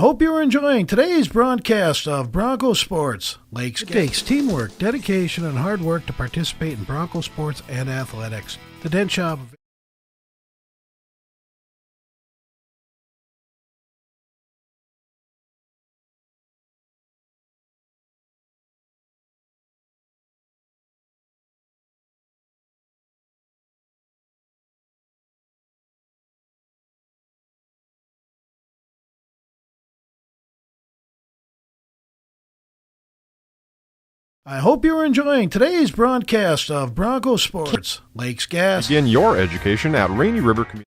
hope you're enjoying today's broadcast of Bronco Sports. Lakes takes teamwork, dedication, and hard work to participate in Bronco sports and athletics. The Dent Shop. I hope you're enjoying today's broadcast of Bronco Sports. Lakes Gas. Begin your education at Rainy River Community.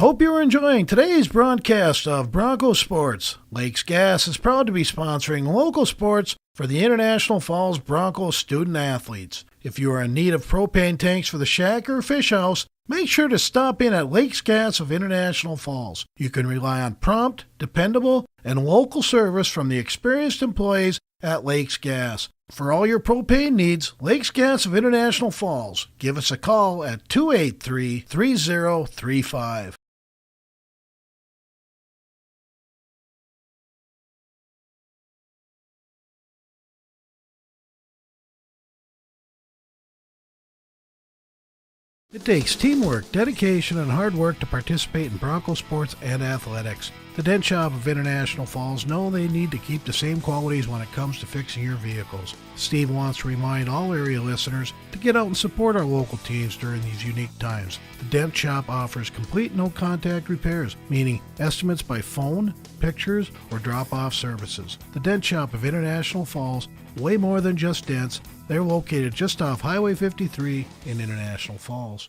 hope you are enjoying today's broadcast of Bronco Sports. Lakes Gas is proud to be sponsoring local sports for the International Falls Bronco student athletes. If you are in need of propane tanks for the shack or fish house, make sure to stop in at Lakes Gas of International Falls. You can rely on prompt, dependable, and local service from the experienced employees at Lakes Gas. For all your propane needs, Lakes Gas of International Falls. Give us a call at 283-3035. It takes teamwork, dedication, and hard work to participate in Bronco sports and athletics. The Dent Shop of International Falls know they need to keep the same qualities when it comes to fixing your vehicles. Steve wants to remind all area listeners to get out and support our local teams during these unique times. The Dent Shop offers complete no-contact repairs, meaning estimates by phone, pictures, or drop-off services. The Dent Shop of International Falls, way more than just dents. They're located just off Highway 53 in International Falls.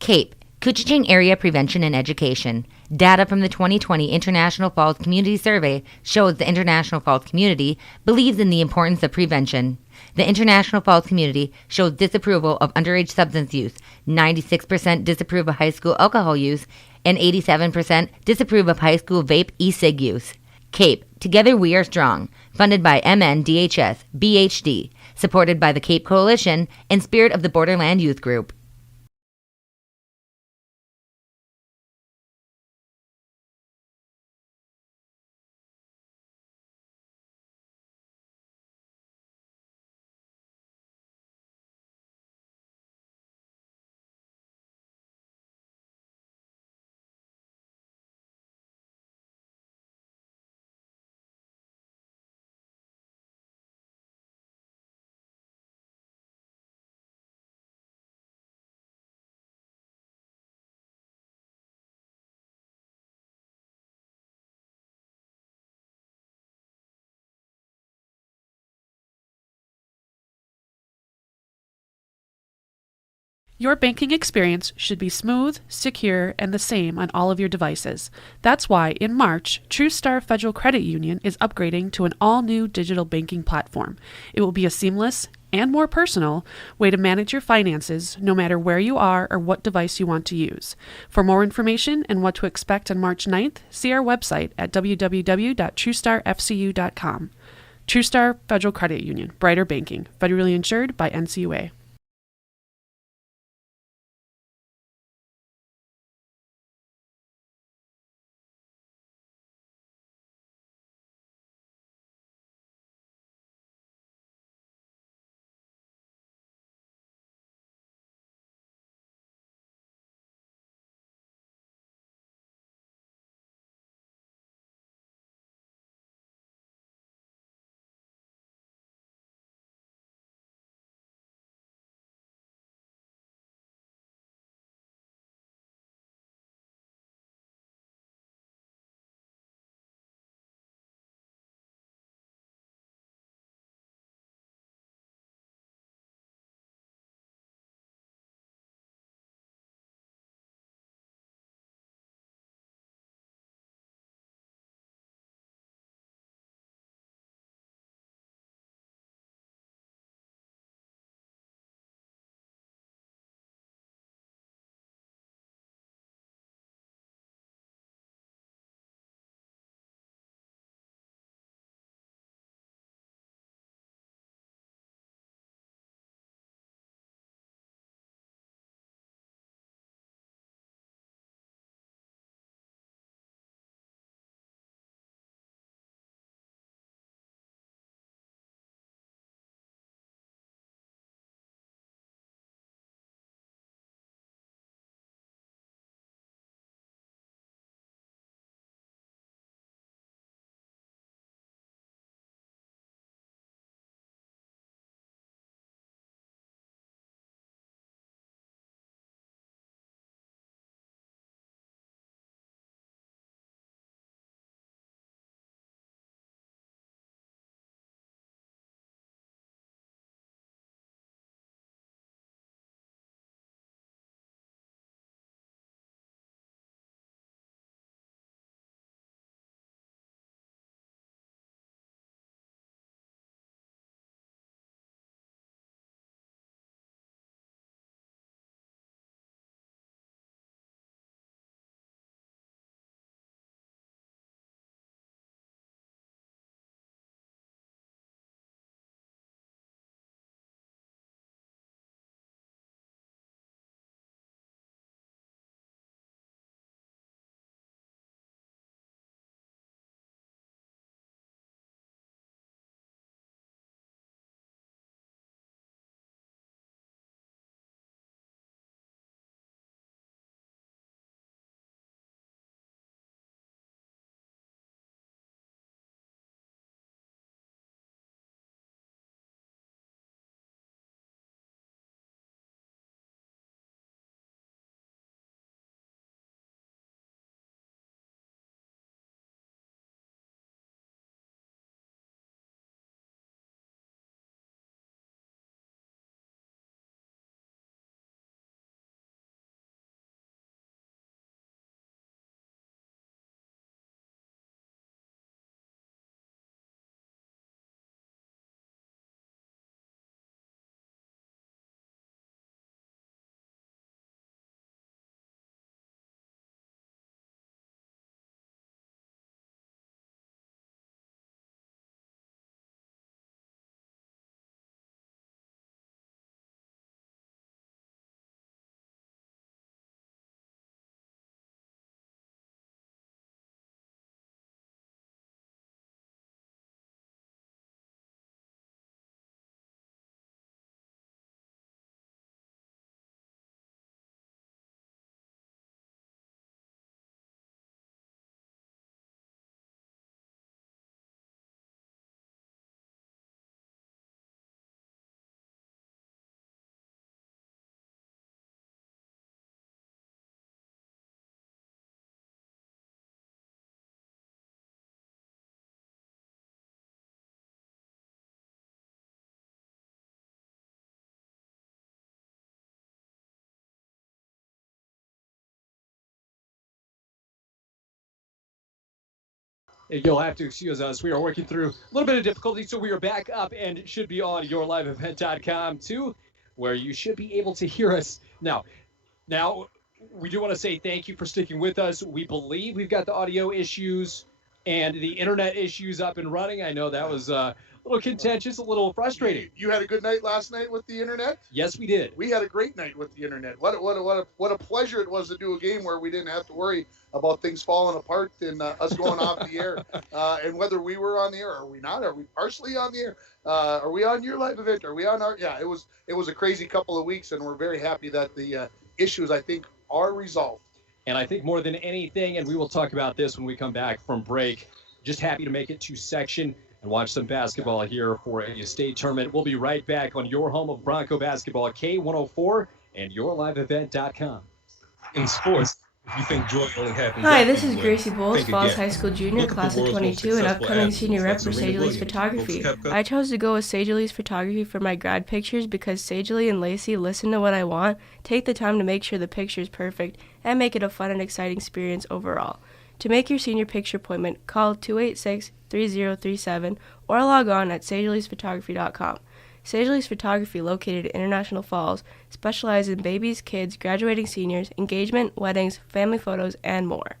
CAPE, Koochiching Area Prevention and Education. Data from the 2020 International Falls Community Survey shows the International Falls community believes in the importance of prevention. The International Falls community shows disapproval of underage substance use, 96% disapprove of high school alcohol use, and 87% disapprove of high school vape e-cig use. CAPE, Together We Are Strong, funded by MNDHS, BHD, supported by the CAPE Coalition and Spirit of the Borderland Youth Group. Your banking experience should be smooth, secure, and the same on all of your devices. That's why, in March, TrueStar Federal Credit Union is upgrading to an all-new digital banking platform. It will be a seamless and more personal way to manage your finances no matter where you are or what device you want to use. For more information and what to expect on March 9th, see our website at www.truestarfcu.com. TrueStar Federal Credit Union, Brighter Banking, federally insured by NCUA. You'll have to excuse us. We are working through a little bit of difficulty, so we are back up and should be on yourliveevent.com too, where you should be able to hear us now. Now, we do want to say thank you for sticking with us. We believe we've got the audio issues and the internet issues up and running. I know that was a little contentious, a little frustrating. You had a good night last night with the internet? Yes, we did. We had a great night with the internet. What a pleasure it was to do a game where we didn't have to worry about things falling apart and us going off the air, and whether we were on the air or are we not? Are we partially on the air? Are we on your live event? Are we on our? Yeah, it was a crazy couple of weeks, and we're very happy that the issues, I think, are resolved. And I think more than anything, and we will talk about this when we come back from break, just happy to make it to section and watch some basketball here for a state tournament. We'll be right back on your home of Bronco basketball, K104 and yourliveevent.com. In sports, if you think joy only happens. Hi, this is Gracie Bowles, Falls High School Junior, class of 22, and upcoming senior rep for Sage Elise Photography. I chose to go with Sage Elise Photography for my grad pictures because Sage Elise and Lacey listen to what I want, take the time to make sure the picture is perfect, and make it a fun and exciting experience overall. To make your senior picture appointment, call 286-3037 or log on at sageelisephotography.com. Sage Elise Photography, located in International Falls, specializes in babies, kids, graduating seniors, engagement, weddings, family photos, and more.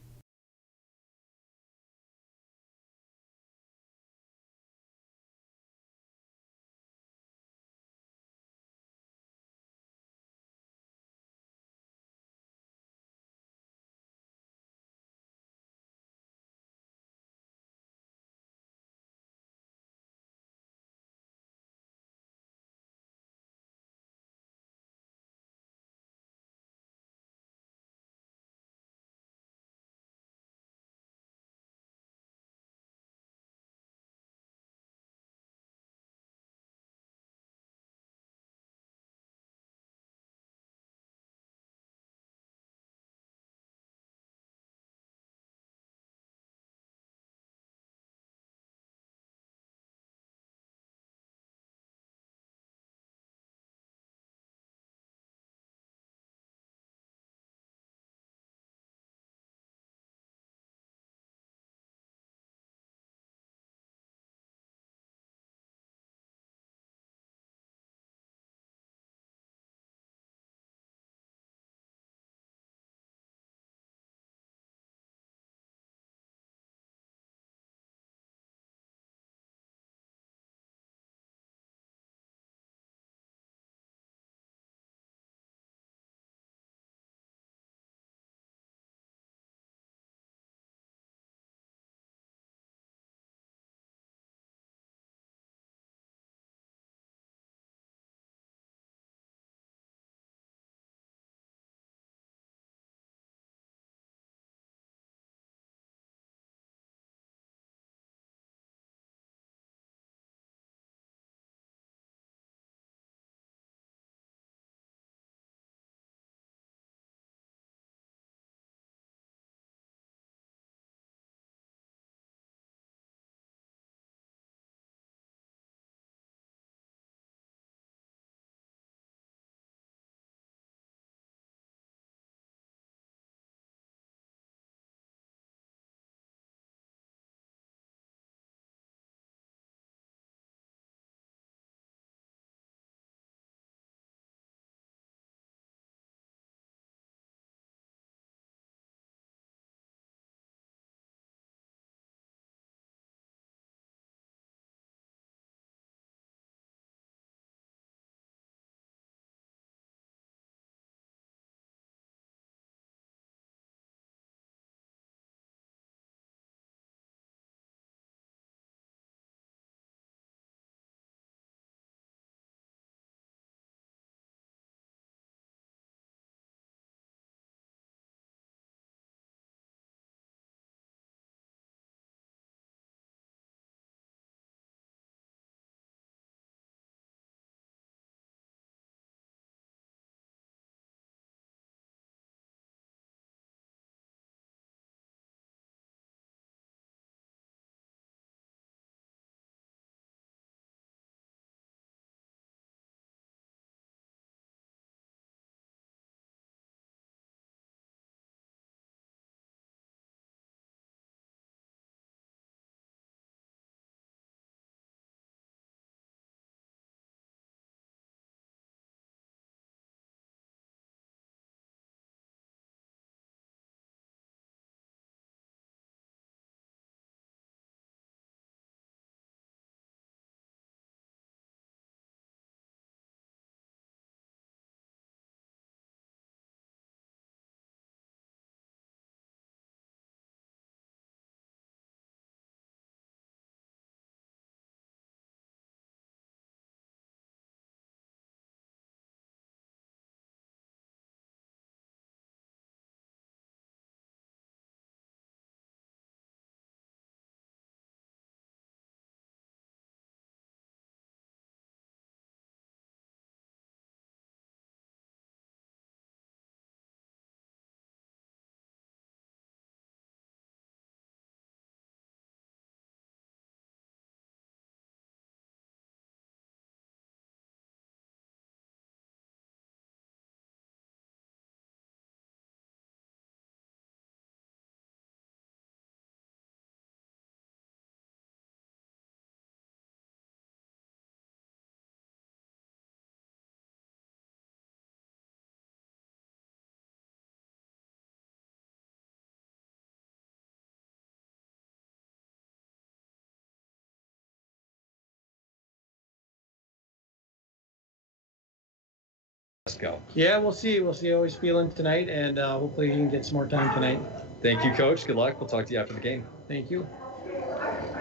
go. Yeah, we'll see. We'll see how he's feeling tonight, and hopefully he can get some more time tonight. Thank you, Coach. Good luck. We'll talk to you after the game. Thank you.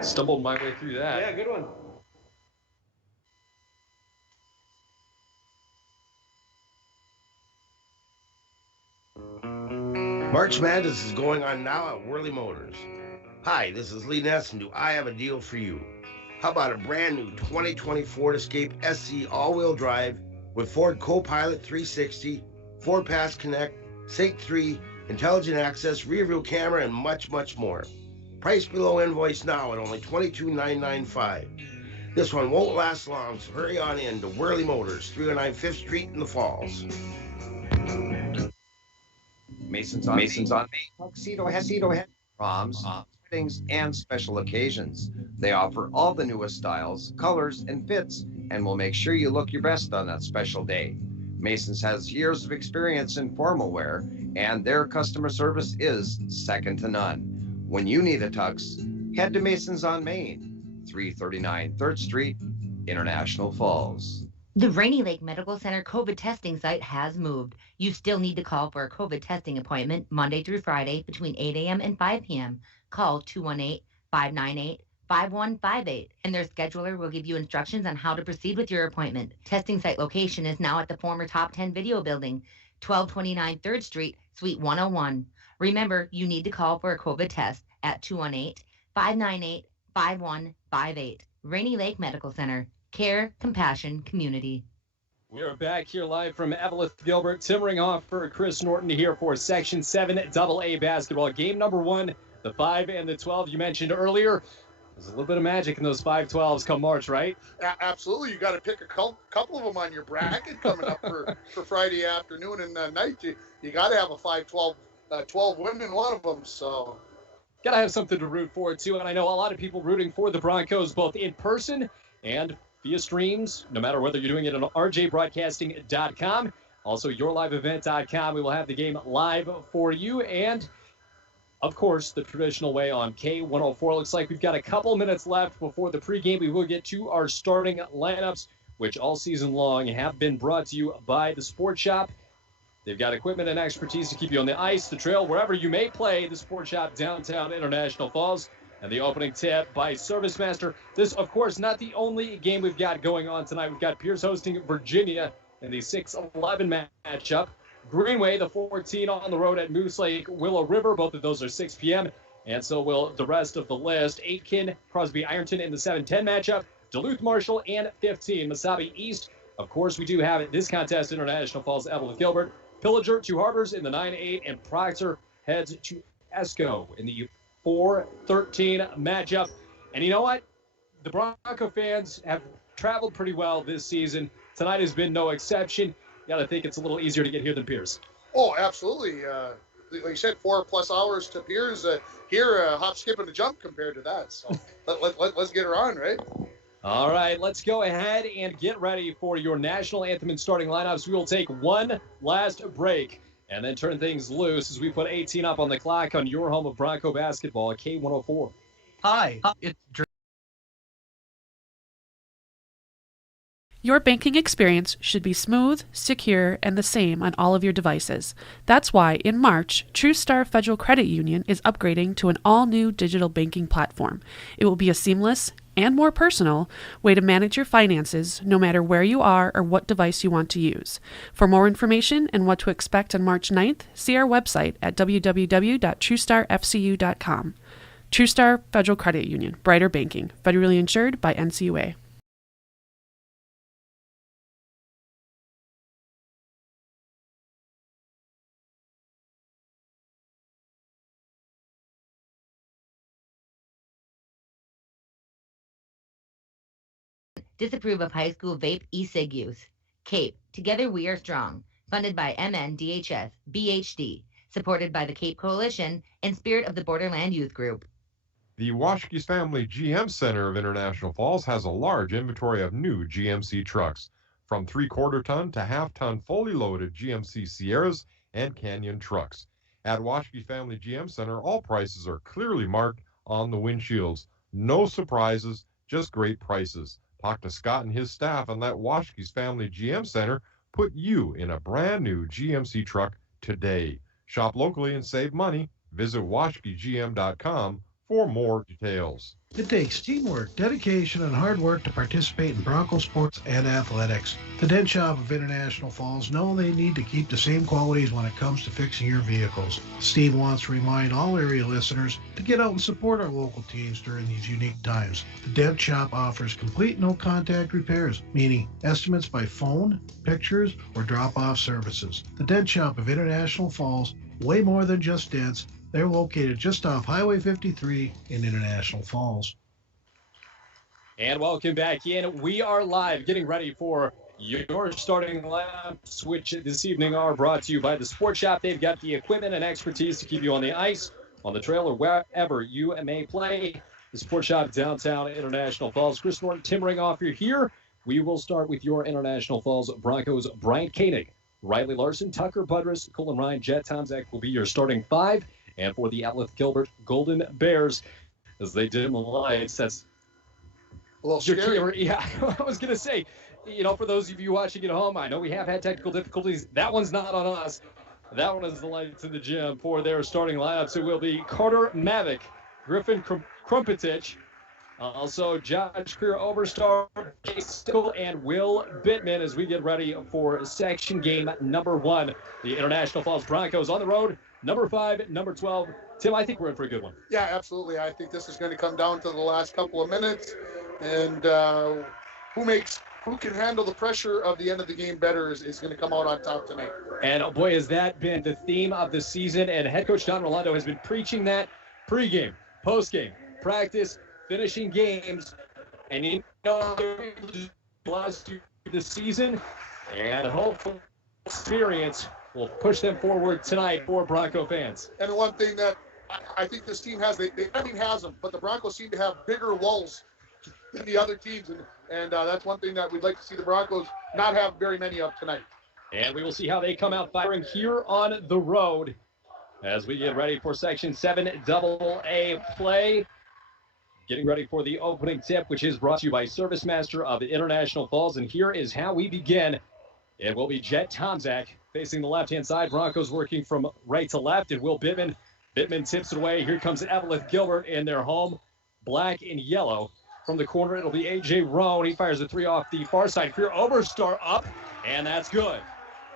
Stumbled my way through that. Yeah, good one. March Madness is going on now at Whirly Motors. Hi, this is Lee Ness, and do I have a deal for you? How about a brand new 2020 Ford Escape SC all-wheel drive with Ford Copilot 360, Ford Pass Connect, Sync 3, intelligent access, rear-view camera, and much, much more. Price below invoice now at only $22,995. This one won't last long, so hurry on in to Whirly Motors, 309 5th Street in the Falls. Masons on Main. Tuxedo head, proms, weddings, and special occasions. They offer all the newest styles, colors, and fits, and will make sure you look your best on that special day. Masons has years of experience in formal wear, and their customer service is second to none. When you need a tux, head to Masons on Main, 339 3rd Street, International Falls. The Rainy Lake Medical Center COVID testing site has moved. You still need to call for a COVID testing appointment Monday through Friday between 8 a.m. and 5 p.m. Call 218-598-5158, and their scheduler will give you instructions on how to proceed with your appointment. Testing site location is now at the former Top 10 Video Building, 1229 3rd Street, Suite 101. Remember, you need to call for a COVID test at 218-598-5158. Rainy Lake Medical Center. Care, compassion, community. We are back here live from Eveleth Gilbert, timmering off for Chris Norton here for Section 7 AA basketball. Game number 1, the 5 and the 12 you mentioned earlier. There's a little bit of magic in those 5-12s come March, right? Absolutely. You got to pick a couple of them on your bracket coming up for Friday afternoon and night. You got to have a 5-12 12 win in one of them. So got to have something to root for, too. And I know a lot of people rooting for the Broncos, both in person and via streams, no matter whether you're doing it on rjbroadcasting.com, also yourliveevent.com. We will have the game live for you. And, of course, the traditional way on K104. Looks like we've got a couple minutes left before the pregame. We will get to our starting lineups, which all season long have been brought to you by the Sports Shop. They've got equipment and expertise to keep you on the ice, the trail, wherever you may play. The Sports Shop, downtown International Falls. And the opening tip by Service Master. This, of course, not the only game we've got going on tonight. We've got Pierce hosting Virginia in the 6-11 matchup. Greenway, the 14 on the road at Moose Lake, Willow River. Both of those are 6 p.m. And so will the rest of the list. Aitkin, Crosby Ironton in the 7-10 matchup. Duluth Marshall and 15. Mesabi East. Of course, we do have this contest, International Falls, Eveleth Gilbert. Pillager, Two Harbors in the 9-8. And Proctor heads to Esco in the 4-13 matchup. And you know what? The Bronco fans have traveled pretty well this season. Tonight has been no exception. You got to think it's a little easier to get here than Pierce. Oh, absolutely. Like you said, 4+ hours to Pierce. Here, hop, skip, and a jump compared to that. So let's get her on, right? All right, let's go ahead and get ready for your national anthem and starting lineups. We will take one last break and then turn things loose as we put 18 up on the clock on your home of Bronco basketball at K104. Hi, it's Your banking experience should be smooth, secure, and the same on all of your devices. That's why, in March, TrueStar Federal Credit Union is upgrading to an all-new digital banking platform. It will be a seamless and more personal way to manage your finances no matter where you are or what device you want to use. For more information and what to expect on March 9th, see our website at www.truestarfcu.com. TrueStar Federal Credit Union, brighter banking, federally insured by NCUA. Disapprove of high school vape e-cig use. CAPE, Together We Are Strong, funded by MNDHS, BHD, supported by the CAPE Coalition and Spirit of the Borderland Youth Group. The Washkie's Family GM Center of International Falls has a large inventory of new GMC trucks, from 3/4 ton to half-ton fully loaded GMC Sierras and Canyon trucks. At Washkie's Family GM Center, all prices are clearly marked on the windshields. No surprises, just great prices. Talk to Scott and his staff and let Washkie's Family GM Center Put you in a brand new GMC truck today. Shop locally and save money. Visit WashkeGM.com for more details. It takes teamwork, dedication, and hard work to participate in Bronco sports and athletics. The Dent Shop of International Falls know they need to keep the same qualities when it comes to fixing your vehicles. Steve wants to remind all area listeners to get out and support our local teams during these unique times. The Dent Shop offers complete no-contact repairs, meaning estimates by phone, pictures, or drop-off services. The Dent Shop of International Falls, way more than just dents. They're located just off Highway 53 in International Falls. And welcome back in. We are live, getting ready for your starting lineups, which this evening are brought to you by the Sports Shop. They've got the equipment and expertise to keep you on the ice, on the trail, or wherever you may play. The Sports Shop, downtown International Falls. Chris Norton, Tim Ringoff, you're here. We will start with your International Falls Broncos. Brian Koenig, Riley Larson, Tucker Budrus, Colin Ryan, Jet Tomczak will be your starting five. And for the Eveleth Gilbert Golden Bears, as they dim the lights, that's a little scary. Yeah, I was going to say, for those of you watching at home, I know we have had technical difficulties. That one's not on us. That one is the lights in the gym. For their starting lineups, it will be Carter Mavick, Griffin Krumpetich, also Josh Creer Oberstar, Case Stickle, and Will Bittman as we get ready for section game number 1. The International Falls Broncos on the road. Number 5, number 12. Tim, I think we're in for a good one. Yeah, absolutely. I think this is going to come down to the last couple of minutes. And who can handle the pressure of the end of the game better is going to come out on top tonight. And, boy, has that been the theme of the season. And head coach Don Rolando has been preaching that pregame, postgame, practice, finishing games. And, last year the season and hopefully experience will push them forward tonight for Bronco fans. And the one thing that I think this team has, everything has them, but the Broncos seem to have bigger lulls than the other teams, and that's one thing that we'd like to see the Broncos not have very many of tonight. And we will see how they come out firing here on the road as we get ready for Section 7 AA play. Getting ready for the opening tip, which is brought to you by Service Master of International Falls. And here is how we begin. It will be Jet Tomczak facing the left-hand side. Broncos working from right to left, and Will Bittman. Bittman tips it away. Here comes Eveleth Gilbert in their home, black and yellow. From the corner, it'll be A.J. Roan. He fires a 3 off the far side. Creer Oberstar up, and that's good.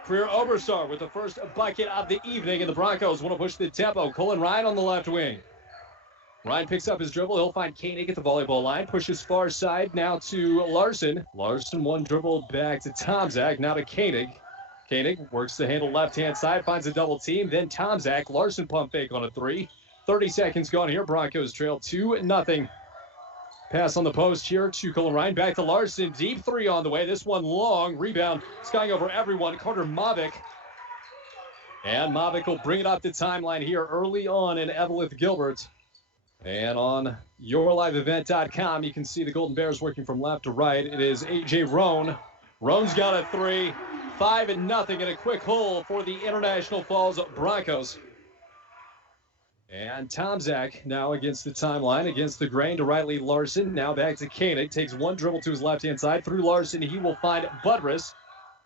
Creer Oberstar with the first bucket of the evening, and the Broncos want to push the tempo. Colin Ryan on the left wing. Ryan picks up his dribble. He'll find Koenig at the volleyball line. Pushes far side now to Larson. Larson one dribble back to Tomczak. Now to Koenig. Koenig works the handle left-hand side. Finds a double team. Then Tomczak. Larson pump fake on a 3. 30 seconds gone here. Broncos trail 2-0. Pass on the post here to Colin Ryan. Back to Larson. Deep 3 on the way. This one long. Rebound. Skying over everyone. Carter Mavick. And Mavick will bring it up the timeline here early on in Eveleth Gilbert. And on yourliveevent.com, you can see the Golden Bears working from left to right. It is A.J. Roan. Roan's got a 3. 5-0 and a quick hole for the International Falls Broncos. And Tomczak now against the timeline, against the grain to Riley Larson. Now back to Koenig. Takes one dribble to his left-hand side. Through Larson, he will find Budrus.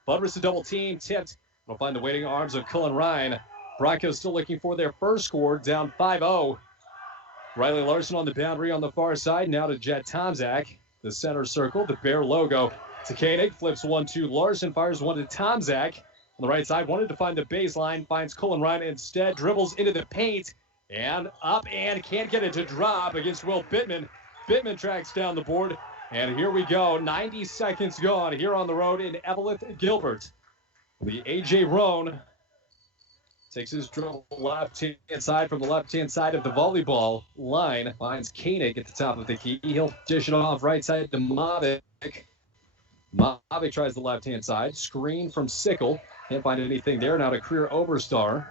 Budrus a double team, tipped. Will find the waiting arms of Cullen Ryan. Broncos still looking for their first score, down 5-0. Riley Larson on the boundary on the far side. Now to Jet Tomczak. The center circle, the Bear logo. To Koenig, flips one to Larson, fires one to Tomczak. On the right side, wanted to find the baseline, finds Cullen Ryan instead, dribbles into the paint, and up and can't get it to drop against Will Bittman. Bittman tracks down the board, and here we go. 90 seconds gone here on the road in Eveleth Gilbert. The A.J. Roan takes his dribble left-hand side from the left-hand side of the volleyball line. Finds Koenig at the top of the key. He'll dish it off right side to Mavick. Mavick tries the left-hand side. Screen from Sickle. Can't find anything there. Now to Creer Oberstar.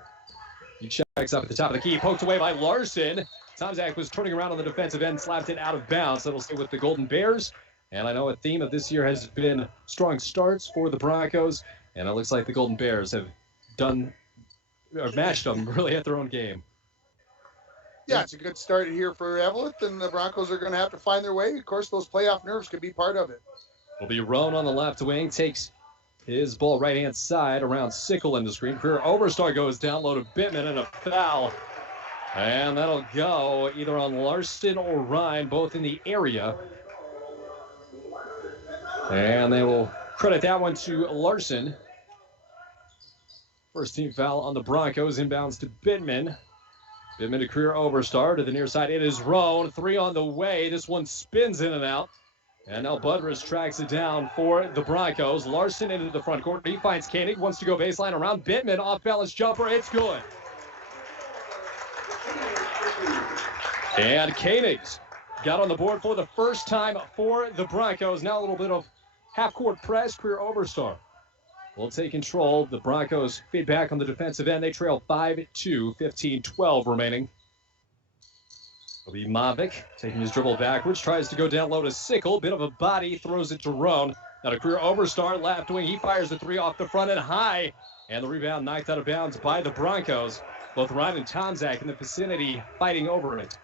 He checks up at the top of the key. Poked away by Larson. Tomczak was turning around on the defensive end. Slapped it out of bounds. That'll stay with the Golden Bears. And I know a theme of this year has been strong starts for the Broncos. And it looks like the Golden Bears have matched them really at their own game. Yeah, it's a good start here for Eveleth, and the Broncos are going to have to find their way. Of course, those playoff nerves could be part of it. Will be Roan on the left wing, takes His ball right-hand side around Sickle in the screen. Career Overstar goes down low to Bittman and a foul. And that'll go either on Larson or Ryan, both in the area. And they will credit that one to Larson. First team foul on the Broncos. Inbounds to Bittman. Bittman to Career Overstar to the near side. It is Roan. 3 on the way. This one spins in and out. And now Budrus tracks it down for the Broncos. Larson into the front court. He finds Koenig. Wants to go baseline around Bittman. Off-balance jumper. It's good. And Koenig's got on the board for the first time for the Broncos. Now a little bit of half-court press. Career Overstar will take control. The Broncos feed back on the defensive end. They trail 5-2, 15-12 remaining. It'll be Mavic taking his dribble backwards. Tries to go down low to Sickle. Bit of a body. Throws it to Roan. Now to Career Overstar. Left wing. He fires the 3 off the front and high. And the rebound knocked out of bounds by the Broncos. Both Ryan and Tomzak in the vicinity fighting over it.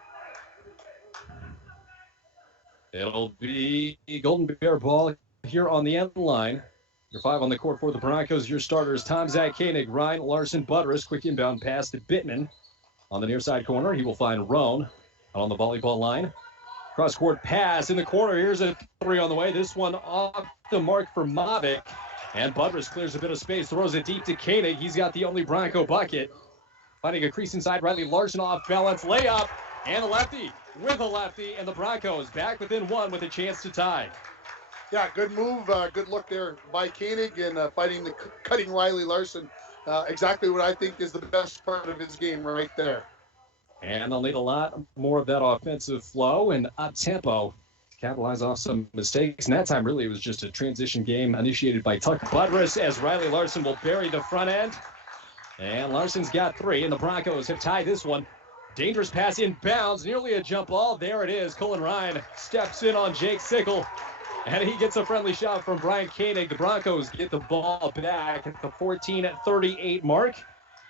It'll be Golden Bear ball here on the end line. Your 5 on the court for the Broncos. Your starters, Tomzak, Koenig, Ryan, Larson, Budrus. Quick inbound pass to Bittman. On the near side corner, he will find Roan on the volleyball line. Cross-court pass in the corner. Here's a 3 on the way. This one off the mark for Mavic. And Budrus clears a bit of space, throws it deep to Koenig. He's got the only Bronco bucket. Finding a crease inside, Riley Larson off balance. Layup, and a lefty with a lefty. And the Broncos back within 1 with a chance to tie. Yeah, good move. Good look there by Koenig and cutting Riley Larson. Exactly what I think is the best part of his game right there. And they'll need a lot more of that offensive flow and up-tempo to capitalize off some mistakes. And that time, really, it was just a transition game initiated by Tuck Budrus as Riley Larson will bury the front end. And Larson's got 3, and the Broncos have tied this one. Dangerous pass inbounds, nearly a jump ball. There it is. Cullen Ryan steps in on Jake Sickle, and he gets a friendly shot from Brian Koenig. The Broncos get the ball back at the 14-38 mark.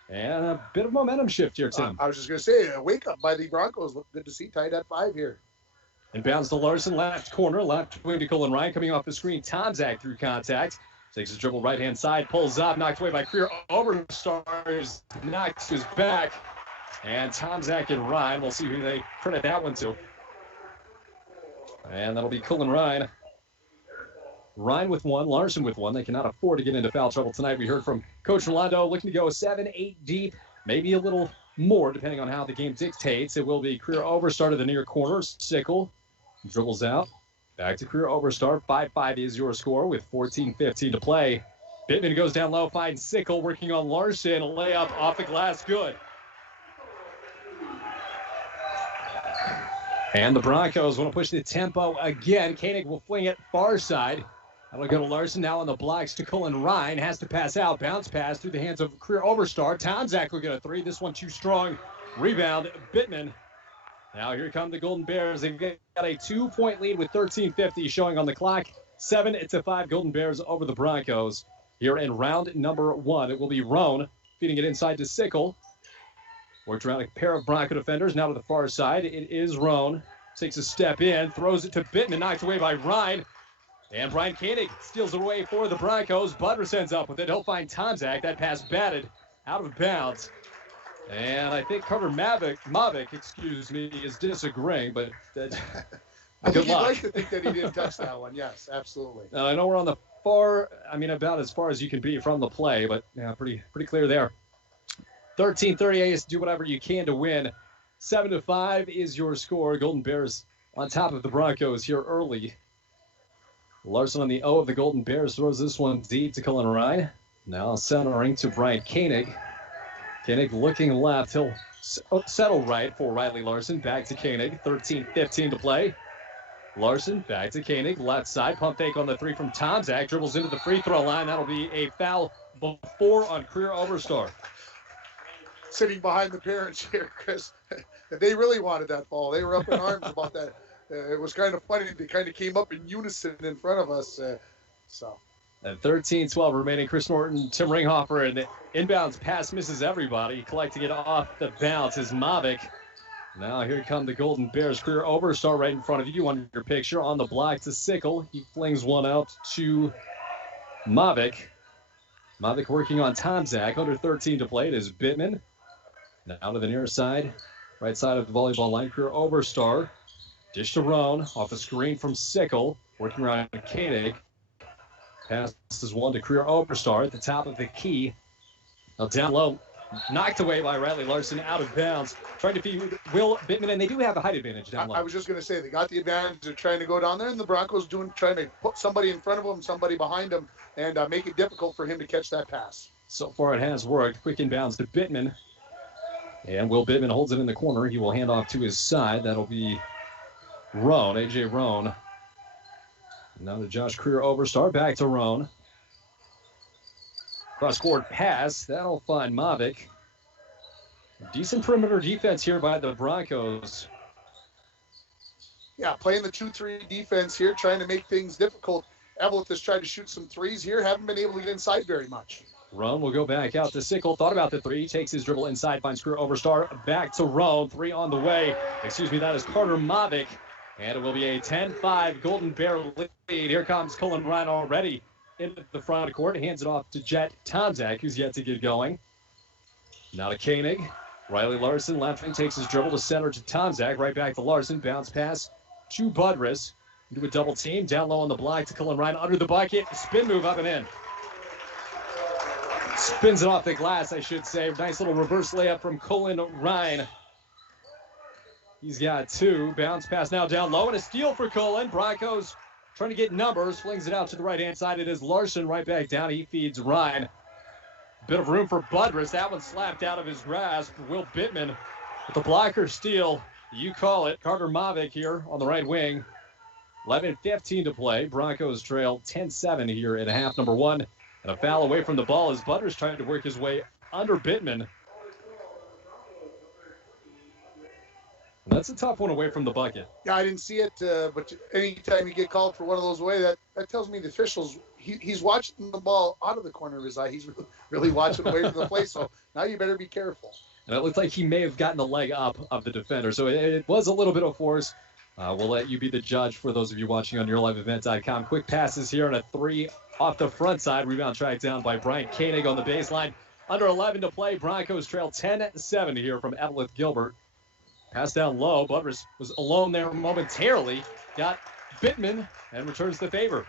And a bit of momentum shift here, Tim. I was just going to say, a wake-up by the Broncos. Look good to see, tied at 5 here. Inbounds to Larson, left corner, left wing to Cullen Ryan. Coming off the screen, Tomzak through contact. Takes his dribble right-hand side, pulls up, knocked away by Career Overstars, knocks his back. And Tomzak and Ryan, we'll see who they credit that one to. And that'll be Cullen Ryan. Ryan with 1, Larson with 1. They cannot afford to get into foul trouble tonight. We heard from Coach Rolando looking to go 7-8 deep, maybe a little more depending on how the game dictates. It will be Career Overstar to the near corner. Sickle dribbles out. Back to Career Overstar. 5-5 is your score with 14:15 to play. Bittman goes down low, finds Sickle working on Larson. A layup off the glass, good. And the Broncos want to push the tempo again. Koenig will fling it far side. That'll go to Larson now on the blocks to Cullen Ryan. Has to pass out. Bounce pass through the hands of Career Overstar. Tomzak will get a 3. This one too strong. Rebound, Bittman. Now here come the Golden Bears. They've got a 2-point lead with 13:50 showing on the clock. 7-5 Golden Bears over the Broncos. Here in round number 1, it will be Roan feeding it inside to Sickle. Worked around a pair of Bronco defenders. Now to the far side. It is Roan. Takes a step in. Throws it to Bittman. Knocked away by Ryan. And Brian Koenig steals it away for the Broncos. Budrus ends up with it. He'll find Tomzak. That pass batted out of bounds. And I think Carter Mavic, is disagreeing, but I think good you'd luck. like to think that he didn't touch that one. Yes, absolutely. I know we're on the far, about as far as you can be from the play, but yeah, pretty clear there. 13:38, do whatever you can to win. 7-5 is your score. Golden Bears on top of the Broncos here early. Larson on the O of the Golden Bears throws this one deep to Cullen Ryan. Now centering to Brian Koenig. Koenig looking left. He'll settle right for Riley Larson. Back to Koenig. 13:15 to play. Larson back to Koenig. Left side. Pump fake on the 3 from Tomzak. Dribbles into the free throw line. That'll be a foul before on Career Overstar. Sitting behind the parents here, Chris. They really wanted that ball. They were up in arms about that. It was kind of funny. They kind of came up in unison in front of us. At 13:12 remaining, Chris Norton, Tim Ringhofer, and the inbounds pass misses everybody. Collecting it off the bounce is Mavic. Now here come the Golden Bears. Career Overstar right in front of you on your picture. On the block to Sickle. He flings one out to Mavic. Mavic working on Tomzak. Under 13 to play. It is Bittman. Now to the near side. Right side of the volleyball line. Career Oberstar. Dish to Roan. Off a screen from Sickle. Working around Koenig. Passes one to Career Oberstar at the top of the key. Now down low. Knocked away by Riley Larson, out of bounds. Trying to feed Will Bittman, and they do have a height advantage down low. I was just going to say, they got the advantage of trying to go down there, and the Broncos trying to put somebody in front of him, somebody behind him, and make it difficult for him to catch that pass. So far it has worked. Quick inbounds to Bittman. And Will Bittman holds it in the corner. He will hand off to his side. That'll be Roan, A.J. Roan. Now to Josh Creer Oberstar, back to Roan. Cross-court pass. That'll find Mavic. Decent perimeter defense here by the Broncos. Yeah, playing the 2-3 defense here, trying to make things difficult. Eveleth has tried to shoot some threes here. Haven't been able to get inside very much. Roan will go back out to Sickle. Thought about the three. Takes his dribble inside. Finds Creer Oberstar. Back to Roan. Three on the way. Excuse me, that is Carter Mavic. And it will be a 10-5 Golden Bear lead. Here comes Cullen Ryan already into the front of the court. Hands it off to Jet Tomzak, who's yet to get going. Now to Koenig. Riley Larson, left wing, takes his dribble to center to Tomzak. Right back to Larson. Bounce pass to Budrus. Do a double team. Down low on the block to Cullen Ryan. Under the bucket. Spin move up and in. Spins it off the glass, I should say. Nice little reverse layup from Cullen Ryan. He's got two. Bounce pass now down low. And a steal for Cullen. Broncos trying to get numbers. Flings it out to the right-hand side. It is Larson right back down. He feeds Ryan. Bit of room for Budrus. That one slapped out of his grasp. Will Bittman with the blocker steal. You call it. Carter Mavic here on the right wing. 11:15 to play. Broncos trail 10-7 here in half number one. And a foul away from the ball as Budrus trying to work his way under Bittman. And that's a tough one away from the bucket. Yeah, I didn't see it, but anytime you get called for one of those away, that tells me the officials, he's watching the ball out of the corner of his eye. He's really watching away from the play, so now you better be careful. And it looks like he may have gotten the leg up of the defender, so it was a little bit of force. We'll let you be the judge for those of you watching on YourLiveEvent.com. Quick passes here and a three off the front side. Rebound tracked down by Bryant Koenig on the baseline. Under 11 to play. Broncos trail 10-7 here from Eveleth Gilbert. Pass down low. Budrus was alone there momentarily. Got Bittman and returns the favor.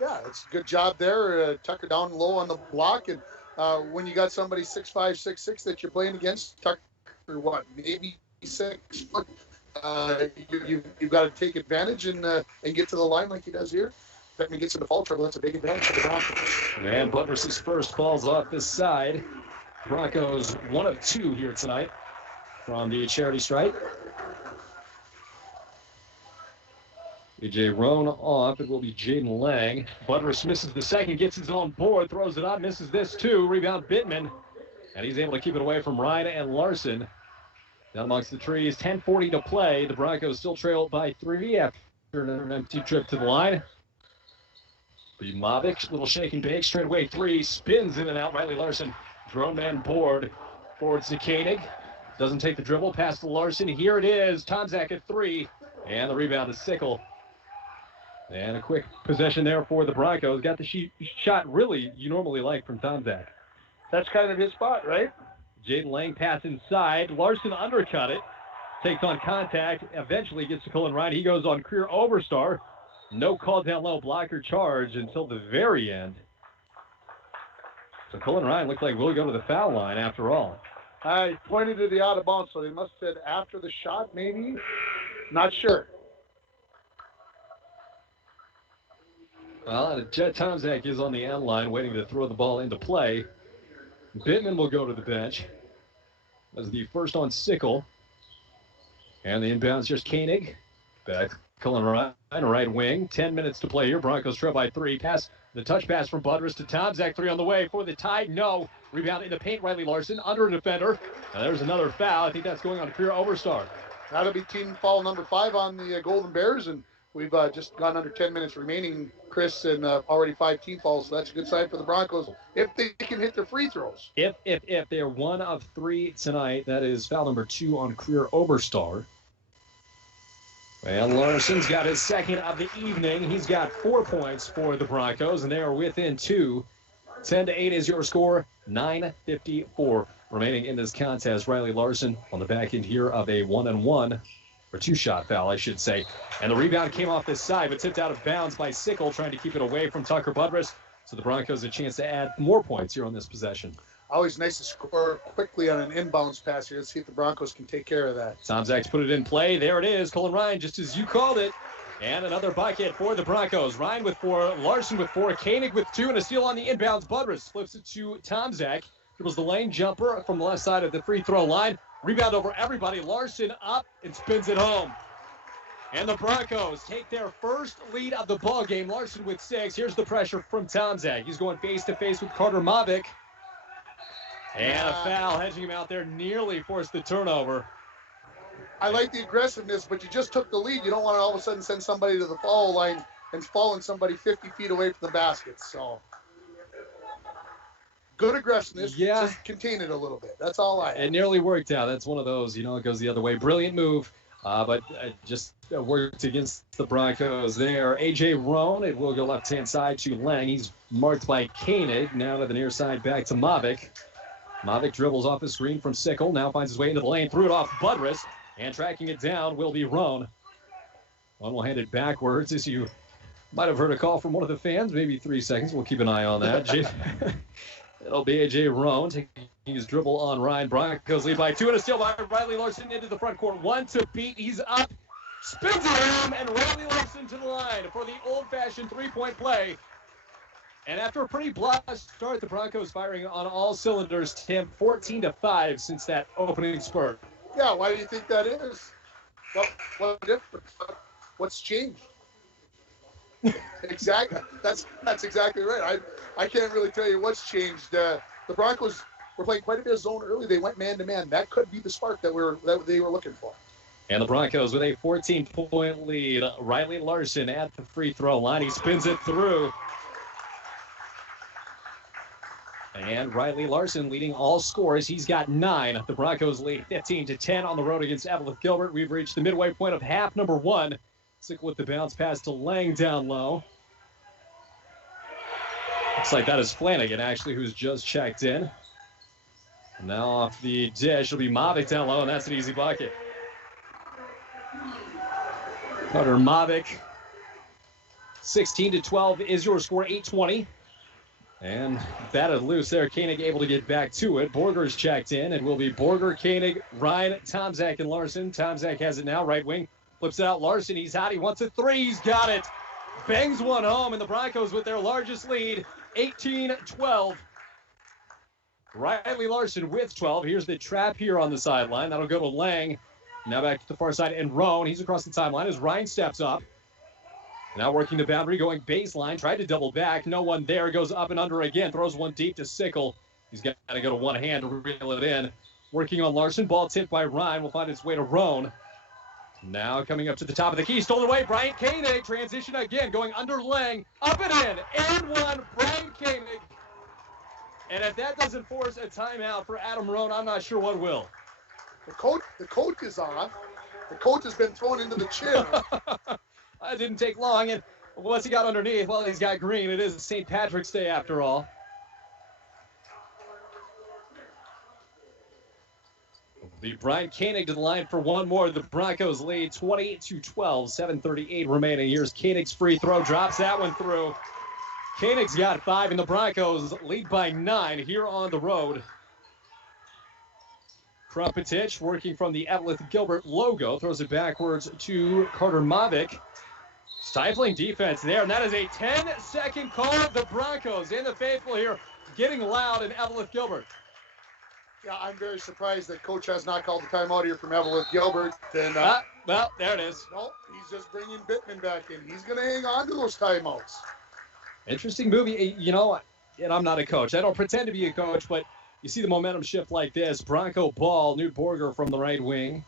Yeah, it's a good job there. Tucker down low on the block. And when you got somebody 6'5", 6'6" that you're playing against, Tucker, what, maybe 6 foot, you've got to take advantage and get to the line like he does here. Bittman gets into foul trouble. That's a big advantage for the Broncos. And Budrus' first falls off this side. Broncos 1 of 2 here tonight from the charity stripe. A.J. Roan off. It will be Jaden Lang. Budrus misses the second, gets his own board, throws it up, misses this too. Rebound Bittman. And he's able to keep it away from Ryan and Larson. Down amongst the trees. 10:40 to play. The Broncos still trail by 3 after an empty trip to the line. The Mavic, little shake and bake, straight away three, spins in and out. Riley Larson, drone man board, forwards to Koenig. Doesn't take the dribble, pass to Larson. Here it is, Tomzak at 3, and the rebound is Sickle. And a quick possession there for the Broncos. Got the shot really you normally like from Tomzak. That's kind of his spot, right? Jaden Lang pass inside. Larson undercut it, takes on contact, eventually gets to Cullen Ryan. He goes on Creer Oberstar. No call down low, blocker charge until the very end. So Cullen Ryan looks like we'll go to the foul line after all. I pointed to the out of bounds, so they must have said after the shot, maybe. Not sure. Well, Jet Tomzak is on the end line waiting to throw the ball into play. Bittman will go to the bench as the first on Sickle. And the inbounds just Koenig. Back Cullen Ryan, right wing. 10 minutes to play here. Broncos trail by 3. Pass, the touch pass from Budrus to Tomzak. 3 on the way for the tie. No. Rebound in the paint. Riley Larson under a defender. And there's another foul. I think that's going on Creer Oberstar. That'll be team foul number 5 on the Golden Bears. And we've just gone under 10 minutes remaining, Chris, and already 5 team fouls. So that's a good sign for the Broncos if they can hit their free throws. If they're 1 of 3 tonight, that is foul number 2 on Creer Oberstar. And Larson's got his second of the evening. He's got 4 points for the Broncos, and they are within 2 10-8 is your score. 9:54 remaining in this contest. Riley Larson on the back end here of a 1-on-1, or two-shot foul, I should say. And the rebound came off this side, but tipped out of bounds by Sickle, trying to keep it away from Tucker Budrus. So the Broncos a chance to add more points here on this possession. Always nice to score quickly on an inbounds pass here. Let's see if the Broncos can take care of that. Tomczak's put it in play. There it is. Colin Ryan, just as you called it. And another bucket for the Broncos. Ryan with 4, Larson with 4, Koenig with 2, and a steal on the inbounds. Budrus flips it to Tomczak. Dribbles the lane jumper from the left side of the free throw line. Rebound over everybody. Larson up and spins it home. And the Broncos take their first lead of the ball game. Larson with 6. Here's the pressure from Tomczak. He's going face-to-face with Carter Mavic. And a foul, hedging him out there, nearly forced the turnover. I like the aggressiveness, but you just took the lead. You don't want to all of a sudden send somebody to the foul line and falling somebody 50 feet away from the basket. So good aggressiveness. Yeah. Just contain it a little bit. That's all I have. It nearly worked out. That's one of those, it goes the other way. Brilliant move, but just worked against the Broncos there. A.J. Roan, it will go left-hand side to Lang. He's marked by Koenig. Now to the near side, back to Mavic. Mavic dribbles off the screen from Sickle. Now finds his way into the lane. Threw it off Budrus. And tracking it down will be Roan. One will hand it backwards, as you might have heard a call from one of the fans. Maybe 3 seconds. We'll keep an eye on that. It'll be A.J. Roan taking his dribble on Ryan. Broncos lead by 2, and a steal by Riley Larson into the front court. 1 to beat. He's up. Spins around, and Riley Larson to the line for the old-fashioned three-point play. And after a pretty blast start, the Broncos firing on all cylinders. Tim, 14-5 since that opening spurt. Yeah, why do you think that is? What difference? What's changed? Exactly. That's exactly right. I can't really tell you what's changed. The Broncos were playing quite a bit of zone early. They went man-to-man. That could be the spark that they were looking for. And the Broncos with a 14-point lead. Riley Larson at the free throw line. He spins it through. And Riley Larson leading all scores. He's got 9. The Broncos lead 15-10 on the road against Eveleth Gilbert. We've reached the midway point of half number 1. Sickle with the bounce pass to Lang down low. Looks like that is Flanagan, actually, who's just checked in. And now off the dish will be Mavic down low, and that's an easy bucket. Carter Mavic. 16-12 is your score, 8:20. And batted loose there. Koenig able to get back to it. Borger's checked in. It will be Borger, Koenig, Ryan, Tomczak, and Larson. Tomczak has it now. Right wing. Flips it out. Larson, he's hot. He wants a 3. He's got it. Bangs one home. And the Broncos with their largest lead. 18-12. Riley Larson with 12. Here's the trap here on the sideline. That'll go to Lang. Now back to the far side. And Roan. He's across the timeline as Ryan steps up. Now working the boundary, going baseline, tried to double back. No one there, goes up and under again. Throws one deep to Sickle. He's got to go to one hand to reel it in. Working on Larson. Ball tipped by Ryan. Will find its way to Roan. Now coming up to the top of the key. Stolen away. Brian Koenig. Transition again. Going under Lang. Up and in. And one. Brian Koenig. And if that doesn't force a timeout for Adam Roan, I'm not sure what will. The coat is on. The coat has been thrown into the chin. It didn't take long, and what's he got underneath? Well, he's got green. It is St. Patrick's Day after all. The Brian Koenig to the line for one more. The Broncos lead 28-12, 7:38 remaining. Here's Koenig's free throw, drops that one through. Koenig's got 5, and the Broncos lead by 9 here on the road. Krumpetich working from the Eveleth Gilbert logo, throws it backwards to Carter Mavic. Stifling defense there, and that is a 10-second call of the Broncos. And the faithful here getting loud in Eveleth Gilbert. Yeah, I'm very surprised that Coach has not called the timeout here from Eveleth Gilbert. And, well, there it is. No, he's just bringing Bittman back in. He's going to hang on to those timeouts. Interesting movie. And I'm not a coach. I don't pretend to be a coach, but you see the momentum shift like this. Bronco ball, Newt Borger from the right wing.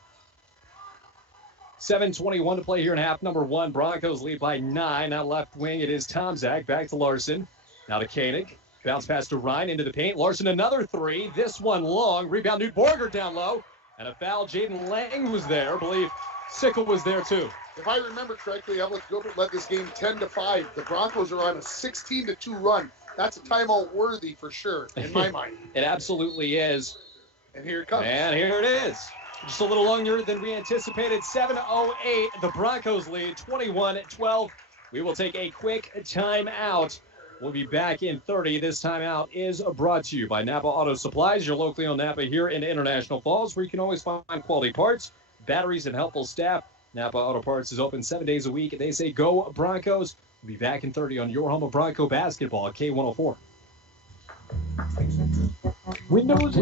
7:21 to play here in half number 1. Broncos lead by 9. Now left wing, it is Tomczak. Back to Larson. Now to Koenig. Bounce pass to Ryan into the paint. Larson another 3. This one long. Rebound Newt Borger down low. And a foul. Jaden Lang was there. I believe Sickle was there too. If I remember correctly, Eveleth Gilbert led this game 10-5. The Broncos are on a 16-2 run. that's a timeout worthy for sure, in my mind. It absolutely is. And here it comes. And here it is. Just a little longer than we anticipated. 7:08. The Broncos lead 21-12. We will take a quick timeout. We'll be back in 30. This timeout is brought to you by Napa Auto Supplies, your locally owned Napa here in International Falls, where you can always find quality parts, batteries, and helpful staff. Napa Auto Parts is open 7 days a week. They say go Broncos. We'll be back in 30 on your home of Bronco basketball at K104. Windows.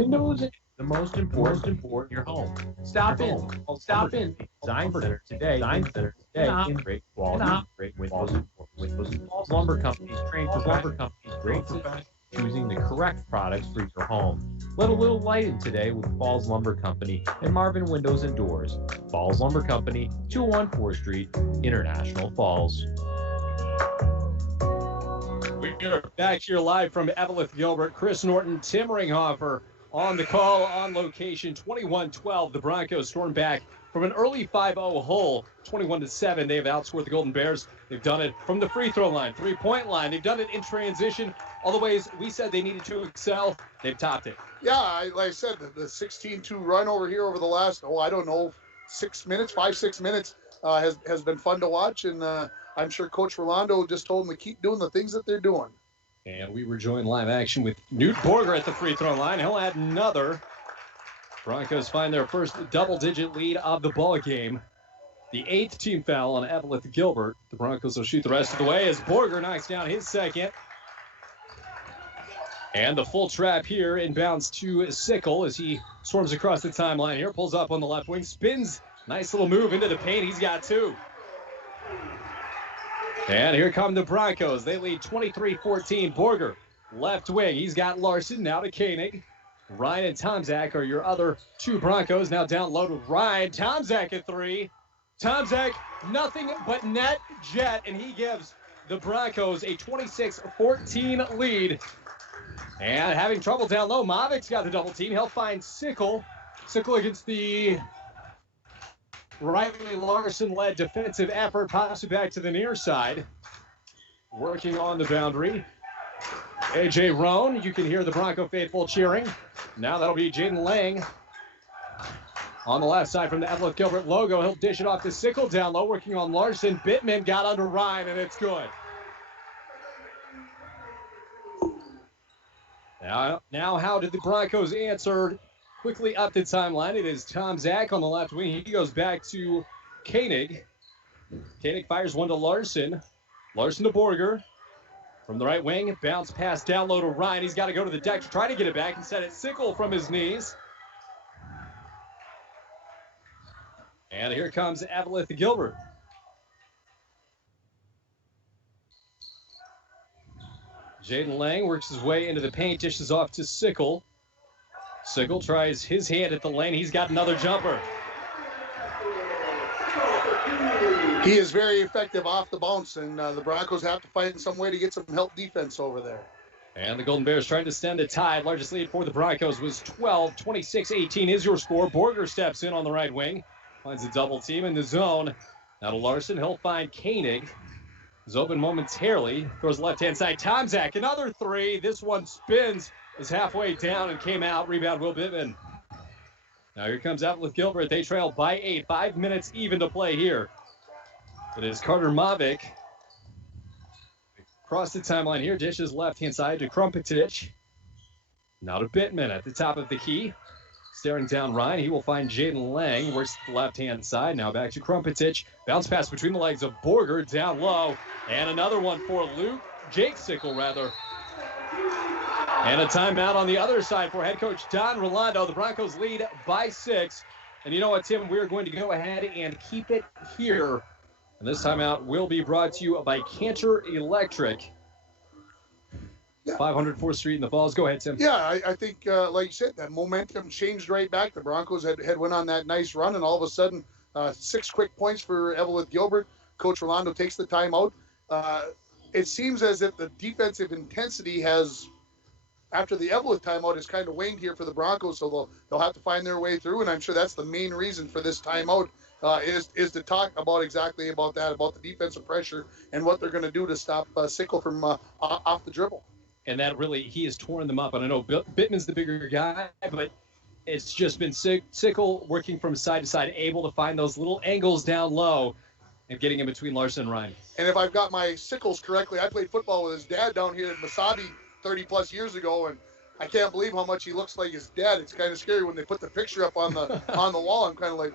The most important your home. Stop in. Design Center today. In great quality, great windows and Falls Lumber Companies trained for lumber companies, great professionals choosing the correct products for your home. Let a little light in today with Falls Lumber Company and Marvin Windows and Doors. Falls Lumber Company, 201 4th Street, International Falls. We're back here live from Eveleth Gilbert. Chris Norton, Tim Ringhofer on the call, on location. 21-12. The Broncos stormed back from an early 5-0 hole, 21-7. They have outscored the Golden Bears. They've done it from the free throw line, three-point line. They've done it in transition. All the ways we said they needed to excel, they've topped it. Yeah, like I said, the 16-2 run over here over the last, 6 minutes, 5-6 minutes has been fun to watch. And I'm sure Coach Rolando just told them to keep doing the things that they're doing. And we rejoin live action with Newt Borger at the free throw line. He'll add another. Broncos find their first double-digit lead of the ball game. The 8th team foul on Eveleth Gilbert. The Broncos will shoot the rest of the way as Borger knocks down his second. And the full trap here inbounds to Sickle as he storms across the timeline here. Pulls up on the left wing, spins. Nice little move into the paint. He's got two. And here come the Broncos. They lead 23-14. Borger, left wing. He's got Larson. Now to Koenig. Ryan and Tomzak are your other two Broncos. Now down low to Ryan. Tomzak at three. Tomzak, nothing but net jet. And he gives the Broncos a 26-14 lead. And having trouble down low, Mavik's got the double team. He'll find Sickle. Sickle against the Riley Larson-led defensive effort, pops it back to the near side. Working on the boundary. A.J. Roan, you can hear the Bronco faithful cheering. Now that'll be Jaden Lang. On the left side from the Eveleth Gilbert logo, he'll dish it off to Sickle down low, working on Larson. Bittman got under Ryan, and it's good. Now how did the Broncos answer? Quickly up the timeline. It is Tomzak on the left wing. He goes back to Koenig. Koenig fires one to Larson. Larson to Borger. From the right wing, bounce pass down low to Ryan. He's got to go to the deck to try to get it back. Instead, it's Sickle from his knees. And here comes Eveleth Gilbert. Jaden Lang works his way into the paint, dishes off to Sickle. Sickle tries his hand at the lane. He's got another jumper. He is very effective off the bounce, and the Broncos have to find some way to get some help defense over there. And the Golden Bears trying to stem the tide. Largest lead for the Broncos was 12. 26-18 is your score. Borger steps in on the right wing. Finds a double team in the zone. Now to Larson. He'll find Koenig. Is open momentarily. Throws left-hand side. Tomzak, another three. This one spins. Is halfway down and came out. Rebound, Will Bittman. Now here comes Eveleth Gilbert. They trail by 8. 5 minutes even to play here. It is Carter Mavic. Across the timeline here. Dishes left-hand side to Krumpetich. Now to Bittman at the top of the key. Staring down Ryan. He will find Jaden Lang. Works the left-hand side. Now back to Krumpetich. Bounce pass between the legs of Borger. Down low. And another one for Jake Sickle, rather. And a timeout on the other side for head coach Don Rolando. The Broncos lead by 6. And you know what, Tim? We're going to go ahead and keep it here. And this timeout will be brought to you by Cantor Electric. Yeah. 500 4th Street in the Falls. Go ahead, Tim. Yeah, I think, like you said, that momentum changed right back. The Broncos had went on that nice run, and all of a sudden, 6 quick points for Eveleth Gilbert. Coach Rolando takes the timeout. It seems as if the defensive intensity has, after the Eveleth timeout, has kind of waned here for the Broncos, so they'll have to find their way through, and I'm sure that's the main reason for this timeout, is to talk about exactly about that, about the defensive pressure and what they're going to do to stop Sickle from off the dribble. and that really, he has torn them up. And I know Bittman's the bigger guy, but it's just been Sickle working from side to side, able to find those little angles down low and getting in between Larson and Ryan. And if I've got my Sickles correctly, I played football with his dad down here in Masabi 30-plus years ago, and I can't believe how much he looks like his dad. It's kind of scary when they put the picture up on the wall. I'm kind of like,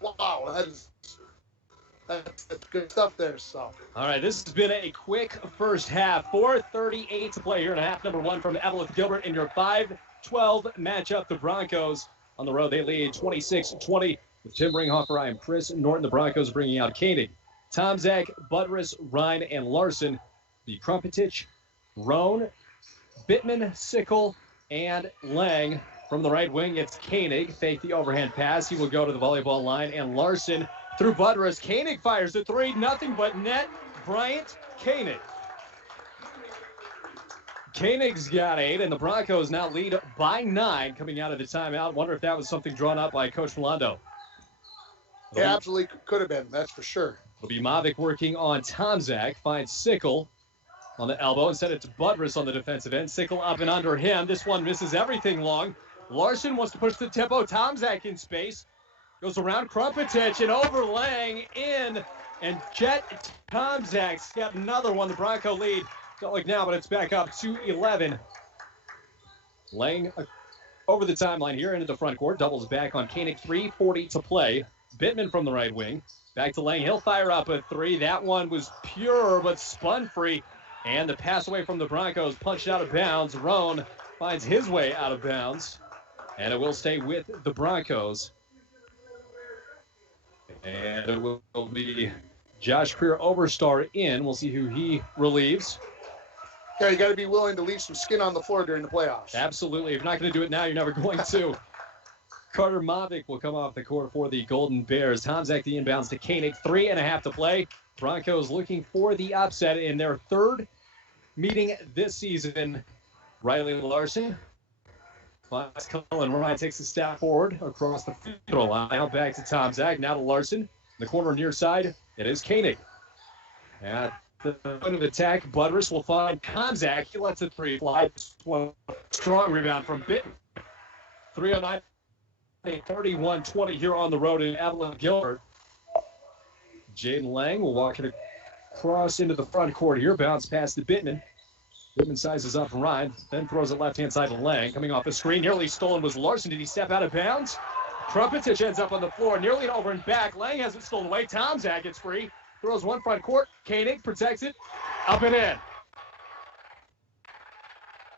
wow, that's good stuff there. So. All right, this has been a quick first half. 4:38 to play here in half number one from Eveleth Gilbert in your 5-12 matchup. The Broncos on the road, they lead 26-20 with Tim Ringhofer and Chris Norton. The Broncos bringing out Koenig, Tomzak, Buttress, Ryan, and Larson. The Krumpetich, Roan, Bittman, Sickle, and Lang. From the right wing, it's Koenig. Fake the overhand pass. He will go to the volleyball line, and Larson through Buttress. Koenig fires a three. Nothing but net. Bryant Koenig. Koenig's got 8, and the Broncos now lead by 9 coming out of the timeout. Wonder if that was something drawn up by Coach Milando. It absolutely could have been, that's for sure. It'll be Mavic working on Tomzak. Finds Sickle on the elbow and send it to Buttress on the defensive end. Sickle up and under him. This one misses everything long. Larson wants to push the tempo. Tomzak in space. Goes around Krumpetich and over Lang in. And Jet Tomzak's got another one. The Bronco lead. Don't like now, but it's back up to 11. Lang over the timeline here into the front court. Doubles back on Koenig. 3:40 to play. Bittman from the right wing. Back to Lang. He'll fire up a 3. That one was pure but spun free. And the pass away from the Broncos punched out of bounds. Roan finds his way out of bounds. And it will stay with the Broncos. And it will be Josh Creer Overstar in. We'll see who he relieves. Yeah, you got to be willing to leave some skin on the floor during the playoffs. Absolutely. If you're not going to do it now, you're never going to. Carter Mavic will come off the court for the Golden Bears. Tomzak the inbounds to Koenig. 3.5 to play. Broncos looking for the upset in their third meeting this season. Riley Larson finds Cullen. Ryan takes a step forward across the free throw line. Now back to Tomzak. Now to Larson. In the corner near side, it is Koenig. At the point of attack, Buttress will find Tomzak. He lets a 3 fly. One strong rebound from Bittman. 3:09. 31-20 here on the road in Eveleth Gilbert. Jaden Lang will walk it across into the front court here. Bounce past to Bittman. Bittman sizes up Ryan, then throws it left-hand side to Lang. Coming off the screen, nearly stolen was Larson. Did he step out of bounds? Krumpetich ends up on the floor, nearly over and back. Lang has it stolen away. Tomzak gets free. Throws one front court. Koenig protects it. Up and in.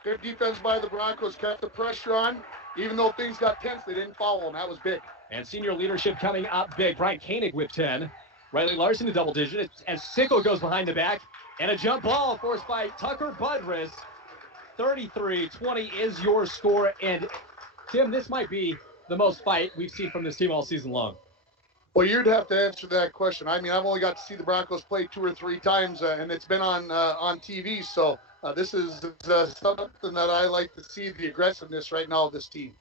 Good defense by the Broncos. Kept the pressure on. Even though things got tense, they didn't foul him. That was big. And senior leadership coming up big. Brian Koenig with 10. Riley Larson to double digit. As Sickle goes behind the back. And a jump ball forced by Tucker Buttress. 33-20 is your score. And, Tim, this might be the most fight we've seen from this team all season long. Well, you'd have to answer that question. I mean, I've only got to see the Broncos play 2 or 3 times, and it's been on TV. So this is something that I like to see, the aggressiveness right now of this team.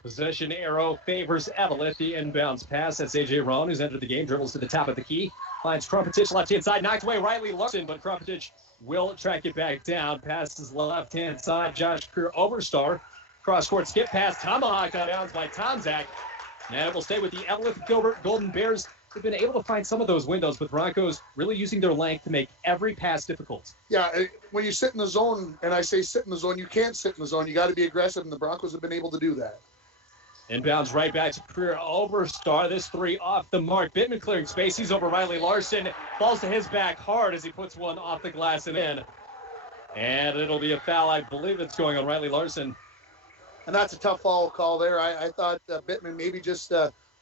Possession arrow favors Eveleth. The inbounds pass. That's A.J. Roan, who's entered the game. Dribbles to the top of the key. Finds Krumpetich left-hand side. Knocked away Riley Larson, but Krumpetich will track it back down. Passes left-hand side. Josh Creer Overstar. Cross-court skip pass. Tomahawk out of bounds by Tomzak. And it will stay with the Eveleth Gilbert Golden Bears. They've been able to find some of those windows, but Broncos really using their length to make every pass difficult. Yeah, when you sit in the zone, and I say sit in the zone, you can't sit in the zone. You got to be aggressive, and the Broncos have been able to do that. Inbounds right back to Creer Overstar. This 3 off the mark. Bittman clearing space. He's over Riley Larson. Falls to his back hard as he puts one off the glass and in. And it'll be a foul. I believe it's going on Riley Larson. And that's a tough foul call there. I thought Bittman maybe just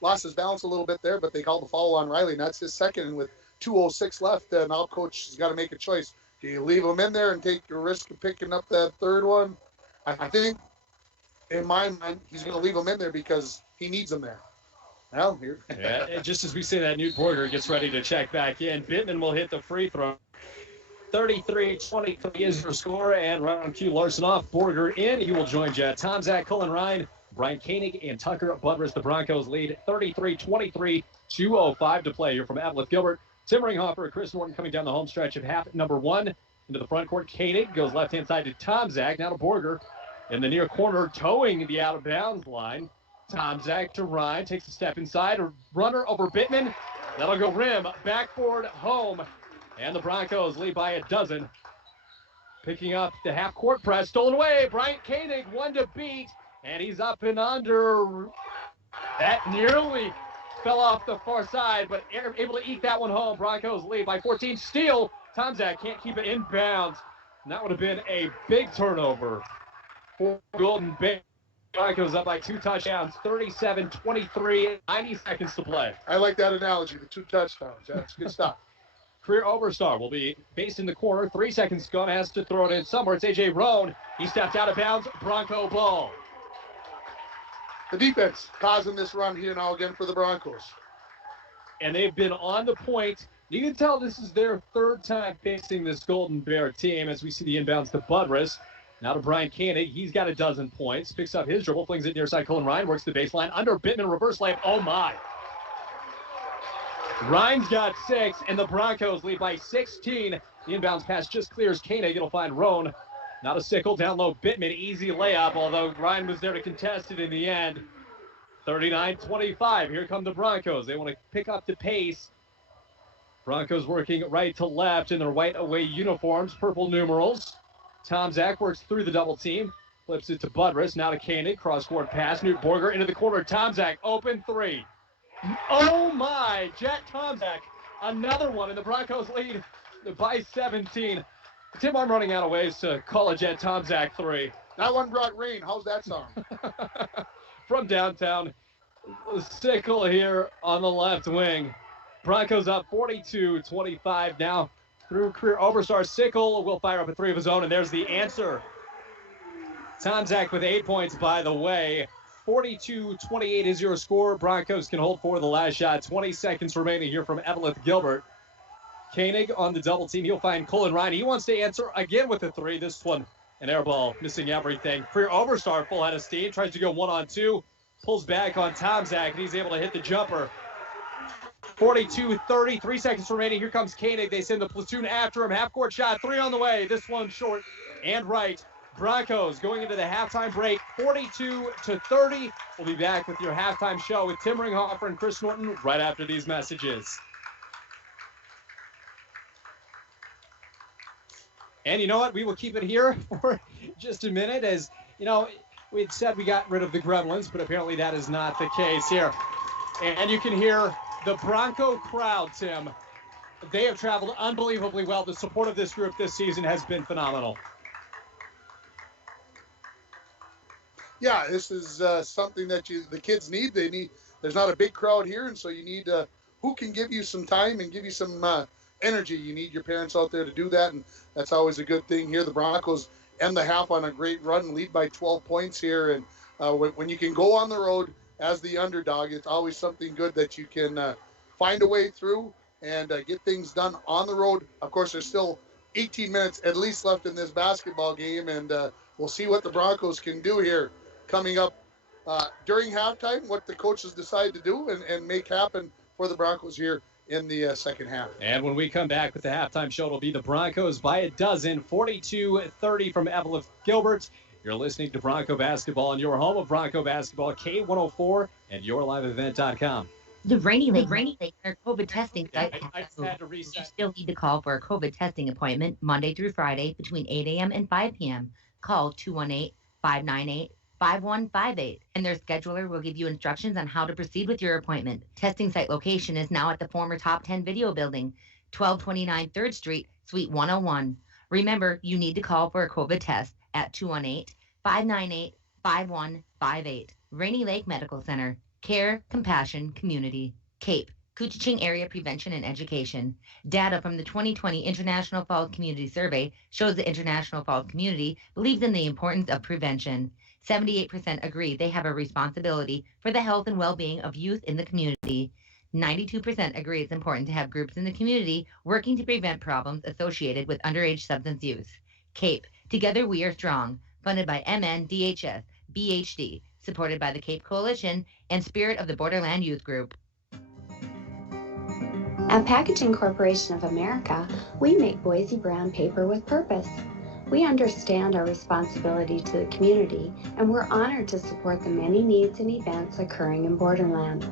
lost his balance a little bit there, but they called the foul on Riley, and that's his second. And with 2:06 left, now coach has got to make a choice. Do you leave him in there and take your risk of picking up that third one? I think, in my mind, he's going to leave him in there because he needs him there. Well, here. Yeah, just as we say that, Newt Borger gets ready to check back in. Bittman will hit the free throw. 33-23 is your score, and right on cue, Larson off, Borger in. He will join Jet. Tomzak, Cullen Ryan, Brian Koenig, and Tucker Buttress. The Broncos lead 33-23, 2:05 to play here from Eveleth Gilbert. Tim Ringhofer, Chris Norton coming down the home stretch of half number 1. into the front court. Koenig goes left-hand side to Tomczak. Now to Borger in the near corner, towing the out-of-bounds line. Tomczak to Ryan, takes a step inside. A runner over Bittman. That'll go rim, backboard, home. And the Broncos lead by a dozen. Picking up the half-court press, stolen away. Bryant Koenig, one to beat. And he's up and under. That nearly fell off the far side, but able to eke that one home. Broncos lead by 14. Steal. Tomczak can't keep it inbounds. And that would have been a big turnover for Golden Bears. Broncos up by 2 touchdowns, 37-23, 90 seconds to play. I like that analogy, the 2 touchdowns. That's good stuff. Career Overstar will be based in the corner. 3 seconds gone, has to throw it in somewhere. It's A.J. Roan. He stepped out of bounds. Bronco ball. The defense causing this run here now again for the Broncos. And they've been on the point. You can tell this is their 3rd time facing this Golden Bear team as we see the inbounds to Budrus. Now to Brian Koenig. He's got a dozen points. Picks up his dribble, flings it near side. Colin Ryan works the baseline. Under Bittman, reverse layup. Oh, my. Ryan's got 6, and the Broncos lead by 16. The inbounds pass just clears Koenig. It'll find Roan. Not a sickle. Down low, Bittman. Easy layup, although Ryan was there to contest it in the end. 39-25. Here come the Broncos. They want to pick up the pace. Broncos working right to left in their white away uniforms, purple numerals. Tomczak works through the double team, flips it to Budrus, now to Koenig, cross-court pass, Newt Borger into the corner, Tomczak, open 3. Oh my, Jet Tomczak, another one, and the Broncos lead by 17. Tim, I'm running out of ways to call a Jet Tomczak 3. That one brought rain, how's that sound? From downtown, Sickle here on the left wing. Broncos up 42-25 now. Through career Overstar, Sickle will fire up a 3 of his own, and there's the answer. Tomczak with 8 points, by the way. 42-28 is your score. Broncos can hold for the last shot. 20 seconds remaining here from Eveleth Gilbert. Koenig on the double team. He'll find Colin Ryan. He wants to answer again with a 3. This one, an air ball, missing everything. Career Overstar, full head of steam. Tries to go 1-on-2. Pulls back on Tomczak, and he's able to hit the jumper. 42-30, 3 seconds remaining. Here comes Koenig. They send the platoon after him. Half-court shot, 3 on the way. This one short and right. Broncos going into the halftime break, 42-30. We'll be back with your halftime show with Tim Ringhofer and Chris Norton right after these messages. And you know what? We will keep it here for just a minute. As you know, we had said we got rid of the Gremlins, but apparently that is not the case here. And you can hear the Bronco crowd, Tim. They have traveled unbelievably well. The support of this group this season has been phenomenal. Yeah, this is something that the kids need. They need. There's not a big crowd here, and so you need who can give you some time and give you some energy. You need your parents out there to do that, and that's always a good thing here. The Broncos end the half on a great run, lead by 12 points here, and when you can go on the road as the underdog, it's always something good that you can find a way through and get things done on the road. Of course, there's still 18 minutes at least left in this basketball game, and we'll see what the Broncos can do here coming up during halftime, what the coaches decide to do and make happen for the Broncos here in the second half. And when we come back with the halftime show, it'll be the Broncos by a dozen, 42-30 from Eveleth Gilbert. You're listening to Bronco Basketball on your home of Bronco Basketball, K104 and yourliveevent.com. The Rainy Lake COVID testing site I had to reset. You still need to call for a COVID testing appointment Monday through Friday between 8 a.m. and 5 p.m. Call 218-598-5158, and their scheduler will give you instructions on how to proceed with your appointment. Testing site location is now at the former Top 10 Video Building, 1229 3rd Street, Suite 101. Remember, you need to call for a COVID test at 218-598-5158. Rainy Lake Medical Center. Care, compassion, community. CAPE, Couchiching Area Prevention and Education. Data from the 2020 International Falls Community Survey shows the International Falls community believes in the importance of prevention. 78% agree they have a responsibility for the health and well-being of youth in the community. 92% agree it's important to have groups in the community working to prevent problems associated with underage substance use. CAPE, Together We Are Strong, funded by MNDHS, BHD, supported by the CAPE Coalition and Spirit of the Borderland Youth Group. At Packaging Corporation of America, we make Boise brown paper with purpose. We understand our responsibility to the community, and we're honored to support the many needs and events occurring in Borderland.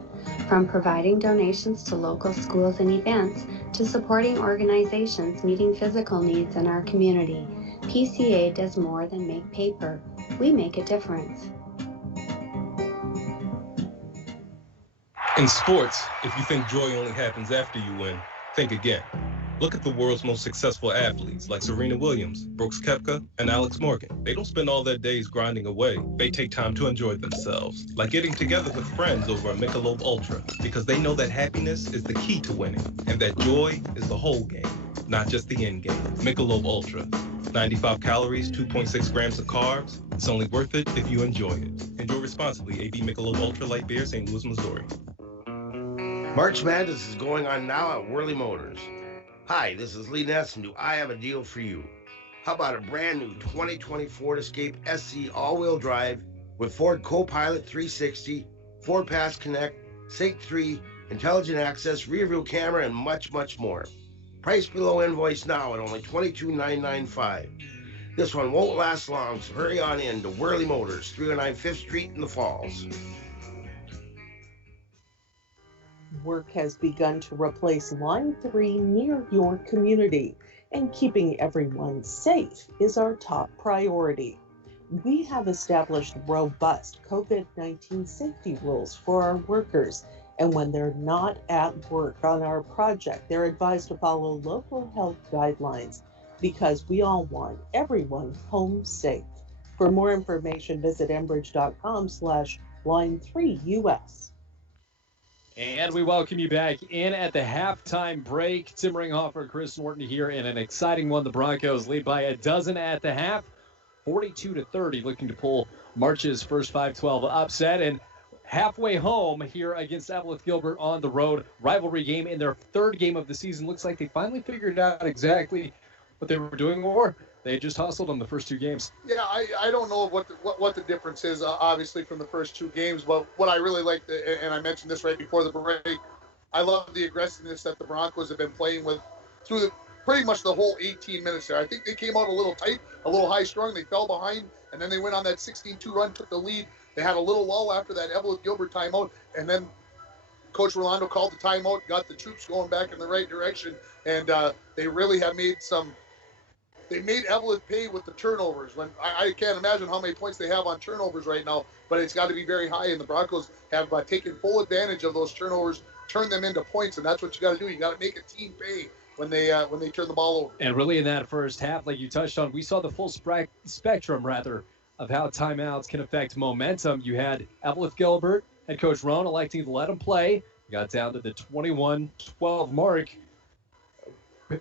From providing donations to local schools and events, to supporting organizations meeting physical needs in our community, PCA does more than make paper. We make a difference. In sports, if you think joy only happens after you win, think again. Look at the world's most successful athletes like Serena Williams, Brooks Koepka, and Alex Morgan. They don't spend all their days grinding away. They take time to enjoy themselves, like getting together with friends over a Michelob Ultra, because they know that happiness is the key to winning, and that joy is the whole game, not just the end game. Michelob Ultra. 95 calories, 2.6 grams of carbs. It's only worth it if you enjoy it. Enjoy responsibly. AB Michelob Ultra Light Beer, St. Louis, Missouri. March Madness is going on now at Worley Motors. Hi, this is Lee Ness, and do I have a deal for you? How about a brand new 2020 Ford Escape SC all-wheel drive with Ford Copilot 360, Ford Pass Connect, Sync 3, Intelligent Access, rear-view camera, and much, much more. Price below invoice now at only $22,995. This one won't last long, so hurry on in to Worley Motors, 309 5th Street in the Falls. Work has begun to replace Line 3 near your community, and keeping everyone safe is our top priority. We have established robust COVID-19 safety rules for our workers, and when they're not at work on our project, they're advised to follow local health guidelines because we all want everyone home safe. For more information, visit enbridge.com/line3us. And we welcome you back in at the halftime break. Tim Ringhofer, Chris Norton here in an exciting one. The Broncos lead by a dozen at the half, 42-30, looking to pull March's first 5-12 upset. And halfway home here against Eveleth Gilbert on the road. Rivalry game in their third game of the season. Looks like they finally figured out exactly what they were doing, or they just hustled them the first two games. Yeah, I don't know what the difference is, obviously, from the first two games. But what I really like, and I mentioned this right before the break, I love the aggressiveness that the Broncos have been playing with through pretty much the whole 18 minutes there. I think they came out a little tight, a little high-strung. They fell behind, and then they went on that 16-2 run, took the lead. They had a little lull after that Eveleth Gilbert timeout, and then Coach Rolando called the timeout, got the troops going back in the right direction, and they really have made They made Eveleth pay with the turnovers. When I can't imagine how many points they have on turnovers right now, but it's got to be very high, and the Broncos have taken full advantage of those turnovers, turned them into points, and that's what you got to do. You got to make a team pay when they turn the ball over. And really in that first half, like you touched on, we saw the full spectrum, of how timeouts can affect momentum. You had Eveleth Gilbert, head coach Roan, electing to let them play. Got down to the 21-12 mark.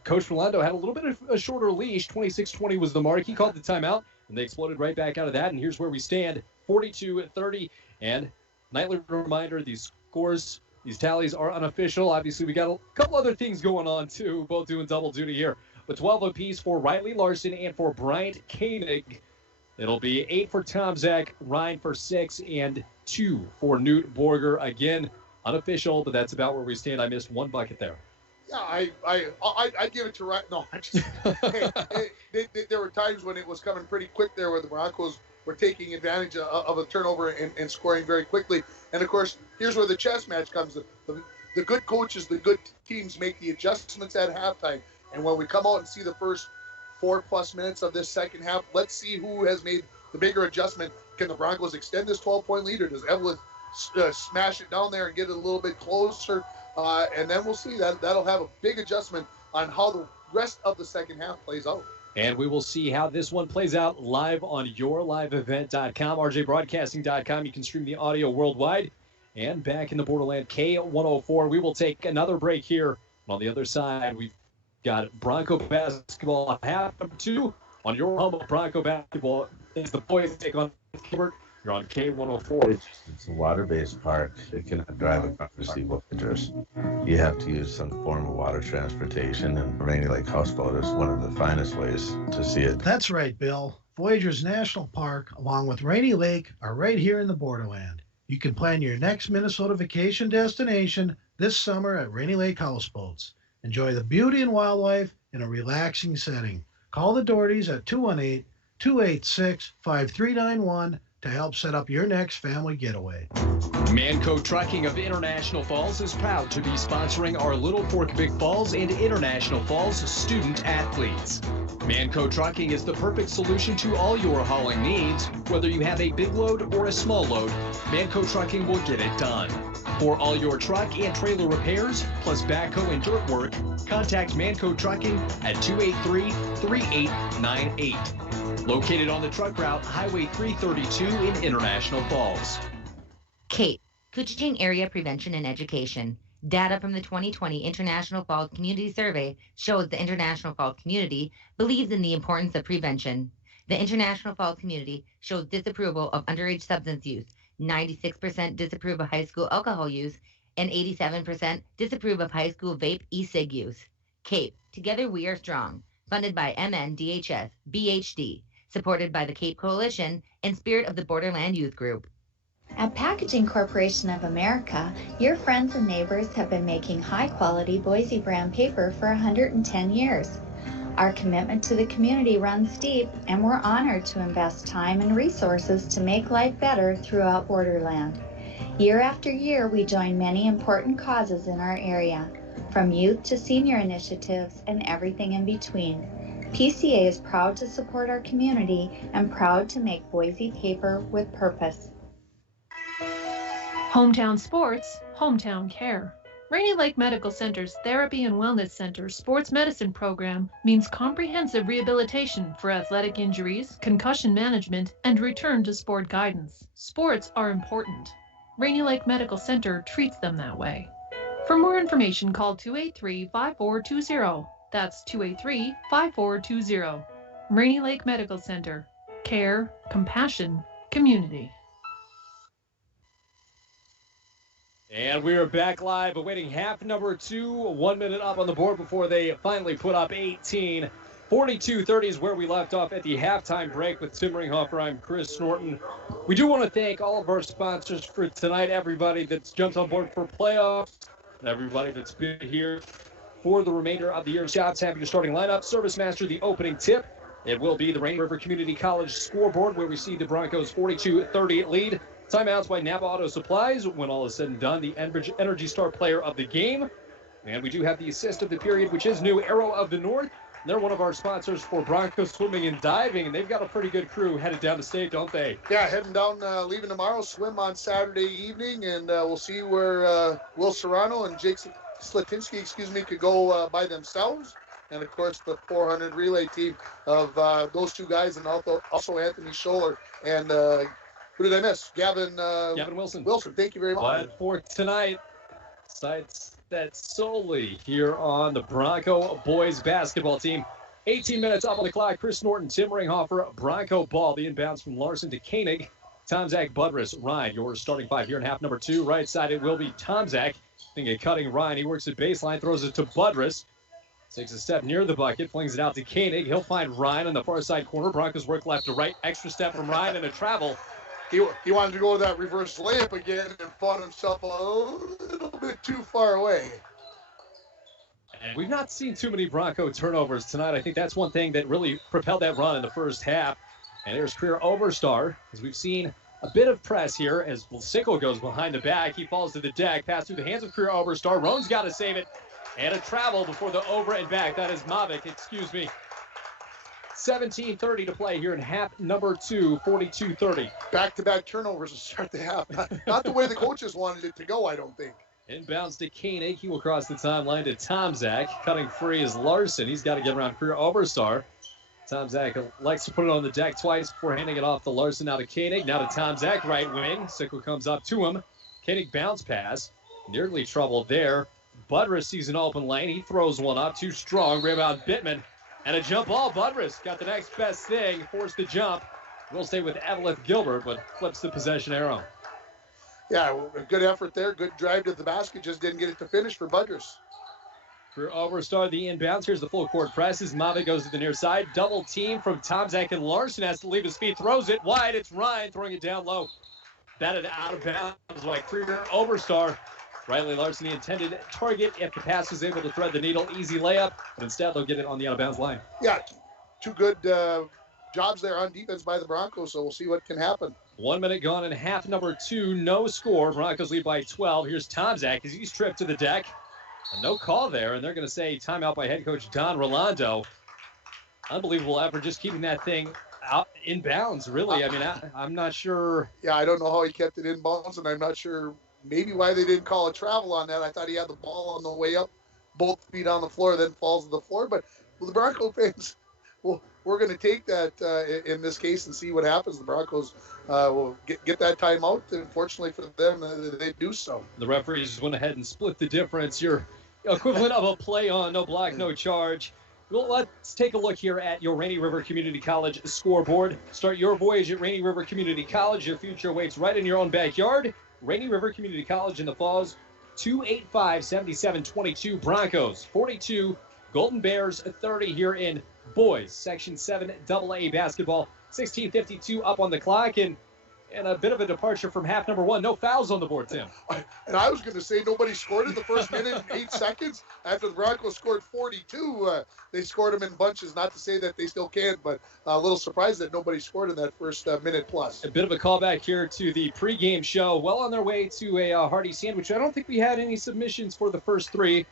Coach Rolando had a little bit of a shorter leash. 26-20 was the mark. He called the timeout, and they exploded right back out of that. And here's where we stand, 42-30. And nightly reminder, these scores, these tallies are unofficial. Obviously, we got a couple other things going on, too, both doing double duty here. But 12 apiece for Riley Larson and for Bryant Koenig. It'll be 8 for Tom Zach, Ryan for 6, and 2 for Newt Borger. Again, unofficial, but that's about where we stand. I missed one bucket there. Yeah, I'd give it to Ryan. No, there were times when it was coming pretty quick there where the Broncos were taking advantage of a turnover and scoring very quickly. And, of course, here's where the chess match comes. The good coaches, the good teams make the adjustments at halftime. And when we come out and see the first 4+ minutes of this second half, let's see who has made the bigger adjustment. Can the Broncos extend this 12-point lead, or does Eveleth smash it down there and get it a little bit closer? And then we'll see that'll have a big adjustment on how the rest of the second half plays out. And we will see how this one plays out live on yourliveevent.com, rjbroadcasting.com. You can stream the audio worldwide. And back in the Borderland K104, we will take another break here. And on the other side, we've got Bronco basketball half number 2 on your home of Bronco basketball. It's the boys take on Gilbert. You're on K104. It's a water-based park. It cannot drive across receival pitchers. You have to use some form of water transportation, and Rainy Lake Houseboat is one of the finest ways to see it. That's right, Bill. Voyageurs National Park, along with Rainy Lake, are right here in the Borderland. You can plan your next Minnesota vacation destination this summer at Rainy Lake Houseboats. Enjoy the beauty and wildlife in a relaxing setting. Call the Dohertys at 218-286-5391 to help set up your next family getaway. Manco Trucking of International Falls is proud to be sponsoring our Little Fork Big Falls and International Falls student athletes. Manco Trucking is the perfect solution to all your hauling needs. Whether you have a big load or a small load, Manco Trucking will get it done. For all your truck and trailer repairs, plus backhoe and dirt work, contact Manco Trucking at 283-3898. Located on the truck route Highway 332 in International Falls. CAPE, Couchiching Area Prevention and Education. Data from the 2020 International Falls Community Survey shows the International Falls community believes in the importance of prevention. The International Falls community shows disapproval of underage substance use, 96% disapprove of high school alcohol use, and 87% disapprove of high school vape e-cig use. CAPE, Together We Are Strong, funded by MNDHS, BHD, supported by the CAPE Coalition and Spirit of the Borderland Youth Group. At Packaging Corporation of America, your friends and neighbors have been making high-quality Boise brown paper for 110 years. Our commitment to the community runs deep, and we're honored to invest time and resources to make life better throughout Borderland. Year after year, we join many important causes in our area, from youth to senior initiatives and everything in between. PCA is proud to support our community and proud to make Boise paper with purpose. Hometown Sports, Hometown Care. Rainy Lake Medical Center's Therapy and Wellness Center Sports Medicine Program means comprehensive rehabilitation for athletic injuries, concussion management, and return to sport guidance. Sports are important. Rainy Lake Medical Center treats them that way. For more information, call 283-5420. That's 283-5420. Rainy Lake Medical Center. Care, compassion, community. And we are back live, awaiting half number 2. 1 minute up on the board before they finally put up 18. 42-30 is where we left off at the halftime break with Tim Ringhofer. I'm Chris Norton. We do want to thank all of our sponsors for tonight, everybody that's jumped on board for playoffs, and everybody that's been here for the remainder of the year. Shots having your starting lineup. Service Master, the opening tip. It will be the Rainy River Community College scoreboard where we see the Broncos 42-30 lead. Timeouts by Napa Auto Supplies. When all is said and done, the Energy Star player of the game. And we do have the assist of the period, which is new, Arrow of the North. They're one of our sponsors for Broncos Swimming and Diving, and they've got a pretty good crew headed down the state, don't they? Yeah, heading down, leaving tomorrow, swim on Saturday evening, and we'll see where Will Serrano and Jake Slatinsky, could go by themselves. And, of course, the 400 relay team of those two guys, and also Anthony Scholler and who did I miss? Gavin Wilson. Wilson, thank you very much. But for tonight, sites that solely here on the Bronco boys basketball team. 18 minutes up on the clock. Chris Norton, Tim Ringhofer, Bronco ball. The inbounds from Larson to Koenig. Tomzak, Budrus, Ryan, your starting five here in half number 2. Right side, it will be Tomzak. Thinking of cutting Ryan. He works at baseline, throws it to Budrus. Takes a step near the bucket, flings it out to Koenig. He'll find Ryan on the far side corner. Broncos work left to right. Extra step from Ryan and a travel. He wanted to go to that reverse layup again and fought himself a little bit too far away. And we've not seen too many Bronco turnovers tonight. I think that's one thing that really propelled that run in the first half. And there's Career Overstar, as we've seen a bit of press here as Sickle goes behind the back. He falls to the deck, pass through the hands of Career Overstar. Roan's got to save it. And a travel before the over and back. That is Mavic, 17:30 to play here in half number 2, 42-30. Back-to-back turnovers to start the half. Not the way the coaches wanted it to go, I don't think. Inbounds to Koenig. He will cross the timeline to Tomzak. Cutting free is Larson. He's got to get around Career Overstar. Tomzak likes to put it on the deck twice before handing it off to Larson. Now to Koenig. Now to Tomzak, right wing. Sickle comes up to him. Koenig bounce pass. Nearly trouble there. Budrus sees an open lane. He throws one up. Too strong. Rebound Bittman. And a jump ball. Budrus got the next best thing. Forced the jump. We'll stay with Eveleth Gilbert, but flips the possession arrow. Yeah, a good effort there. Good drive to the basket. Just didn't get it to finish for Budrus. For Overstar, the inbounds. Here's the full court presses. Mavic goes to the near side. Double team from Tomzak, and Larson has to leave his feet. Throws it wide. It's Ryan throwing it down low. Batted out of bounds by Career Overstar. Riley Larson, the intended target if the pass was able to thread the needle. Easy layup, but instead they'll get it on the out-of-bounds line. Yeah, two good jobs there on defense by the Broncos, so we'll see what can happen. 1 minute gone in half number 2. No score. Broncos lead by 12. Here's Tomczak as he's tripped to the deck. And no call there, and they're going to say timeout by head coach Don Rolando. Unbelievable effort just keeping that thing out in bounds, really. I mean, I'm not sure. Yeah, I don't know how he kept it in bounds, and I'm not sure maybe why they didn't call a travel on that. I thought he had the ball on the way up, both feet on the floor, then falls to the floor. But the Bronco fans, well, we're going to take that in this case and see what happens. The Broncos will get that timeout, and fortunately for them, they do so. The referees went ahead and split the difference. Your equivalent of a play on, no block, no charge. Well, let's take a look here at your Rainy River Community College scoreboard. Start your voyage at Rainy River Community College. Your future waits right in your own backyard. Rainy River Community College in the Falls, 285-7722 Broncos, 42 Golden Bears, 30 here in boys Section 7 AA basketball. 16:52 up on the clock, and a bit of a departure from half number 1. No fouls on the board, Tim. And I was going to say nobody scored in the first minute and 8 seconds. After the Broncos scored 42, they scored them in bunches. Not to say that they still can't, but a little surprised that nobody scored in that first minute plus. A bit of a callback here to the pregame show. Well on their way to a hearty sandwich. I don't think we had any submissions for the first 3.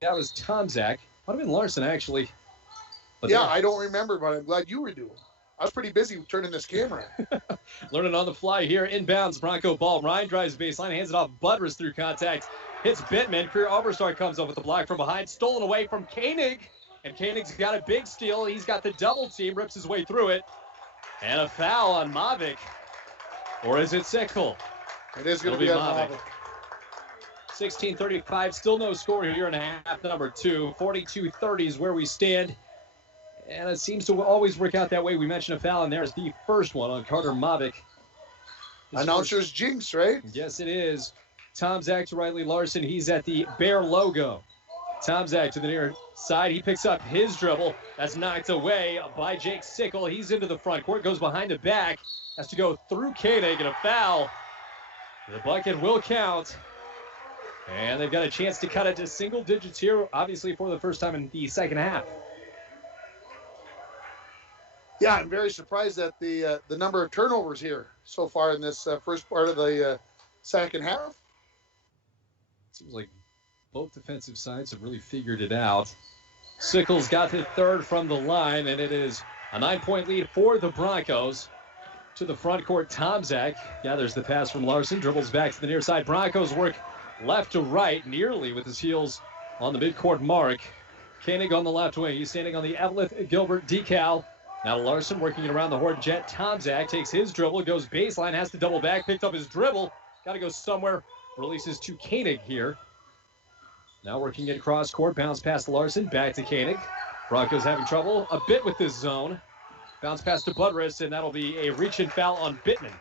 That was Tomczak. Might have been Larson, actually. But yeah, I don't remember, but I'm glad you were doing. I was pretty busy turning this camera. Learning on the fly here. Inbounds, Bronco ball. Ryan drives baseline, hands it off. Buttress through contact. Hits Bittman. Career Oberstar comes up with the block from behind. Stolen away from Koenig. And Koenig's got a big steal. He's got the double team. Rips his way through it. And a foul on Mavic. Or is it Sickle? It is going to be on Mavic. 16:35. Still no score here in half number 2. 42-30 is where we stand. And it seems to always work out that way. We mentioned a foul, and there's the first one on Carter Mavic. Announcer's jinx, right? Yes, it is. Tomczak to Riley Larson. He's at the Bear logo. Tomczak to the near side. He picks up his dribble. That's knocked away by Jake Sickle. He's into the front court. Goes behind the back. Has to go through Koenig, and a foul. The bucket will count. And they've got a chance to cut it to single digits here, obviously for the first time in the second half. Yeah, I'm very surprised at the number of turnovers here so far in this first part of the second half. Seems like both defensive sides have really figured it out. Sickles got the third from the line, and it is a 9-point lead for the Broncos. To the front court, Tomczak gathers the pass from Larson, dribbles back to the near side. Broncos work left to right, nearly with his heels on the midcourt mark. Koenig on the left wing. He's standing on the Eveleth Gilbert decal. Now Larson working it around the horn jet. Tomczak takes his dribble, goes baseline, has to double back, picked up his dribble. Got to go somewhere. Releases to Koenig here. Now working it cross court, bounce past Larson, back to Koenig. Broncos having trouble a bit with this zone. Bounce pass to Buttress, and that'll be a reach-in foul on Bittman.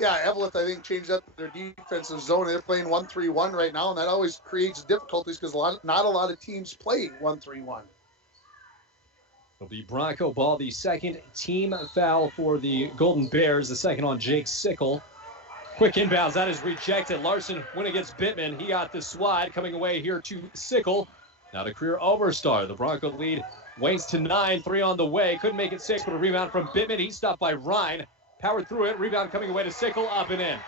Yeah, Eveleth, I think, changed up their defensive zone. They're playing 1-3-1 right now, and that always creates difficulties because not a lot of teams play 1-3-1. It'll be Bronco ball, the second team foul for the Golden Bears, the second on Jake Sickle. Quick inbounds, that is rejected. Larson went against Bittman. He got the swat coming away here to Sickle. Now the career Oberstar. The Bronco lead wanes to 9, 3 on the way. Couldn't make it 6, but a rebound from Bittman. He's stopped by Ryan. Powered through it. Rebound coming away to Sickle, up and in.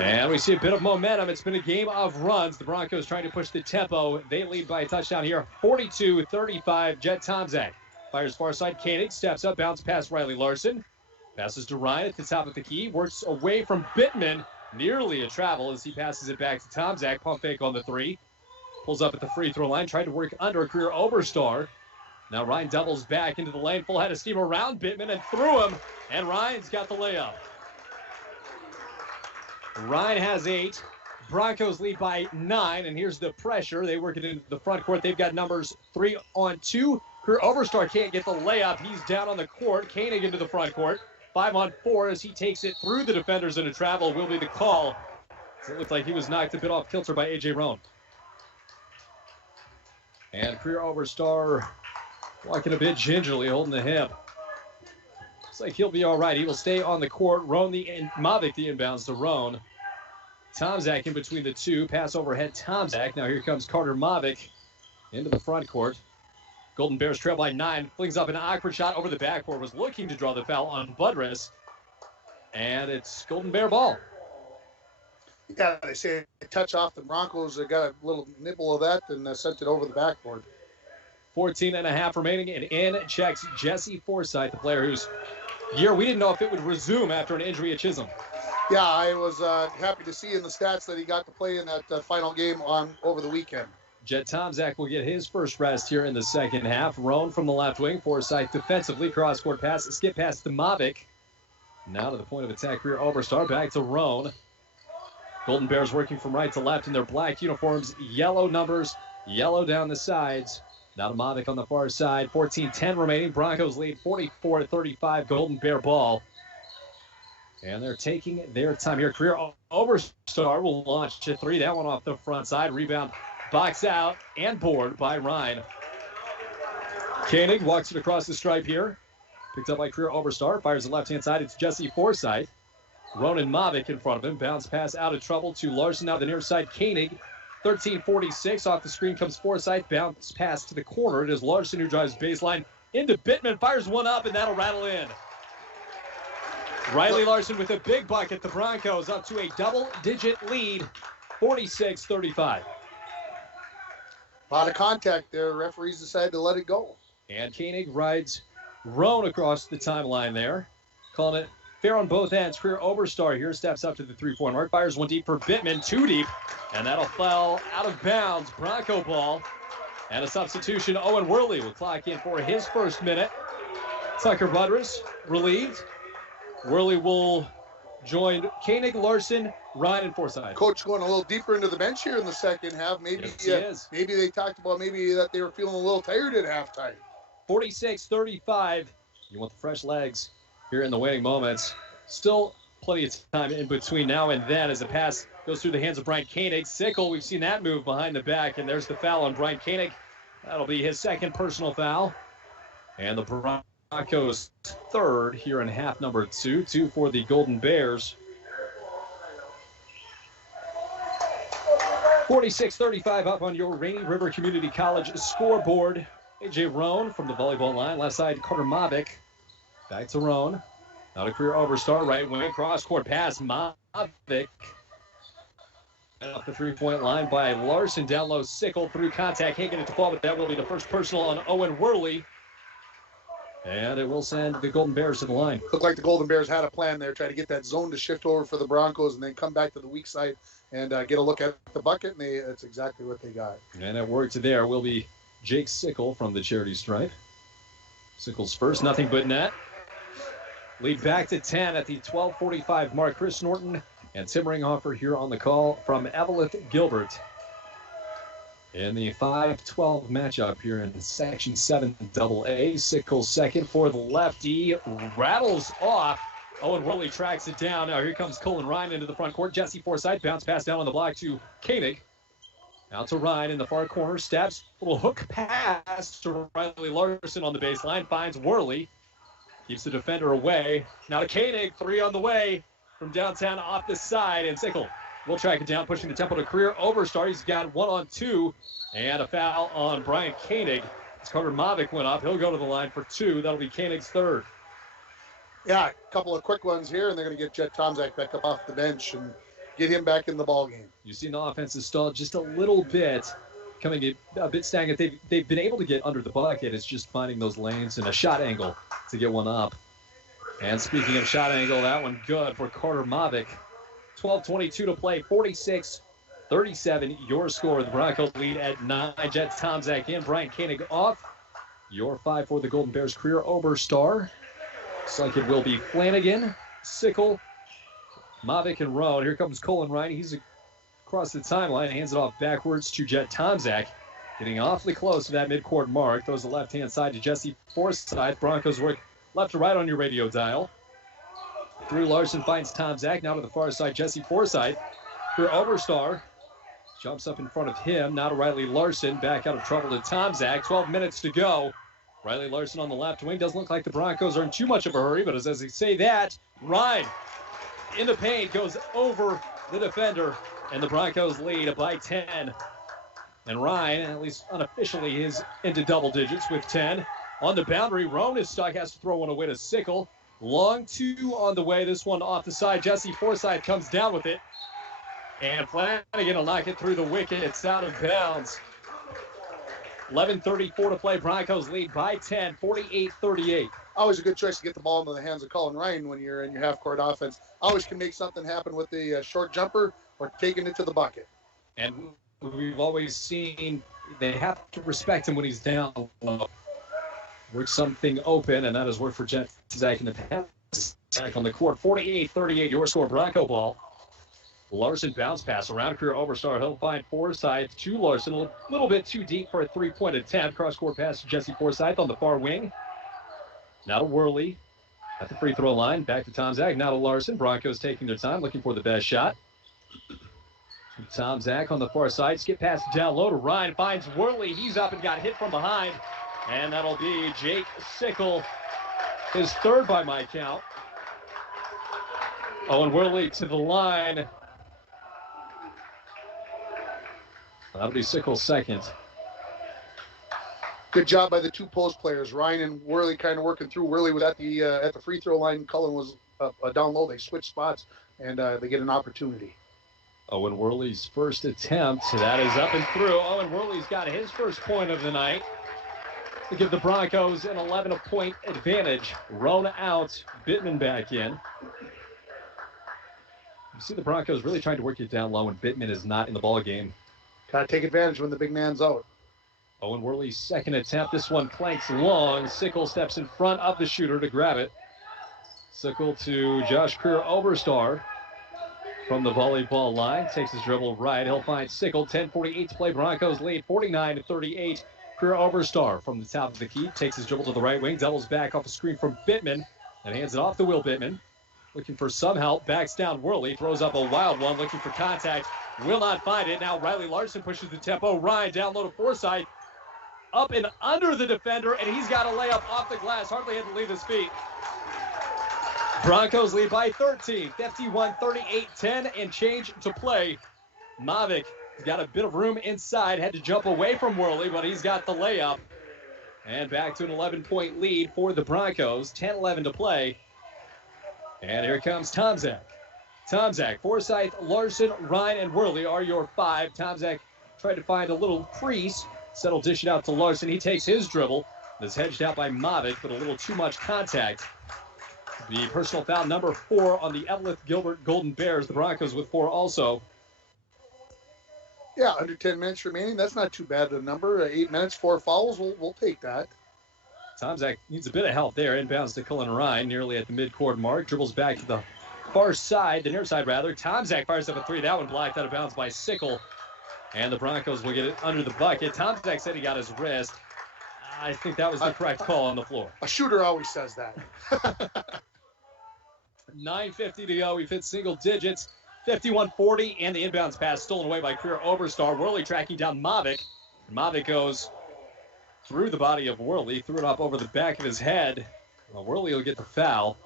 And we see a bit of momentum. It's been a game of runs. The Broncos trying to push the tempo. They lead by a touchdown here, 42-35. Jet Tomczak fires far side. Koenig steps up, bounce past Riley Larson. Passes to Ryan at the top of the key. Works away from Bittman. Nearly a travel as he passes it back to Tomczak. Pump fake on the 3. Pulls up at the free throw line. Tried to work under a career Oberstar. Now Ryan doubles back into the lane. Full head of steam around Bittman and through him. And Ryan's got the layup. Ryan has 8. Broncos lead by 9. And here's the pressure. They work it into the front court. They've got numbers 3 on 2. Career Oberstar can't get the layup. He's down on the court. Koenig into the front court. 5 on 4 as he takes it through the defenders in a travel will be the call. It looks like he was knocked a bit off kilter by A.J. Roan. And career Oberstar walking a bit gingerly, holding the hip. Looks like he'll be all right. He will stay on the court. Mavic the inbounds to Roan. Tomzak in between the two. Pass overhead, Tomzak. Now here comes Carter Mavic into the front court. Golden Bears trail by 9. Flings up an awkward shot over the backboard. Was looking to draw the foul on Budrus. And it's Golden Bear ball. Yeah, they say a touch off the Broncos. They got a little nibble of that and sent it over the backboard. 14.5 remaining, and in checks Jesse Forsythe, the player whose year we didn't know if it would resume after an injury at Chisholm. Yeah, I was happy to see in the stats that he got to play in that final game over the weekend. Jet Tomzak will get his first rest here in the second half. Roan from the left wing. Forsythe defensively. Cross-court pass. Skip pass to Mavic. Now to the point of attack. Career Oberstar. Back to Roan. Golden Bears working from right to left in their black uniforms. Yellow numbers. Yellow down the sides. Now to Mavic on the far side. 14-10 remaining. Broncos lead 44-35. Golden Bear ball. And they're taking their time here. Career Oberstar will launch a three. That one off the front side. Rebound. Box out and board by Ryan. Koenig walks it across the stripe here. Picked up by Career Oberstar. Fires the left-hand side. It's Jesse Forsythe. Ronan Mavic in front of him. Bounce pass out of trouble to Larson. Now the near side. Koenig. 13:46. Off the screen comes Forsythe. Bounce pass to the corner. It is Larson who drives baseline into Bittman. Fires one up, and that'll rattle in. Riley Larson with a big bucket. The Broncos up to a double-digit lead. 46-35. A lot of contact there. Referees decided to let it go. And Koenig rides Roan across the timeline there. Calling it fair on both ends. Career Oberstar here steps up to the 3-point mark. Fires one deep for Bittman. Two deep. And that'll fall out of bounds. Bronco ball. And a substitution. Owen Worley will clock in for his first minute. Tucker Budrus relieved. Worley will join Koenig, Larson, Ryan, and Forsythe. Coach going a little deeper into the bench here in the second half. Maybe maybe they talked about that they were feeling a little tired at halftime. 46-35. You want the fresh legs here in the waning moments. Still plenty of time in between now and then as the pass goes through the hands of Brian Koenig. Sickle, we've seen that move behind the back, and there's the foul on Brian Koenig. That'll be his second personal foul. And the Broncos third here in half number 2. 2 for the Golden Bears. 46-35 up on your Rainy River Community College scoreboard. A.J. Roan from the volleyball line. Left side, Carter Mavic. Back to Roan. Now to Career Oberstar. Right wing, cross-court pass. Mavic. And off the 3-point line by Larson. Down low, Sickle through contact. Can't get it to fall, but that will be the first personal on Owen Worley. And it will send the Golden Bears to the line. Looked like the Golden Bears had a plan there, try to get that zone to shift over for the Broncos and then come back to the weak side and get a look at the bucket, and that's exactly what they got. And at work to there will be Jake Sickle from the charity stripe. Sickle's first, nothing but net. Lead back to 10 at the 12:45 mark. Chris Norton and Tim Ringhofer here on the call from Eveleth Gilbert. In the 5-12 matchup here in Section 7 AA, Sickle second for the lefty. Rattles off. Owen Worley tracks it down. Now here comes Colin Ryan into the front court. Jesse Forsythe bounce pass down on the block to Koenig. Out to Ryan in the far corner. Steps. Little hook pass to Riley Larson on the baseline. Finds Worley. Keeps the defender away. Now to Koenig. 3 on the way from downtown off the side. And Sickle will track it down, pushing the tempo to Career Oberstar. He's got 1-on-2 and a foul on Brian Koenig. As Carter Mavic went up, he'll go to the line for 2. That'll be Koenig's third. Yeah, a couple of quick ones here, and they're going to get Jet Tomzak back up off the bench and get him back in the ballgame. You've seen the offense is stalled just a little bit, coming a bit stagnant. They've been able to get under the bucket. It's just finding those lanes and a shot angle to get one up. And speaking of shot angle, that one good for Carter Mavic. 12:22 to play, 46-37, your score. The Broncos lead at 9. Jet Tomzak in, Brian Koenig off. Your 5 for the Golden Bears. Career Oberstar. Looks like it will be Flanagan, Sickle, Mavic, and Roan. Here comes Colin Ryan. He's across the timeline, hands it off backwards to Jet Tomzak. Getting awfully close to that midcourt mark. Throws the left-hand side to Jesse Forsythe. Broncos work left to right on your radio dial. Through Larson finds Tomzak. Now to the far side, Jesse Forsythe. For Oberstar. Jumps up in front of him. Now to Riley Larson. Back out of trouble to Tomzak. 12 minutes to go. Riley Larson on the left wing. Doesn't look like the Broncos are in too much of a hurry, but as they say that, Ryan in the paint goes over the defender, and the Broncos lead by 10. And Ryan, at least unofficially, is into double digits with 10. On the boundary, Roan is stuck, has to throw one away to Sickle. Long two on the way, this one off the side. Jesse Forsythe comes down with it. And Flanagan will knock it through the wicket. It's out of bounds. 11:34 to play. Broncos lead by 10, 48-38. Always a good choice to get the ball into the hands of Colin Ryan when you're in your half-court offense. Always can make something happen with the short jumper or taking it to the bucket. And we've always seen they have to respect him when he's down low. Work something open, and that has worked for Zach in the past. Back on the court, 48-38, your score, Bronco ball. Larson bounce pass around career overstar. He'll find Forsythe to Larson. A little bit too deep for a three-point attempt. Cross-court pass to Jesse Forsythe on the far wing. Now to Worley at the free throw line. Back to Tom Zach. Now to Larson. Broncos taking their time, looking for the best shot. Tom Zach on the far side. Skip pass down low to Ryan. Finds Worley. He's up and got hit from behind. And that'll be Jake Sickle, his third by my count. Owen Worley to the line. That'll be Sickle's second. Good job by the two post players. Ryan and Worley kind of working through. Worley was at the free throw line. Cullen was down low. They switched spots, and they get an opportunity. Owen Worley's first attempt. That is up and through. Owen Worley's got his first point of the night to give the Broncos an 11-point advantage. Roan out, Bittman back in. You see the Broncos really trying to work it down low when Bittman is not in the ball game. Got to take advantage when the big man's out. Owen Worley's second attempt. This one planks long. Sickle steps in front of the shooter to grab it. Sickle to Josh Kerr Overstar from the volleyball line. Takes his dribble right. He'll find Sickle. 10:48 to play. Broncos lead 49-38. Kerr Overstar from the top of the key. Takes his dribble to the right wing. Doubles back off a screen from Bittman and hands it off to Will Bittman. Looking for some help. Backs down Worley. Throws up a wild one. Looking for contact. Will not find it. Now Riley Larson pushes the tempo. Ryan down low to Forsythe. Up and under the defender, and he's got a layup off the glass. Hardly had to leave his feet. Broncos lead by 13. 51-38, 10 and change to play. Mavic has got a bit of room inside. Had to jump away from Worley, but he's got the layup. And back to an 11-point lead for the Broncos. 10-11 to play. And here comes Tom Zach. Tom Zach, Forsythe, Larson, Ryan, and Worley are your five. Tom Zach tried to find a little crease. Settle dish it out to Larson. He takes his dribble. That's hedged out by Mavic, but a little too much contact. The personal foul number 4 on the Eveleth Gilbert Golden Bears. The Broncos with 4 also. Yeah, under 10 minutes remaining. That's not too bad of a number. 8 minutes, 4 fouls. We'll take that. Tom Zach needs a bit of help there. Inbounds to Cullen Ryan, nearly at the midcourt mark. Dribbles back to the far side, the near side rather. Tom Zach fires up a 3. That one blocked out of bounds by Sickle. And the Broncos will get it under the bucket. Tom Zach said he got his wrist. I think that was the correct call on the floor. A shooter always says that. 9:50 to go. We've hit single digits. 51-40, and the inbounds pass stolen away by career Overstar. Worley tracking down Mavic. Mavic goes through the body of Worley, threw it up over the back of his head. Well, Worley will get the foul.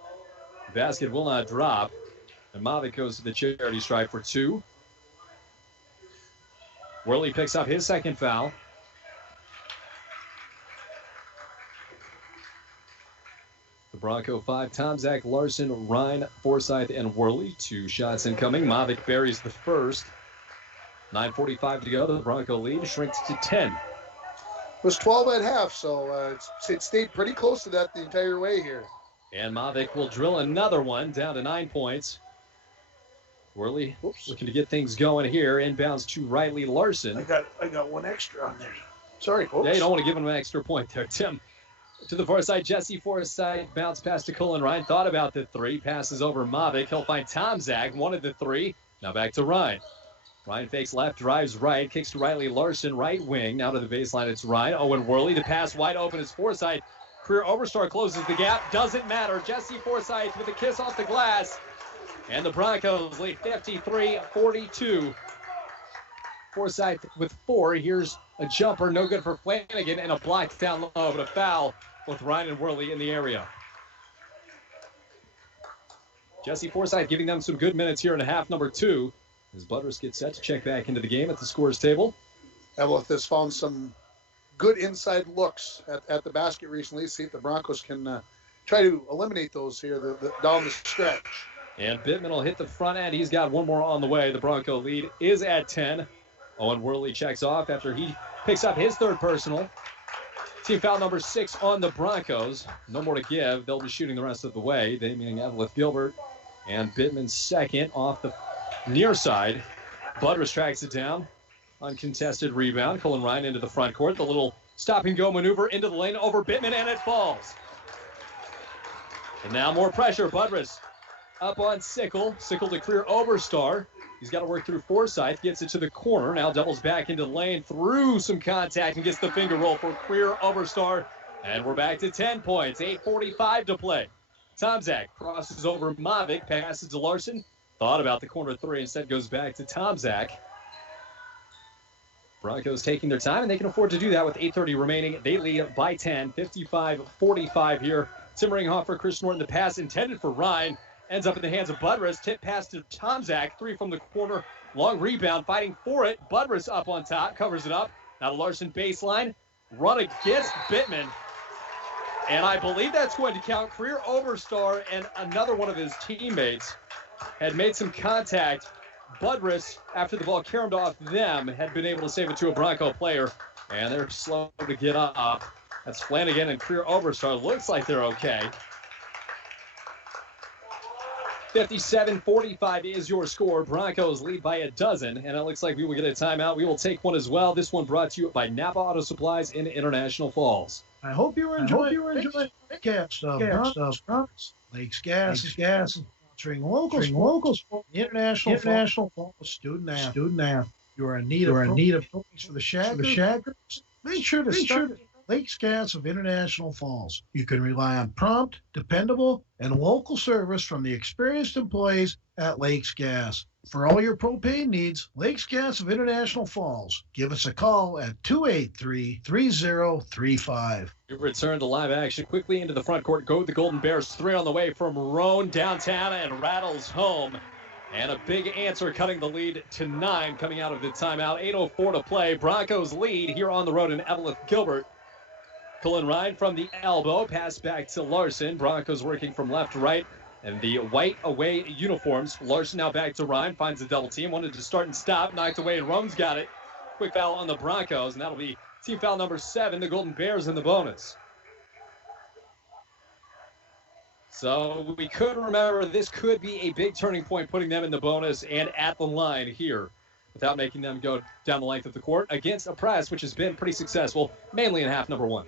The basket will not drop. And Mavic goes to the charity stripe for 2. Worley picks up his second foul. The Bronco 5, Tom Zach, Larson, Ryan, Forsythe, and Worley. 2 shots incoming. Mavic buries the first. 9:45 to go. The Bronco lead shrinks to 10. It was 12 at half, so it stayed pretty close to that the entire way here. And Mavic will drill another one down to 9 points. Worley looking to get things going here. Inbounds to Riley Larson. I got one extra on there. Sorry, folks. Yeah, you don't want to give him an extra point there, Tim. To the far side, Jesse Forsythe. Bounce pass to Cullen Ryan. Thought about the 3. Passes over Mavic. He'll find Tom Zach. Wanted the 3. Now back to Ryan. Ryan fakes left, drives right. Kicks to Riley Larson, right wing. Now to the baseline, it's Ryan. Owen Worley. The pass wide open is Forsythe. Career Overstar closes the gap. Doesn't matter. Jesse Forsythe with a kiss off the glass. And the Broncos lead 53-42. Forsythe with 4. Here's a jumper, no good for Flanagan, and a block down low, but a foul with Ryan and Worley in the area. Jesse Forsythe giving them some good minutes here in half number 2. as Butters gets set to check back into the game at the scores table. Eveleth has found some good inside looks at the basket recently. See if the Broncos can try to eliminate those here down the stretch. And Bittman will hit the front end. He's got one more on the way. The Bronco lead is at 10. Owen Worley checks off after he picks up his third personal. Team foul number 6 on the Broncos. No more to give. They'll be shooting the rest of the way. They meaning Eveleth Gilbert. And Bittman second off the near side. Butters tracks it down. Uncontested rebound. Cullen Ryan into the front court. The little stop-and-go maneuver into the lane over Bittman, and it falls. And now more pressure. Butters up on Sickle. Sickle to career Oberstar. He's got to work through Forsyth. Gets it to the corner. Now doubles back into the lane through some contact and gets the finger roll for career Oberstar. And we're back to 10 points. 8:45 to play. Tomzak crosses over Mavic. Passes to Larson. Thought about the corner three. Instead goes back to Tomzak. Broncos taking their time, and they can afford to do that with 8:30 remaining. They lead by 10, 55-45 here. Tim Ringhofer, Chris Norton, the pass intended for Ryan. Ends up in the hands of Budrus. Tip pass to Tomzak. 3 from the corner. Long rebound. Fighting for it. Budrus up on top. Covers it up. Now to Larson baseline. Run against Bittman. And I believe that's going to count. Career Oberstar and another one of his teammates had made some contact. Budrus, after the ball caromed off them, had been able to save it to a Bronco player. And they're slow to get up. That's Flanagan and Career Oberstar. Looks like they're okay. 57-45 is your score. Broncos lead by a dozen, and it looks like we will get a timeout. We will take one as well. This one brought to you by Napa Auto Supplies in International Falls. I hope you were enjoying gas stuff. Lakes Gas, sponsoring local sport, International Falls student athlete. You are in need of toys for the Shaggers. Make sure to start Lakes Gas of International Falls. You can rely on prompt, dependable, and local service from the experienced employees at Lakes Gas. For all your propane needs, Lakes Gas of International Falls. Give us a call at 283-3035. We return to live action quickly into the front court. Go the Golden Bears. 3 on the way from Roan downtown and rattles home. And a big answer cutting the lead to 9 coming out of the timeout. 8:04 to play. Broncos lead here on the road in Eveleth Gilbert. Cullen Ryan from the elbow. Pass back to Larson. Broncos working from left to right. And the white away uniforms. Larson now back to Ryan. Finds a double team. Wanted to start and stop. Knocked away, and Rome's got it. Quick foul on the Broncos. And that'll be team foul number 7. The Golden Bears in the bonus. So we could remember this could be a big turning point, putting them in the bonus and at the line here, without making them go down the length of the court against a press, which has been pretty successful, mainly in half number 1.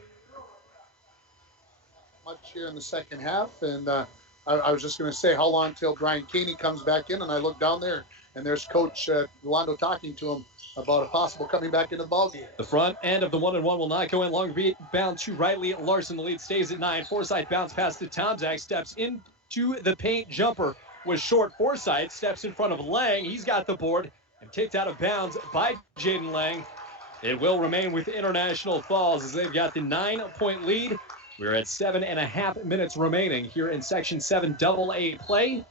Much here in the second half, and I was just going to say, how long till Brian Caney comes back in? And I look down there, and there's Coach Rolando talking to him about a possible coming back into the ballgame. The front end of the 1-and-1 will not go in. Long rebound to Riley Larson. The lead stays at 9. Forsyth bounce pass to Tomzak. Steps into the paint. Jumper was short. Forsyth steps in front of Lang. He's got the board and kicked out of bounds by Jaden Lang. It will remain with International Falls as they've got the 9-point lead. We're at 7.5 minutes remaining here in Section 7 AA play.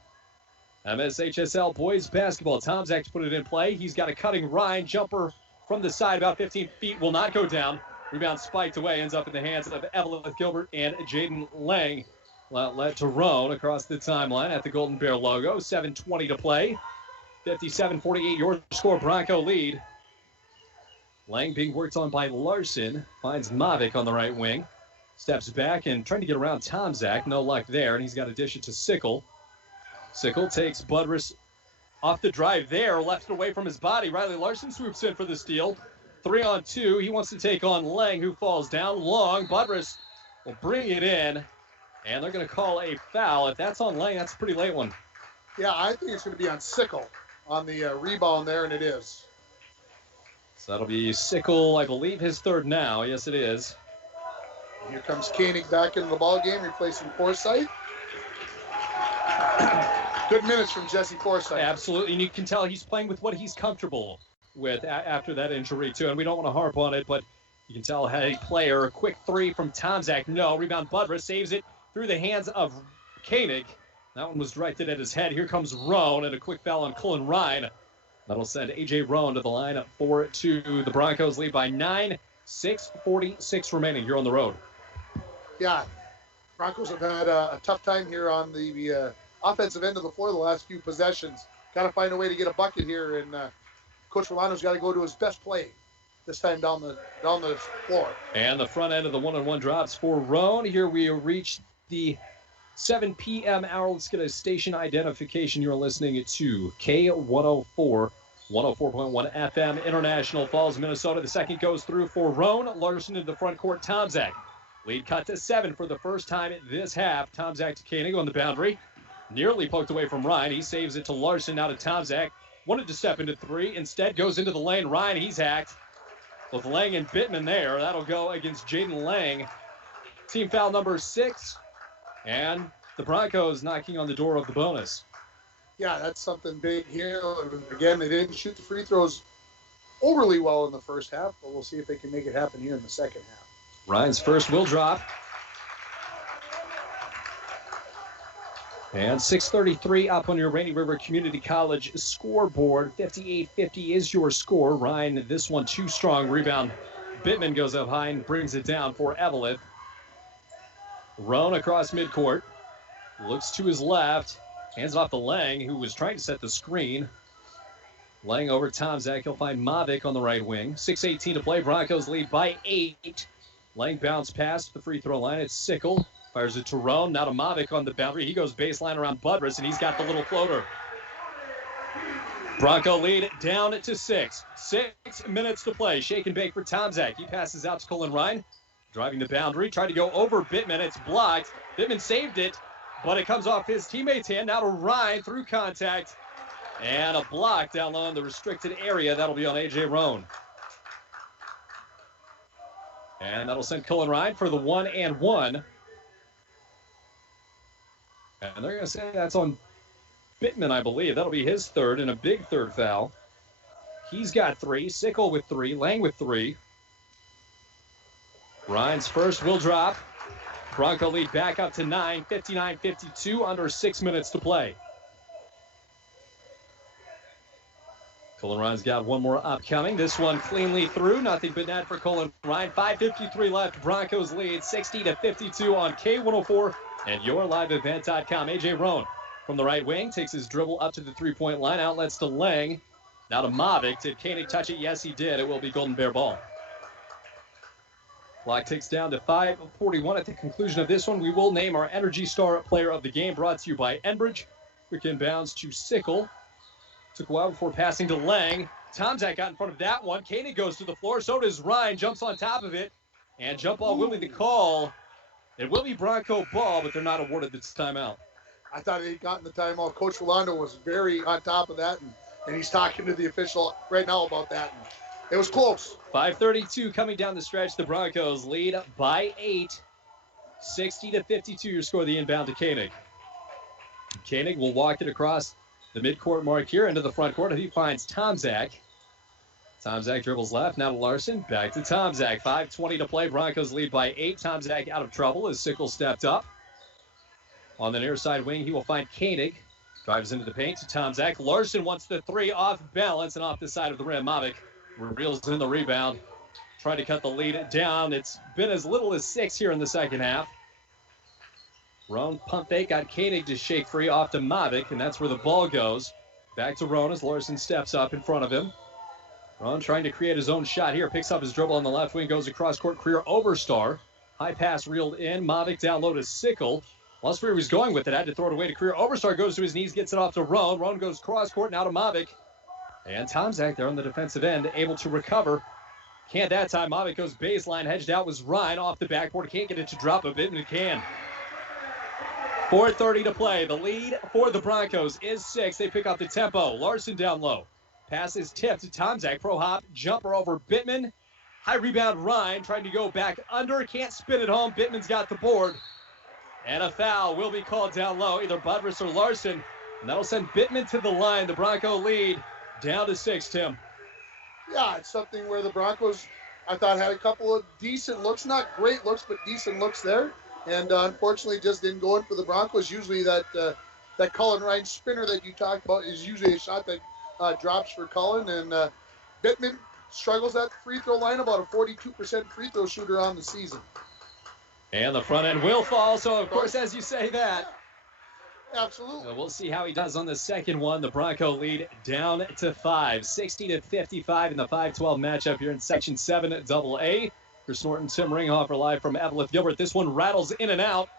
MSHSL boys basketball. Tomzak's put it in play. He's got a cutting Ryan. Jumper from the side about 15 feet. Will not go down. Rebound spiked away. Ends up in the hands of Eveleth Gilbert and Jaden Lang. Let to Roan across the timeline at the Golden Bear logo. 7:20 to play. 57-48 your score. Bronco lead. Lang being worked on by Larson. Finds Mavic on the right wing. Steps back and trying to get around Tomzak. No luck there, and he's got to dish it to Sickle. Sickle takes Budrus off the drive there, left it away from his body. Riley Larson swoops in for the steal. 3-on-2. He wants to take on Lang, who falls down. Long. Budrus will bring it in, and they're going to call a foul. If that's on Lang, that's a pretty late one. Yeah, I think it's going to be on Sickle on the rebound there, and it is. So that'll be Sickle, I believe, his third now. Yes, it is. Here comes Koenig back into the ballgame, replacing Forsyth. Good minutes from Jesse Forsyth. Absolutely, and you can tell he's playing with what he's comfortable with after that injury, too. And we don't want to harp on it, but you can tell, hey, player, a quick 3 from Tomzak. No, rebound Budrus saves it through the hands of Koenig. That one was directed at his head. Here comes Roan, and a quick foul on Cullen Ryan. That'll send A.J. Roan to the line for 2. The Broncos lead by 9. 6:46 remaining here on the road. Yeah, Broncos have had a tough time here on the offensive end of the floor the last few possessions. Got to find a way to get a bucket here, and Coach Rolano's got to go to his best play this time down the floor. And the front end of the one-on-one drops for Roan. Here we reach the 7 p.m. hour. Let's get a station identification. You're listening to K104. 104.1 FM, International Falls, Minnesota. The second goes through for Roan. Larson into the front court, Tomczak. Lead cut to 7 for the first time this half. Tomczak to Koenig on the boundary. Nearly poked away from Ryan. He saves it to Larson, now to Tomczak. Wanted to step into 3. Instead goes into the lane. Ryan, he's hacked. With Lang and Bittman there. That'll go against Jaden Lang. Team foul number 6. And the Broncos knocking on the door of the bonus. Yeah, that's something big here. Again, they didn't shoot the free throws overly well in the first half, but we'll see if they can make it happen here in the second half. Ryan's first will drop. And 6:33 up on your Rainy River Community College scoreboard. 58-50 is your score. Ryan, this one too strong. Rebound. Bittman goes up high and brings it down for Eveleth. Roan across midcourt. Looks to his left. Hands it off to Lang, who was trying to set the screen. Lang over Tomczak. He'll find Mavic on the right wing. 6:18 to play. Broncos lead by 8. Lang bounce past the free throw line. It's Sickle. Fires it to Roan. Now to Mavic on the boundary. He goes baseline around Budrus, and he's got the little floater. Bronco lead down to 6. 6 minutes to play. Shake and bake for Tomczak. He passes out to Colin Ryan. Driving the boundary. Tried to go over Bittman. It's blocked. Bittman saved it. But it comes off his teammate's hand. Now to Ryan through contact. And a block down low in the restricted area. That'll be on A.J. Roan. And that'll send Colin Ryan for the 1-and-1. And they're going to say that's on Bittman, I believe. That'll be his third and a big third foul. He's got 3. Sickle with 3. Lang with 3. Ryan's first will drop. Bronco lead back up to 9, 59-52, under 6 minutes to play. Colin Ryan's got one more upcoming. This one cleanly through. Nothing but net for Colin Ryan. 5:53 left. Broncos lead 60-52 on K104 and YourLiveEvent.com. A.J. Roan from the right wing takes his dribble up to the three-point line. Outlets to Lang. Now to Mavic. Did Koenig touch it? Yes, he did. It will be Golden Bear ball. Clock ticks down to 5:41 at the conclusion of this one. We will name our Energy Star player of the game, brought to you by Enbridge. Quick inbounds to Sickle. Took a while before passing to Lang. Tomczak got in front of that one. Koenig goes to the floor. So does Ryan. Jumps on top of it. And jump ball will be the call. It will be Bronco ball, but they're not awarded this timeout. I thought he'd gotten the timeout. Coach Rolando was very on top of that, and he's talking to the official right now about that. And it was close. 5:32 coming down the stretch. The Broncos lead by 8. 60-52 your score. The inbound to Koenig. Koenig will walk it across the midcourt mark here into the front court. He finds Tomczak. Tomczak dribbles left. Now to Larson. Back to Tomczak. 5:20 to play. Broncos lead by 8. Tomczak out of trouble as Sickle stepped up. On the near side wing, he will find Koenig. Drives into the paint to Tomczak. Larson wants the 3 off balance and off the side of the rim. Mavic reels in the rebound. Trying to cut the lead down. It's been as little as 6 here in the second half. Roan pump fake, got Koenig to shake free off to Mavic, and that's where the ball goes. Back to Roan as Larson steps up in front of him. Roan trying to create his own shot here. Picks up his dribble on the left wing, goes across court. Career Overstar. High pass reeled in. Mavic down low to Sickle. Lost where he was going with it. Had to throw it away to Career Overstar. Goes to his knees, gets it off to Roan. Roan goes cross court now to Mavic. And Tomczak there on the defensive end, able to recover. Can't that time. Mavic goes baseline. Hedged out was Ryan off the backboard. Can't get it to drop a bit, and it can. 4:30 to play. The lead for the Broncos is 6. They pick up the tempo. Larson down low. Pass is tipped to Tomczak. Pro hop. Jumper over Bittman. High rebound Ryan trying to go back under. Can't spin it home. Bittman's got the board. And a foul will be called down low. Either Budrus or Larson. And that'll send Bittman to the line. The Bronco lead down to 6, Tim. Yeah, it's something where the Broncos, I thought, had a couple of decent looks. Not great looks, but decent looks there. And unfortunately just didn't go in for the Broncos. Usually that Colin Ryan spinner that you talked about is usually a shot that drops for Cullen, and Bittman struggles at the free throw line, about a 42% free throw shooter on the season. And the front end will fall, so of course, as you say that. Absolutely. We'll see how he does on the second one. The Bronco lead down to 5, 60-55 in the 5-12 matchup here in Section 7 AA. Chris Norton, Tim Ringhofer live from Eveleth Gilbert. This one rattles in and out.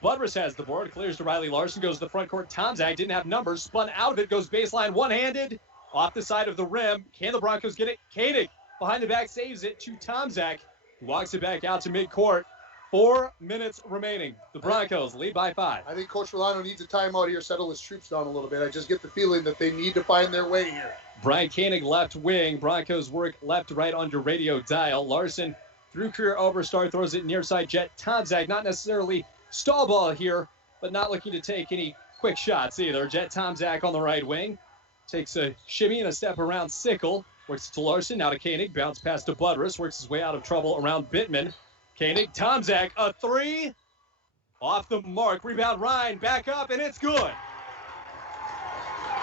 Budrus has the board, clears to Riley Larson, goes to the front court. Tomczak didn't have numbers, spun out of it, goes baseline one-handed, off the side of the rim. Can the Broncos get it? Koenig behind the back saves it to Tomczak, who walks it back out to midcourt. 4 minutes remaining. The Broncos lead by 5. I think Coach Rolano needs a timeout here, settle his troops down a little bit. I just get the feeling that they need to find their way here. Brian Koenig left wing. Broncos work left to right on your radio dial. Larson through career overstar, throws it near side jet. Tomczak, not necessarily stall ball here, but not looking to take any quick shots either. Jet Tomczak on the right wing. Takes a shimmy and a step around Sickle. Works it to Larson, now to Koenig. Bounce pass to Budrus. Works his way out of trouble around Bittman. Koenig, Tomczak, a 3. Off the mark. Rebound Ryan, back up, and it's good.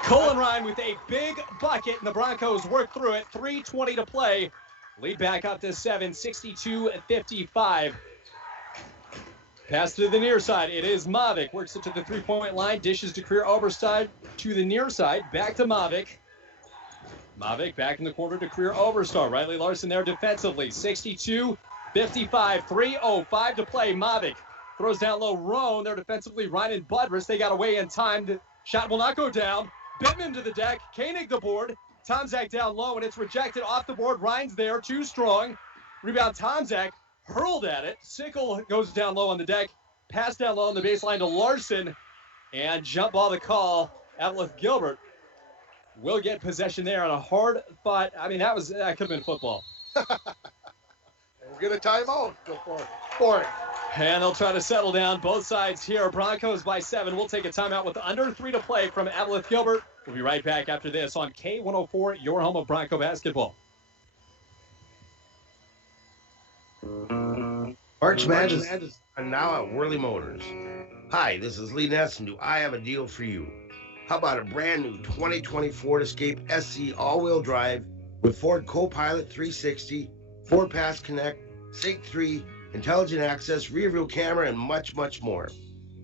Colin Ryan with a big bucket, and the Broncos work through it. 3:20 to play. Lead back up to 7, 62-55. Pass to the near side. It is Mavic. Works it to the three-point line. Dishes to career overside to the near side. Back to Mavic. Mavic back in the corner to career overstar. Riley Larson there defensively. 62-55. 3:05 to play. Mavic throws down low. Roan there defensively. Ryan and Budrus. They got away in time. The shot will not go down. Bittman to the deck. Koenig the board. Tomczak down low, and it's rejected off the board. Ryan's there. Too strong. Rebound Tomczak. Hurled at it. Sickle goes down low on the deck. Pass down low on the baseline to Larson. And jump ball to call. Eveleth Gilbert will get possession there on a hard fought. I mean, that could have been football. We'll get a timeout for it. And they'll try to settle down both sides here. Broncos by 7. We'll take a timeout with under 3 to play from Eveleth Gilbert. We'll be right back after this on K104, your home of Bronco basketball. March Madness are now at Worley Motors. Hi, this is Lee Ness, and do I have a deal for you? How about a brand new 2020 Ford Escape SC all-wheel drive with Ford Copilot 360, Ford Pass Connect, Sync 3, intelligent access, rear view camera, and much, much more.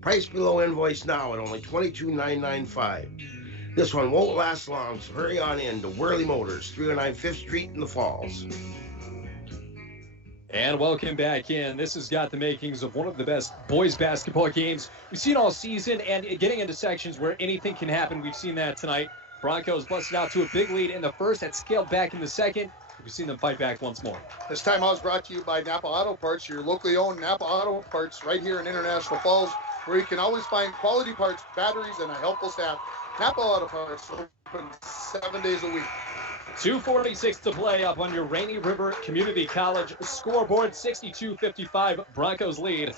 Price below invoice now at only $22,995. This one won't last long, so hurry on in to Worley Motors, 309 5th Street in the Falls. And welcome back in. This has got the makings of one of the best boys basketball games we've seen all season, and getting into sections where anything can happen. We've seen that tonight. Broncos busted out to a big lead in the first, had scaled back in the second. We've seen them fight back once more. This time I was brought to you by Napa Auto Parts, your locally owned Napa Auto Parts right here in International Falls, where you can always find quality parts, batteries, and a helpful staff. Napa Auto Parts open 7 days a week. 2:46 to play up on your Rainy River Community College scoreboard. 62-55 Broncos lead.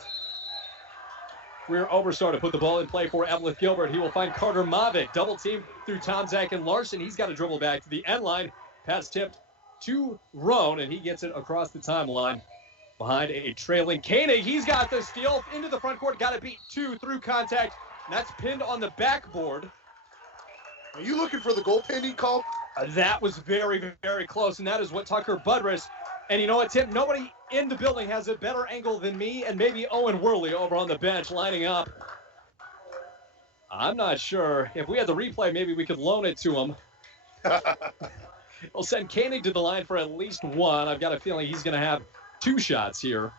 Rear overstar to put the ball in play for Eveleth Gilbert. He will find Carter Mavic. Double team through Tomczak and Larson. He's got to dribble back to the end line. Pass tipped to Roan, and he gets it across the timeline behind a trailing Koenig. He's got the steal into the front court. Got to beat 2 through contact. And that's pinned on the backboard. Are you looking for the goaltending call? That was very, very close, and that is what Tucker Budrus. And you know what, Tim? Nobody in the building has a better angle than me and maybe Owen Worley over on the bench lining up. I'm not sure. If we had the replay, maybe we could loan it to him. We'll send Koenig to the line for at least 1. I've got a feeling he's going to have 2 shots here.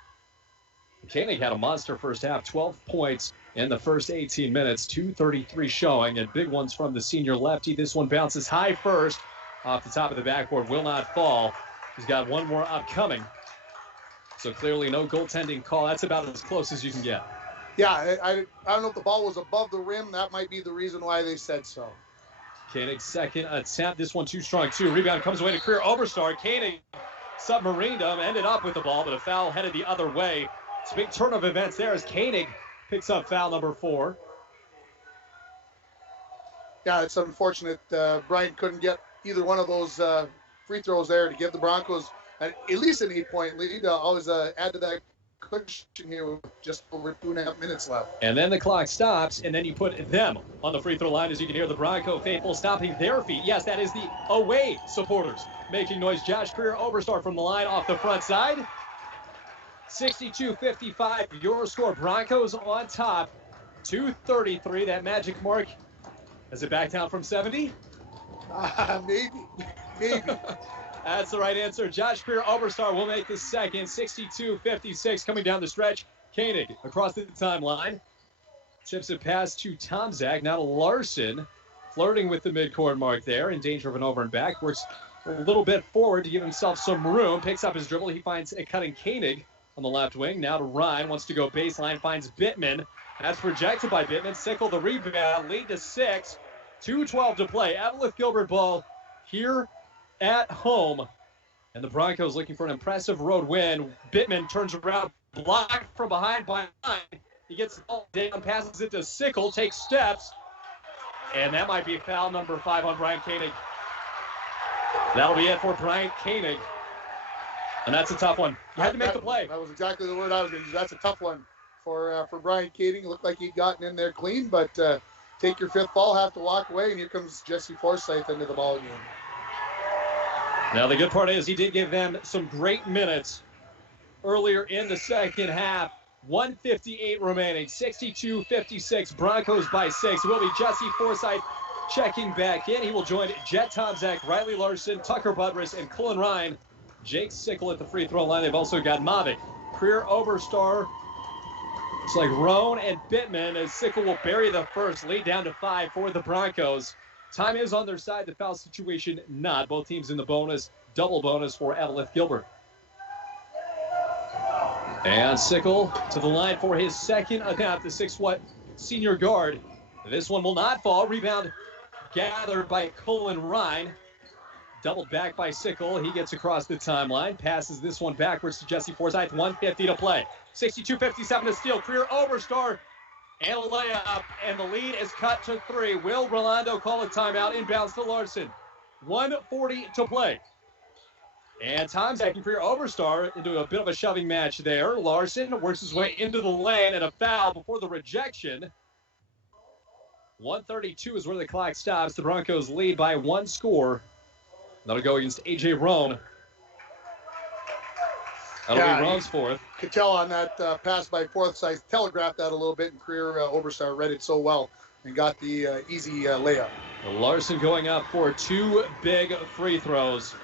Koenig had a monster first half, 12 points in the first 18 minutes, 2:33 showing, and big ones from the senior lefty. This one bounces high first off the top of the backboard, will not fall. He's got one more upcoming. So clearly no goaltending call. That's about as close as you can get. Yeah, I don't know if the ball was above the rim. That might be the reason why they said so. Koenig's second attempt. This one too strong, too. Rebound comes away to career overstar. Koenig submarined him, ended up with the ball, but a foul headed the other way. It's a big turn of events there as Koenig picks up foul number 4. Yeah, it's unfortunate Bryant couldn't get either one of those free throws there to give the Broncos at least an 8-point lead. Always add to that cushion here with just over 2.5 minutes left. And then the clock stops, and then you put them on the free throw line as you can hear the Bronco faithful stomping their feet. Yes, that is the away supporters making noise. Josh Creer Oberstar from the line off the front side. 62-55, your score. Broncos on top. 2:33, that magic mark. Is it back down from 70? Maybe. That's the right answer. Josh Creer Oberstar will make the second. 62-56 coming down the stretch. Koenig across the timeline. Chips it past to Tomczak. Now to Larson. Flirting with the midcourt mark there. In danger of an over and back. Works a little bit forward to give himself some room. Picks up his dribble. He finds a cutting Koenig on the left wing. Now to Ryan. Wants to go baseline. Finds Bittman. That's rejected by Bittman. Sickle the rebound. Lead to 6. 2:12 to play. Eveleth Gilbert ball here at home. And the Broncos looking for an impressive road win. Bittman turns around. Blocked from behind by Ryan. He gets the ball down. Passes it to Sickle. Takes steps. And that might be foul number 5 on Brian Koenig. That'll be it for Brian Koenig. And that's a tough one. You had to make the play. That was exactly the word I was going to use. That's a tough one for Brian Koenig. It looked like he'd gotten in there clean, but take your 5th ball, have to walk away, and here comes Jesse Forsyth into the ball game. Now the good part is he did give them some great minutes earlier in the second half. 1:58 remaining. 62-56. Broncos by 6. It will be Jesse Forsyth checking back in. He will join Jet Tomczak, Riley Larson, Tucker Budrus, and Cullen Ryan. Jake Sickle at the free throw line. They've also got Mavic, Creer Oberstar. It's like Roan and Bittman as Sickle will bury the first. Lead down to 5 for the Broncos. Time is on their side. The foul situation not. Both teams in the bonus. Double bonus for Eveleth Gilbert. And Sickle to the line for his second attempt. The 6-foot senior guard. This one will not fall. Rebound gathered by Cullen Ryan. Doubled back by Sickle. He gets across the timeline. Passes this one backwards to Jesse Forsyth. 1:50 to play. 62-57 to steal. Creer Oberstar. And a layup. And the lead is cut to 3. Will Rolando call a timeout? Inbounds to Larson. 1:40 to play. And Tomczak and Creer Oberstar into a bit of a shoving match there. Larson works his way into the lane and a foul before the rejection. 1:32 is where the clock stops. The Broncos lead by 1 score. That'll go against A.J. Roan. That'll be Roan's 4th. Could tell on that pass by Forsyth, telegraphed that a little bit, and Creer Oberstar read it so well and got the easy layup. Larson going up for 2 big free throws.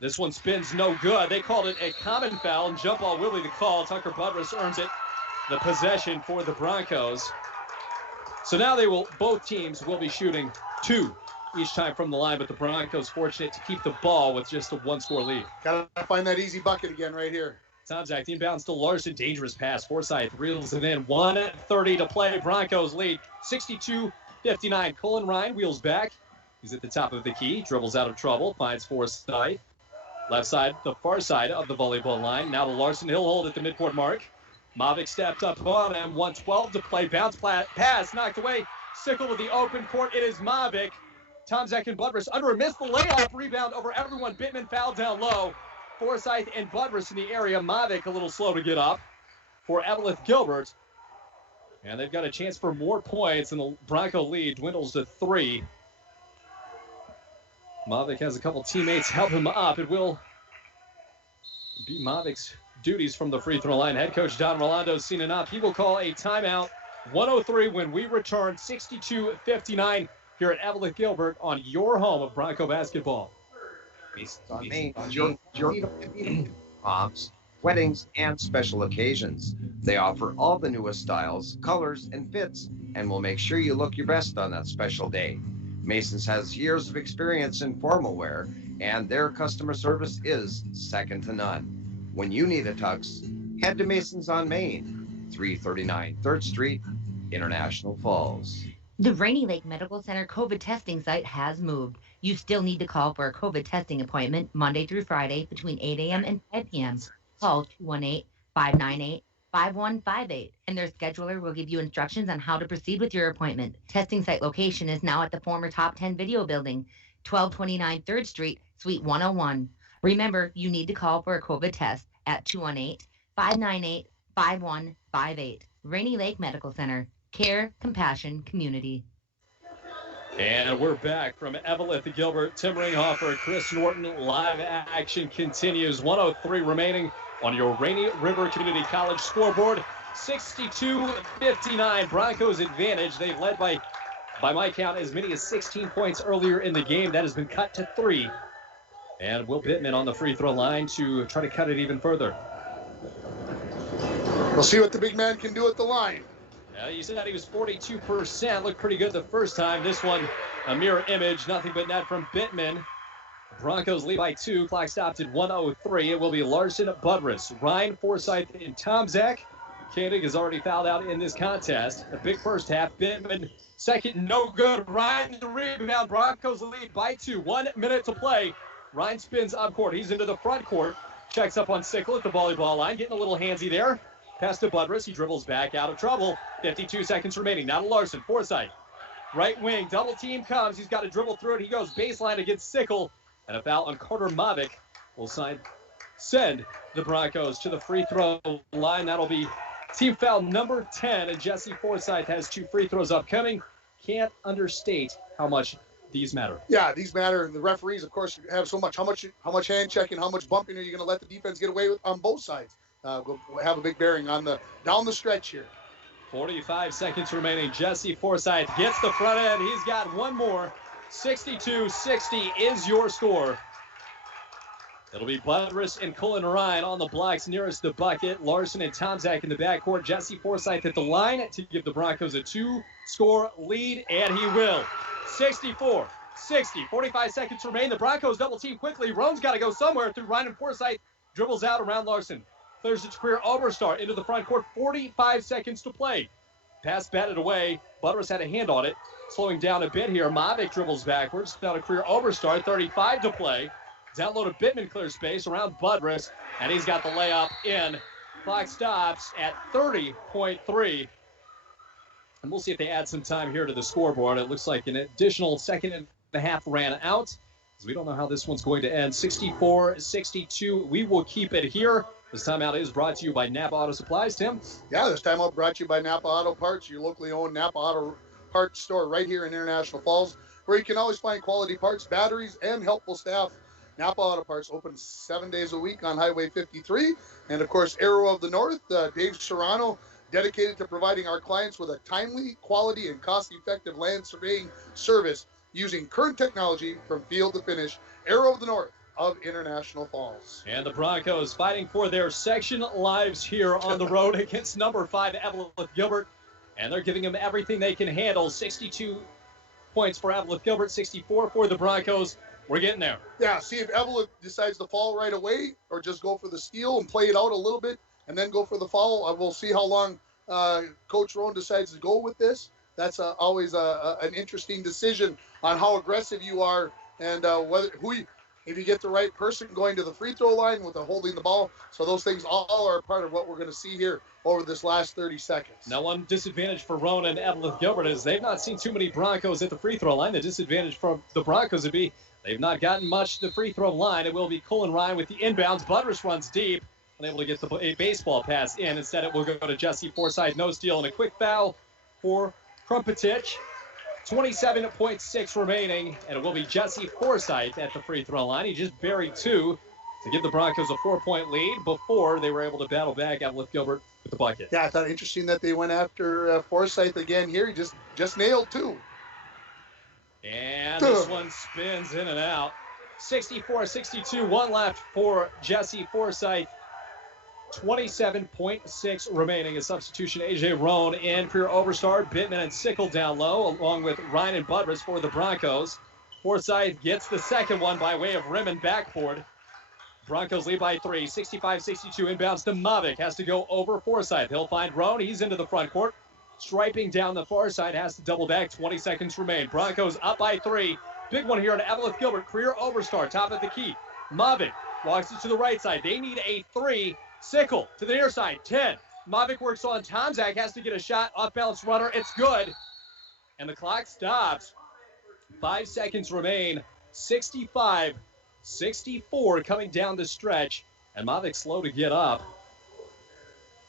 This one spins no good. They called it a common foul, and jump ball will be the call. Tucker Budrus earns it, the possession for the Broncos. So now both teams will be shooting 2 each time from the line, but the Broncos fortunate to keep the ball with just a 1-score lead. Gotta find that easy bucket again right here. Tomczak inbounds to Larson. Dangerous pass. Forsyth reels it in. 1:30 to play. Broncos lead 62-59. Cullen Ryan wheels back. He's at the top of the key. Dribbles out of trouble. Finds Forsyth. Left side, the far side of the volleyball line. Now to Larson. He'll hold at the midcourt mark. Mavic stepped up on him. 1:12 to play. Bounce pass knocked away. Sickle with the open court. It is Mavic. Tomczak and Budrus under a miss. The layup. Rebound over everyone. Bittman fouled down low. Forsyth and Budrus in the area. Mavic a little slow to get up for Eveleth Gilbert. And they've got a chance for more points, and the Bronco lead dwindles to 3. Mavic has a couple teammates help him up. It will be Mavic's duties from the free throw line. Head coach Don Rolando's seen enough. He will call a timeout. 1:03 when we return. 62-59 here at Eveleth Gilbert on your home of Bronco basketball. On Main, proms, weddings, and special occasions. They offer all the newest styles, colors, and fits, and will make sure you look your best on that special day. Masons has years of experience in formal wear, and their customer service is second to none. When you need a tux, head to Masons on Main, 339 3rd Street, International Falls. The Rainy Lake Medical Center COVID testing site has moved. You still need to call for a COVID testing appointment Monday through Friday between 8 a.m. and 5 p.m. Call 218-598-5158, and their scheduler will give you instructions on how to proceed with your appointment. Testing site location is now at the former Top 10 Video Building, 1229 3rd Street, Suite 101. Remember, you need to call for a COVID test at 218-598-5158. 5158. Rainy Lake Medical Center. Care, compassion, community. And we're back from Eveleth, Gilbert, Tim Ringhofer, Chris Norton. Live action continues. 103 remaining on your Rainy River Community College scoreboard. 62-59, Broncos advantage. They've led by my count, as many as 16 points earlier in the game. That has been cut to 3. And Will Bittman on the free throw line to try to cut it even further. We'll see what the big man can do at the line. You said that he was 42%. Looked pretty good the first time. This one, a mirror image. Nothing but net from Bittman. Broncos lead by 2. Clock stopped at 1:03. It will be Larson, Budrus, Ryan, Forsythe, and Tomzak. Koenig has already fouled out in this contest. A big first half. Bittman, second, no good. Ryan, the rebound. Broncos lead by 2. 1 minute to play. Ryan spins up court. He's into the front court. Checks up on Sickle at the volleyball line. Getting a little handsy there. Pass to Budrus. He dribbles back out of trouble. 52 seconds remaining. Now to Larson. Forsythe. Right wing. Double team comes. He's got to dribble through it. He goes baseline against Sickle. And a foul on Carter Mavic will send the Broncos to the free throw line. That'll be team foul number 10. And Jesse Forsythe has 2 free throws upcoming. Can't understate how much these matter. Yeah, these matter. The referees, of course, have so much. How much hand checking, how much bumping are you going to let the defense get away with on both sides? Will have a big bearing on down the stretch here. 45 seconds remaining. Jesse Forsythe gets the front end. He's got one more. 62-60 is your score. It'll be Budrus and Cullen Ryan on the blocks nearest the bucket. Larson and Tomzak in the backcourt. Jesse Forsythe at the line to give the Broncos a 2-score lead, and he will. 64-60. 45 seconds remain. The Broncos double team quickly. Roan's got to go somewhere through Ryan and Forsythe. Dribbles out around Larson. Clears its career Oberstar into the front court. 45 seconds to play. Pass batted away. Budrus had a hand on it. Slowing down a bit here. Mavic dribbles backwards. Now to career Oberstar. 35 to play. Down low to Bittman, clears space around Budrus. And he's got the layup in. Clock stops at 30.3. And we'll see if they add some time here to the scoreboard. It looks like an additional second and a half ran out. We don't know how this one's going to end. 64-62. We will keep it here. This timeout is brought to you by Napa Auto Supplies. Tim? Yeah, this timeout brought to you by Napa Auto Parts, your locally owned Napa Auto Parts store right here in International Falls, where you can always find quality parts, batteries, and helpful staff. Napa Auto Parts opens 7 days a week on Highway 53. And, of course, Arrow of the North, Dave Serrano, dedicated to providing our clients with a timely, quality, and cost-effective land surveying service using current technology from field to finish. Arrow of the North of International Falls. And the Broncos fighting for their section lives here on the road against number 5 Eveleth Gilbert. And they're giving them everything they can handle. 62 points for Eveleth Gilbert, 64 for the Broncos. We're getting there. Yeah, see if Eveleth decides to fall right away or just go for the steal and play it out a little bit and then go for the foul. We'll see how long Coach Roan decides to go with this. That's always an interesting decision on how aggressive you are and if you get the right person going to the free throw line with holding the ball. So those things all are part of what we're going to see here over this last 30 seconds. Now, one disadvantage for Roan and Eveleth Gilbert is they've not seen too many Broncos at the free throw line. The disadvantage for the Broncos would be they've not gotten much to the free throw line. It will be Cullen Ryan with the inbounds. Budrus runs deep, unable to get a baseball pass in. Instead, it will go to Jesse Forsythe. No steal and a quick foul for Krumpetich. 27.6 remaining, and it will be Jesse Forsythe at the free throw line. He just buried 2 to give the Broncos a 4-point lead before they were able to battle back Eveleth Gilbert with the bucket. Yeah, I thought it interesting that they went after Forsythe again here. He just nailed 2. And this one spins in and out. 64-62, 1 left for Jesse Forsythe. 27.6 remaining. A substitution, A.J. Roan in. Career Oberstar, Bittman, and Sickle down low, along with Ryan and Budrus for the Broncos. Forsythe gets the second one by way of rim and backboard. Broncos lead by 3. 65-62 inbounds to Mavic. Has to go over Forsythe. He'll find Roan. He's into the front court. Striping down the far side. Has to double back. 20 seconds remain. Broncos up by 3. Big one here to Eveleth Gilbert. Career Oberstar. Top of the key. Mavic walks it to the right side. They need a 3. Sickle to the near side, 10. Mavic works on Tomzak, has to get a shot, off-balance runner, it's good. And the clock stops. 5 seconds remain, 65-64 coming down the stretch. And Mavic slow to get up.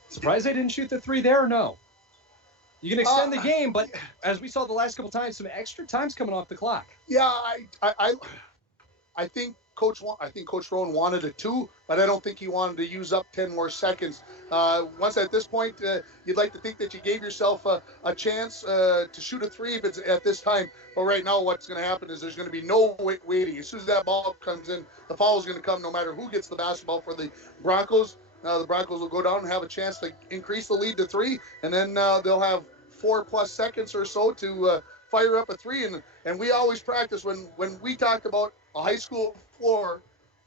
Surprised they didn't shoot the three there or no? You can extend the game, but as we saw the last couple times, some extra time's coming off the clock. Yeah, I think Coach Rowan wanted a 2, but I don't think he wanted to use up 10 more seconds. Once at this point, you'd like to think that you gave yourself a chance to shoot a 3 if it's at this time. But right now, what's going to happen is there's going to be no waiting. As soon as that ball comes in, the foul is going to come no matter who gets the basketball for the Broncos. The Broncos will go down and have a chance to increase the lead to 3, and then they'll have 4+ seconds or so to fire up a 3. And we always practice when we talk about a high school floor,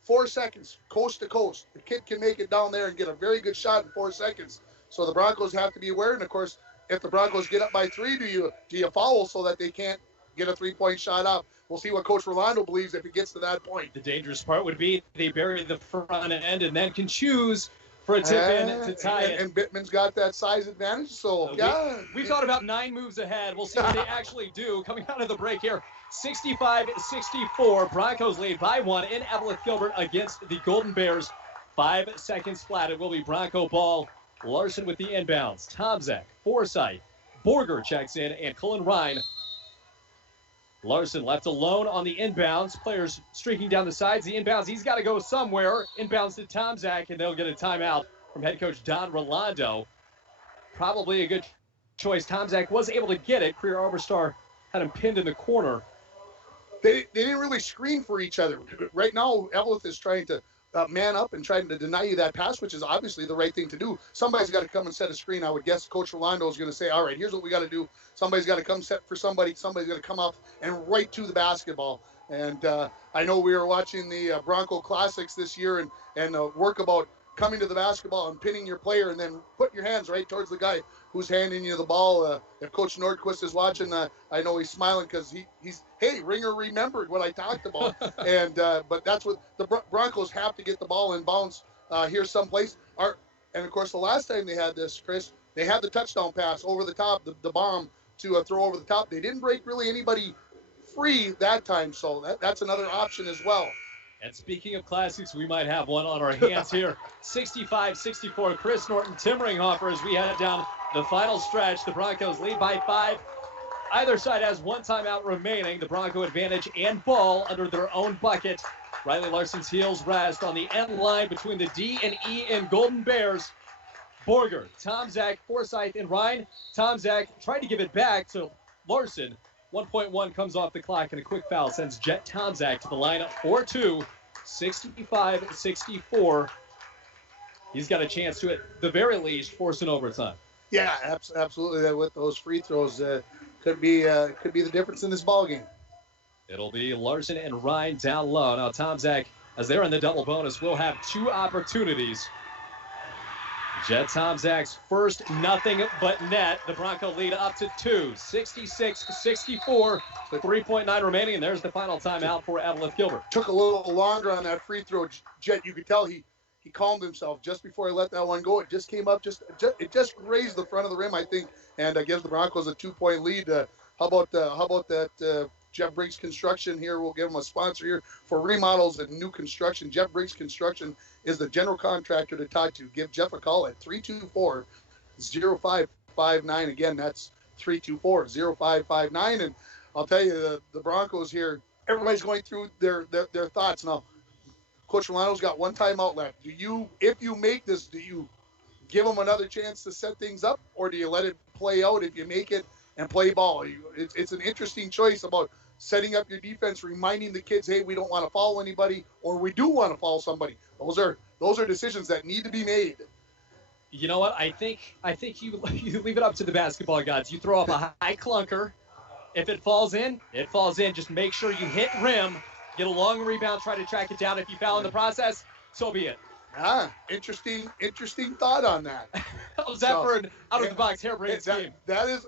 4 seconds, coast to coast. The kid can make it down there and get a very good shot in 4 seconds. So the Broncos have to be aware. And of course, if the Broncos get up by 3, do you foul so that they can't get a 3-point shot up? We'll see what Coach Rolando believes if it gets to that point. The dangerous part would be they bury the front end and then can choose for a tip in to tie it. And Bittman's got that size advantage, so yeah. We thought about 9 moves ahead. We'll see what they actually do coming out of the break here. 65-64, Broncos lead by 1 in Eveleth Gilbert against the Golden Bears. 5 seconds flat. It will be Bronco ball. Larson with the inbounds. Tomzak, Forsythe, Borger checks in, and Cullen Ryan. Larson left alone on the inbounds. Players streaking down the sides. The inbounds, he's got to go somewhere. Inbounds to Tomzak, and they'll get a timeout from head coach Don Rolando. Probably a good choice. Tomzak was able to get it. Career Arbor had him pinned in the corner. They didn't really screen for each other. Right now, Eveleth is trying to man up and trying to deny you that pass, which is obviously the right thing to do. Somebody's got to come and set a screen. I would guess Coach Rolando is going to say, all right, here's what we got to do. Somebody's got to come set for somebody. Somebody's going to come up and right to the basketball. And I know we were watching the Bronco Classics this year and work about coming to the basketball and pinning your player and then putting your hands right towards the guy who's handing you the ball. If Coach Nordquist is watching, I know he's smiling because he's, hey, Ringer remembered what I talked about. And but that's what the Broncos have to get the ball in bounds here someplace. And, of course, the last time they had this, Chris, they had the touchdown pass over the top, the bomb to throw over the top. They didn't break really anybody free that time, so that's another option as well. And speaking of classics, we might have one on our hands here. 65-64, Chris Norton, Tim Ringhofer as we head down the final stretch. The Broncos lead by 5. Either side has 1 timeout remaining. The Bronco advantage and ball under their own bucket. Riley Larson's heels rest on the end line between the D and E and Golden Bears. Borger, Tomzak, Forsythe, and Ryan. Tomzak tried to give it back to Larson. 1.1 comes off the clock, and a quick foul sends Jet Tomzak to the lineup for 2. 65-64. He's got a chance to, at the very least, force an overtime. Yeah, absolutely. With those free throws, could be the difference in this ball game. It'll be Larson and Ryan down low. Now Tomzak, as they're in the double bonus, will have 2 opportunities. Jet Tomzak's first nothing but net. The Bronco lead up to 2. 66-64. 3.9 remaining, and there's the final timeout for Eveleth Gilbert. Took a little longer on that free throw, Jet. You could tell he calmed himself just before he let that one go. It just came up, it just grazed the front of the rim, I think, and gives the Broncos a 2-point lead. How about that? Jeff Briggs Construction here. We'll give them a sponsor here for remodels and new construction. Jeff Briggs Construction is the general contractor to talk to. Give Jeff a call at 324-0559. Again, that's 324-0559. And I'll tell you, the Broncos here, everybody's going through their thoughts. Now, Coach Rolando's got 1 timeout left. If you make this, do you give them another chance to set things up, or do you let it play out if you make it and play ball? It's an interesting choice about setting up your defense, reminding the kids, hey, we don't want to foul anybody, or we do want to foul somebody. Those are decisions that need to be made. You know what? I think you leave it up to the basketball gods. You throw up a high clunker. If it falls in, it falls in. Just make sure you hit rim, get a long rebound, try to track it down. If you foul in the process, so be it. Interesting thought on that. How's that for an out-of-the-box harebrained scheme? That is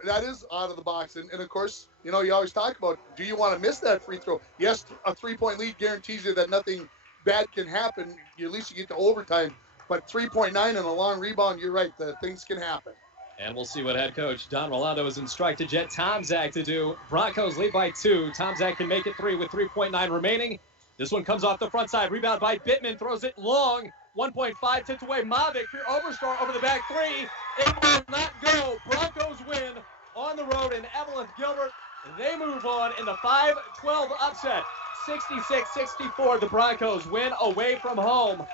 out of the box. And of course, you always talk about, do you want to miss that free throw? Yes, a 3-point lead guarantees you that nothing bad can happen. At least you get to overtime. But 3.9 and a long rebound, you're right, things can happen. And we'll see what head coach Don Rolando has instructed Jet Tomzak to do. Broncos lead by 2. Tomzak can make it 3 with 3.9 remaining. This one comes off the front side. Rebound by Bittman. Throws it long. 1.5 tipped away. Mavic, pure overstart over the back three. It will not go. Broncos win on the road in Eveleth Gilbert. They move on in the 5-12 upset. 66-64, the Broncos win away from home.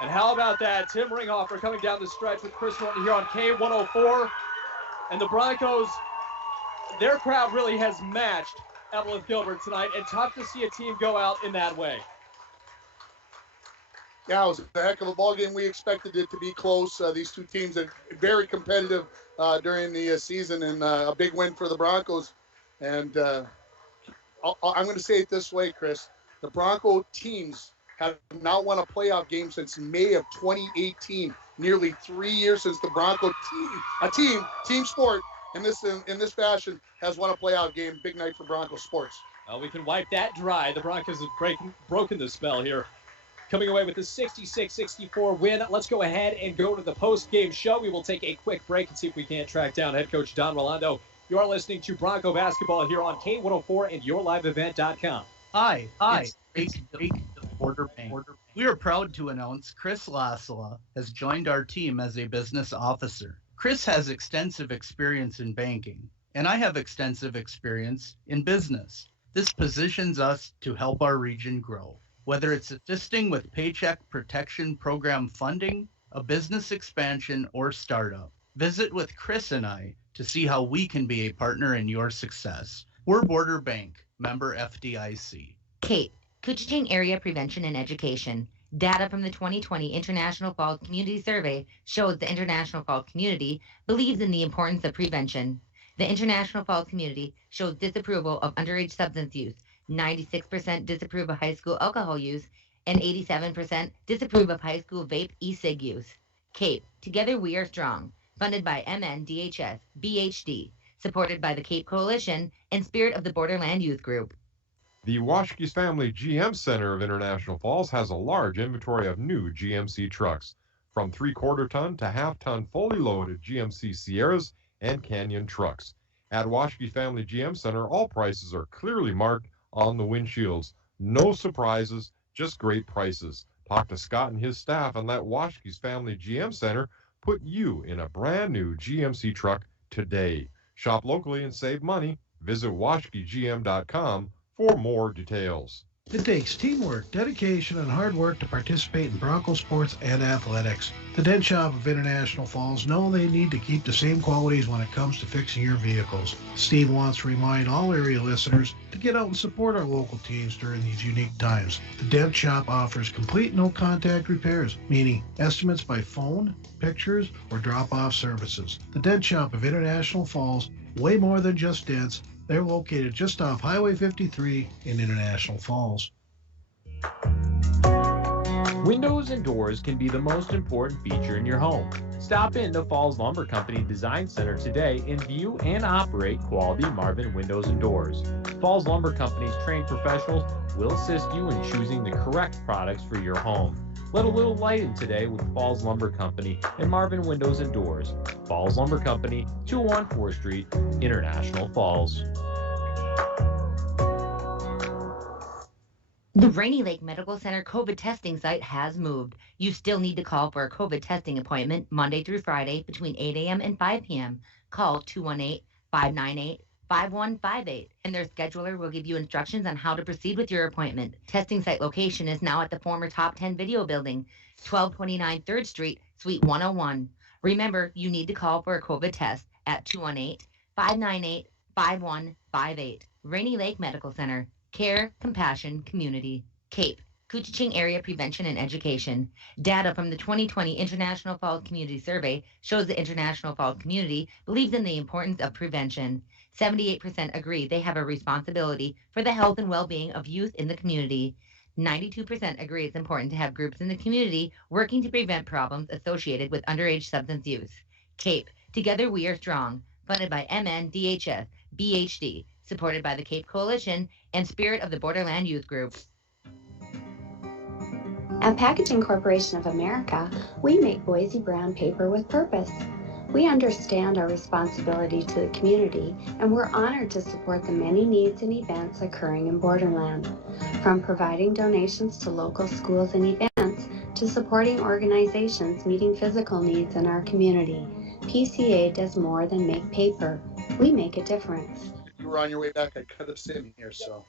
And how about that? Tim Ringhofer coming down the stretch with Chris Norton here on K104. And the Broncos, their crowd really has matched Eveleth Gilbert tonight, and tough to see a team go out in that way. Yeah, it was a heck of a ball game. We expected it to be close. These two teams are very competitive during the season, and a big win for the Broncos. And I'm going to say it this way, Chris. The Bronco teams have not won a playoff game since May of 2018. Nearly 3 years since the Bronco team sport in this fashion has won a playoff game. Big night for Bronco sports. Well, we can wipe that dry. The Broncos have broken the spell here, coming away with a 66-64 win. Let's go ahead and go to the post-game show. We will take a quick break and see if we can't track down head coach Don Rolando. You are listening to Bronco Basketball here on K104 and YourLiveEvent.com. Hi. It's the Border Bank. We are proud to announce Chris Lasala has joined our team as a business officer. Chris has extensive experience in banking, and I have extensive experience in business. This positions us to help our region grow. Whether it's assisting with Paycheck Protection Program funding, a business expansion, or startup, visit with Chris and I to see how we can be a partner in your success. We're Border Bank, member FDIC. Kate, Couchiching Area Prevention and Education. Data from the 2020 International Falls Community Survey shows the International Falls community believes in the importance of prevention. The International Falls community shows disapproval of underage substance use, 96% disapprove of high school alcohol use, and 87% disapprove of high school vape e-cig use. CAPE, Together We Are Strong, funded by MNDHS, BHD, supported by the CAPE Coalition and Spirit of the Borderland Youth Group. The Washkie's Family GM Center of International Falls has a large inventory of new GMC trucks, from 3/4 ton to half-ton fully loaded GMC Sierras and Canyon trucks. At Washkie's Family GM Center, all prices are clearly marked on the windshields. No surprises, just great prices. Talk to Scott and his staff and let Washkie's Family GM Center put you in a brand new GMC truck today. Shop locally and save money. Visit washkiegm.com for more details. It takes teamwork, dedication, and hard work to participate in Bronco sports and athletics. The Dent Shop of International Falls know they need to keep the same qualities when it comes to fixing your vehicles. Steve wants to remind all area listeners to get out and support our local teams during these unique times. The Dent Shop offers complete no-contact repairs, meaning estimates by phone, pictures, or drop-off services. The Dent Shop of International Falls, way more than just dents. They're located just off Highway 53 in International Falls. Windows and doors can be the most important feature in your home. Stop in to Falls Lumber Company Design Center today and view and operate quality Marvin windows and doors. Falls Lumber Company's trained professionals will assist you in choosing the correct products for your home. Let a little light in today with Falls Lumber Company and Marvin Windows and Doors. Falls Lumber Company, 201 4th Street, International Falls. The Rainy Lake Medical Center COVID testing site has moved. You still need to call for a COVID testing appointment Monday through Friday between 8 a.m. and 5 p.m. Call 218-598-5158, and their scheduler will give you instructions on how to proceed with your appointment. Testing site location is now at the former Top 10 Video Building, 1229 3rd Street, Suite 101. Remember, you need to call for a COVID test at 218-598-5158. Rainy Lake Medical Center. Care, compassion, community. CAPE, Couchiching Area Prevention and Education. Data from the 2020 International Falls Community Survey shows the International Falls community believes in the importance of prevention. 78% agree they have a responsibility for the health and well-being of youth in the community. 92% agree it's important to have groups in the community working to prevent problems associated with underage substance use. CAPE, Together We Are Strong, funded by MNDHS, BHD, supported by the CAPE Coalition and Spirit of the Borderland Youth Group. At Packaging Corporation of America, we make Boise brown paper with purpose. We understand our responsibility to the community, and we're honored to support the many needs and events occurring in Borderland. From providing donations to local schools and events, to supporting organizations meeting physical needs in our community. PCA does more than make paper. We make a difference. If you were on your way back, I cut us in here, so.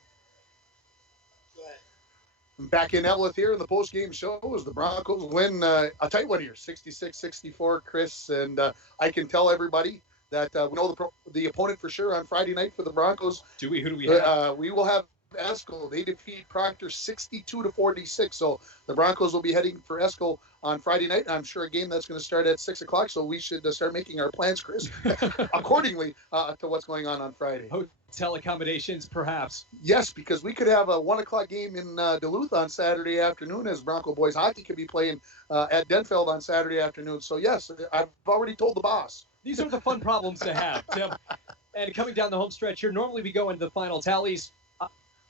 I'm back in Eveleth here in the post-game show as the Broncos win a tight one here, 66-64, Chris. And I can tell everybody that we know the opponent for sure on Friday night for the Broncos. Do we? Who do we have? We will have Esco. They defeat Proctor 62-46. So the Broncos will be heading for Esco on Friday night. I'm sure a game that's going to start at 6 o'clock. So we should start making our plans, Chris, accordingly to what's going on Friday. Hotel accommodations, perhaps. Yes, because we could have a 1 o'clock game in Duluth on Saturday afternoon, as Bronco boys hockey could be playing at Denfeld on Saturday afternoon. So yes, I've already told the boss. These are the fun problems to have, Tim. And coming down the home stretch here, normally we go into the final tallies.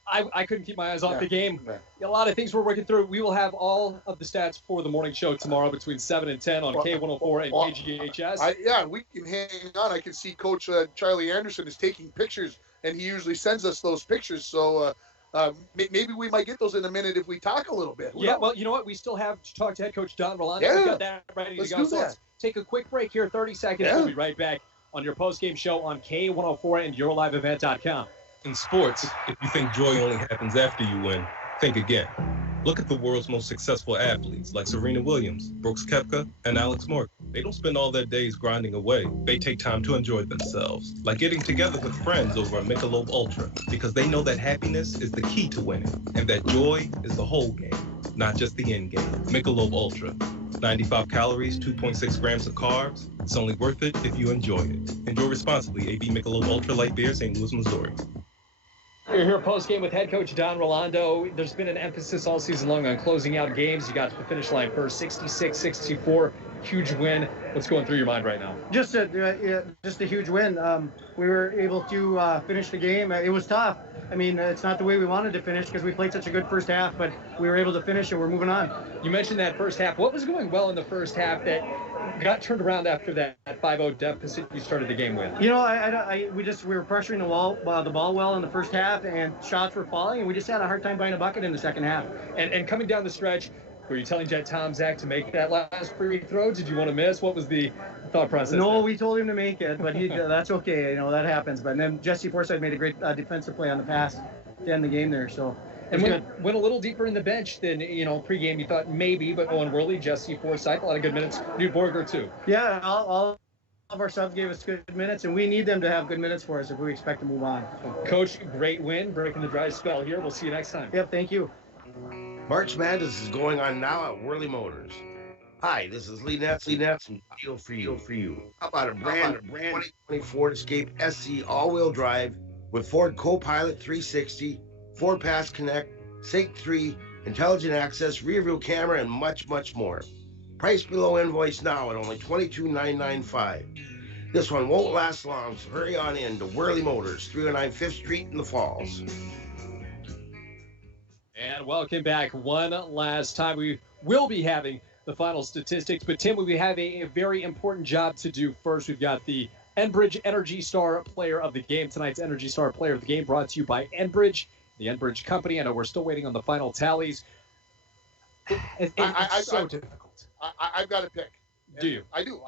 I couldn't keep my eyes off the game. A lot of things we're working through. We will have all of the stats for the morning show tomorrow between 7 and 10 on K104 and KGHS. We can hang on. I can see Coach Charlie Anderson is taking pictures, and he usually sends us those pictures. So maybe we might get those in a minute if we talk a little bit. Yeah, well, you know what? We still have to talk to head coach Don Rolando. Yeah. We got that ready to go. So let's take a quick break here, 30 seconds. We'll be right back on your post-game show on K104 and YourLiveEvent.com. In sports, if you think joy only happens after you win, think again. Look at the world's most successful athletes like Serena Williams, Brooks Koepka, and Alex Morgan. They don't spend all their days grinding away. They take time to enjoy themselves, like getting together with friends over a Michelob Ultra, because they know that happiness is the key to winning, and that joy is the whole game, not just the end game. Michelob Ultra. 95 calories, 2.6 grams of carbs. It's only worth it if you enjoy it. Enjoy responsibly. AB Michelob Ultra Light Beer, St. Louis, Missouri. We're here post-game with head coach Don Rolando. There's been an emphasis all season long on closing out games. You got to the finish line first, 66-64, huge win. What's going through your mind right now? Just a huge win. We were able to finish the game. It was tough. I mean, it's not the way we wanted to finish because we played such a good first half, but we were able to finish and we're moving on. You mentioned that first half. What was going well in the first half that got turned around after that 5-0 deficit you started the game with? You know, we were pressuring the ball well in the first half, and shots were falling, and we just had a hard time buying a bucket in the second half. And coming down the stretch, were you telling Jet Tomzak to make that last free throw? Did you want to miss? What was the thought process? No, we told him to make it, but that's okay. You know, that happens. But then Jesse Forsythe made a great defensive play on the pass to end the game there. So. And went a little deeper in the bench than, pregame you thought maybe, but Owen Worley, Jesse Forsythe, a lot of good minutes. Newt Borger, too. Yeah, all of our subs gave us good minutes, and we need them to have good minutes for us if we expect to move on. Coach, great win, breaking the dry spell here. We'll see you next time. Yep, thank you. March Madness is going on now at Worley Motors. Hi, this is Lee Nets, and deal for you. How about a brand 2020 Ford Escape SC all-wheel drive with Ford Co-Pilot 360, Ford Pass Connect, Sync 3, Intelligent Access, rear view camera, and much, much more. Price below invoice now at only $22,995. This one won't last long, so hurry on in to Worley Motors, 309 5th Street in the Falls. And welcome back one last time. We will be having the final statistics, but Tim, we have a very important job to do first. We've got the Enbridge Energy Star Player of the Game. Tonight's Energy Star Player of the Game brought to you by Enbridge, the Enbridge Company. I know we're still waiting on the final tallies. It's so difficult. I've got to pick. Do you? I do.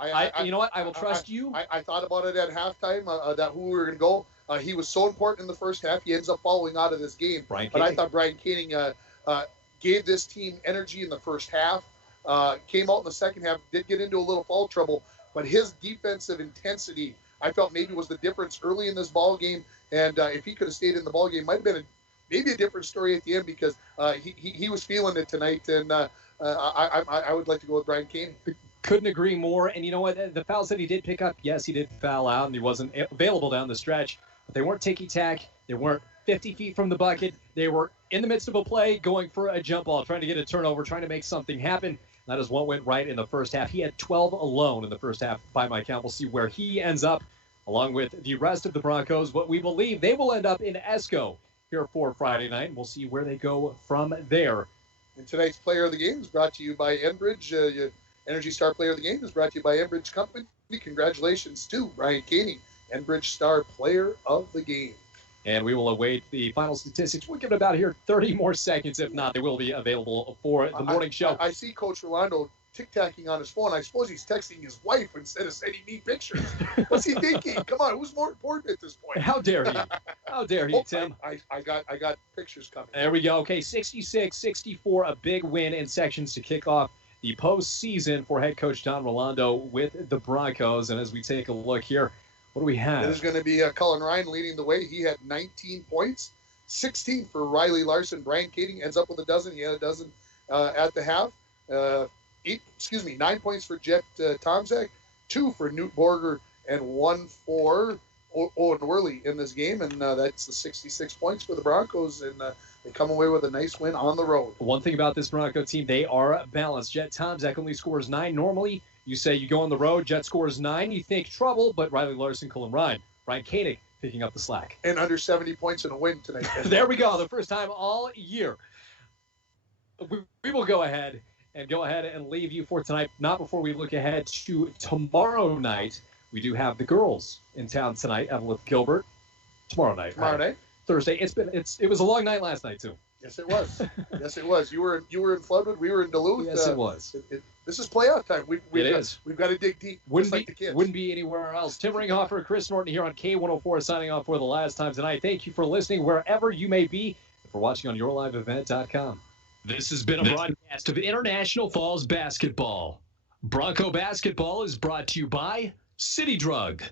You know what? I will trust you. I thought about it at halftime, that who we were going to go. He was so important in the first half. He ends up falling out of this game. But I thought Brian Koenig gave this team energy in the first half, came out in the second half, did get into a little foul trouble, but his defensive intensity, I felt maybe was the difference early in this ball game. And if he could have stayed in the ball game, might have been maybe a different story at the end because he was feeling it tonight. And I would like to go with Brian Koenig. Couldn't agree more. And you know what? The fouls that he did pick up, yes, he did foul out and he wasn't available down the stretch. But they weren't ticky-tack. They weren't 50 feet from the bucket. They were in the midst of a play, going for a jump ball, trying to get a turnover, trying to make something happen. That is what went right in the first half. He had 12 alone in the first half by my count. We'll see where he ends up, along with the rest of the Broncos. What we believe they will end up in ESCO here for Friday night. We'll see where they go from there. And tonight's Player of the Game is brought to you by Enbridge. Energy Star Player of the Game is brought to you by Enbridge Company. Congratulations to Brian Koenig, Enbridge Star Player of the Game. And we will await the final statistics. We'll give it about here 30 more seconds. If not, they will be available for the morning show. I see Coach Rolando tic-tacking on his phone. I suppose he's texting his wife instead of sending me pictures. What's he thinking? Come on, who's more important at this point? How dare you? How dare you, Tim? I got pictures coming. There we go. Okay, 66-64, a big win in sections to kick off the postseason for head coach Don Rolando with the Broncos. And as we take a look here, what do we have? It is going to be Cullen Ryan leading the way. He had 19 points, 16 for Riley Larson. Brian Kading ends up with a dozen. He had a dozen at the half. 9 points for Jet Tomzak, 2 for Newt Borger, and 1 for Owen Worley in this game. And that's the 66 points for the Broncos. And they come away with a nice win on the road. One thing about this Bronco team, they are balanced. Jet Tomzak only scores 9 normally. You say you go on the road, Jet scores 9, you think trouble, but Riley Larson, Cullen Ryan, Brian Koenig picking up the slack. And under 70 points in a win tonight. There we go, the first time all year. We will go ahead and leave you for tonight. Not before we look ahead to tomorrow night. We do have the girls in town tonight, Eveleth Gilbert. Tomorrow night. Thursday. It was a long night last night too. Yes, it was. Yes, it was. You were in Floodwood. We were in Duluth. Yes, it was. This is playoff time. We've got to dig deep. Wouldn't be anywhere else. Tim Ringhofer, Chris Norton here on K104 signing off for the last time tonight. Thank you for listening wherever you may be and for watching on yourliveevent.com. This has been a broadcast of International Falls Basketball. Bronco Basketball is brought to you by City Drug,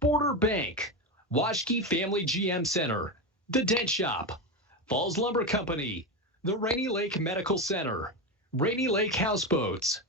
Border Bank, Washke Family GM Center, The Dent Shop, Falls Lumber Company, the Rainy Lake Medical Center, Rainy Lake Houseboats,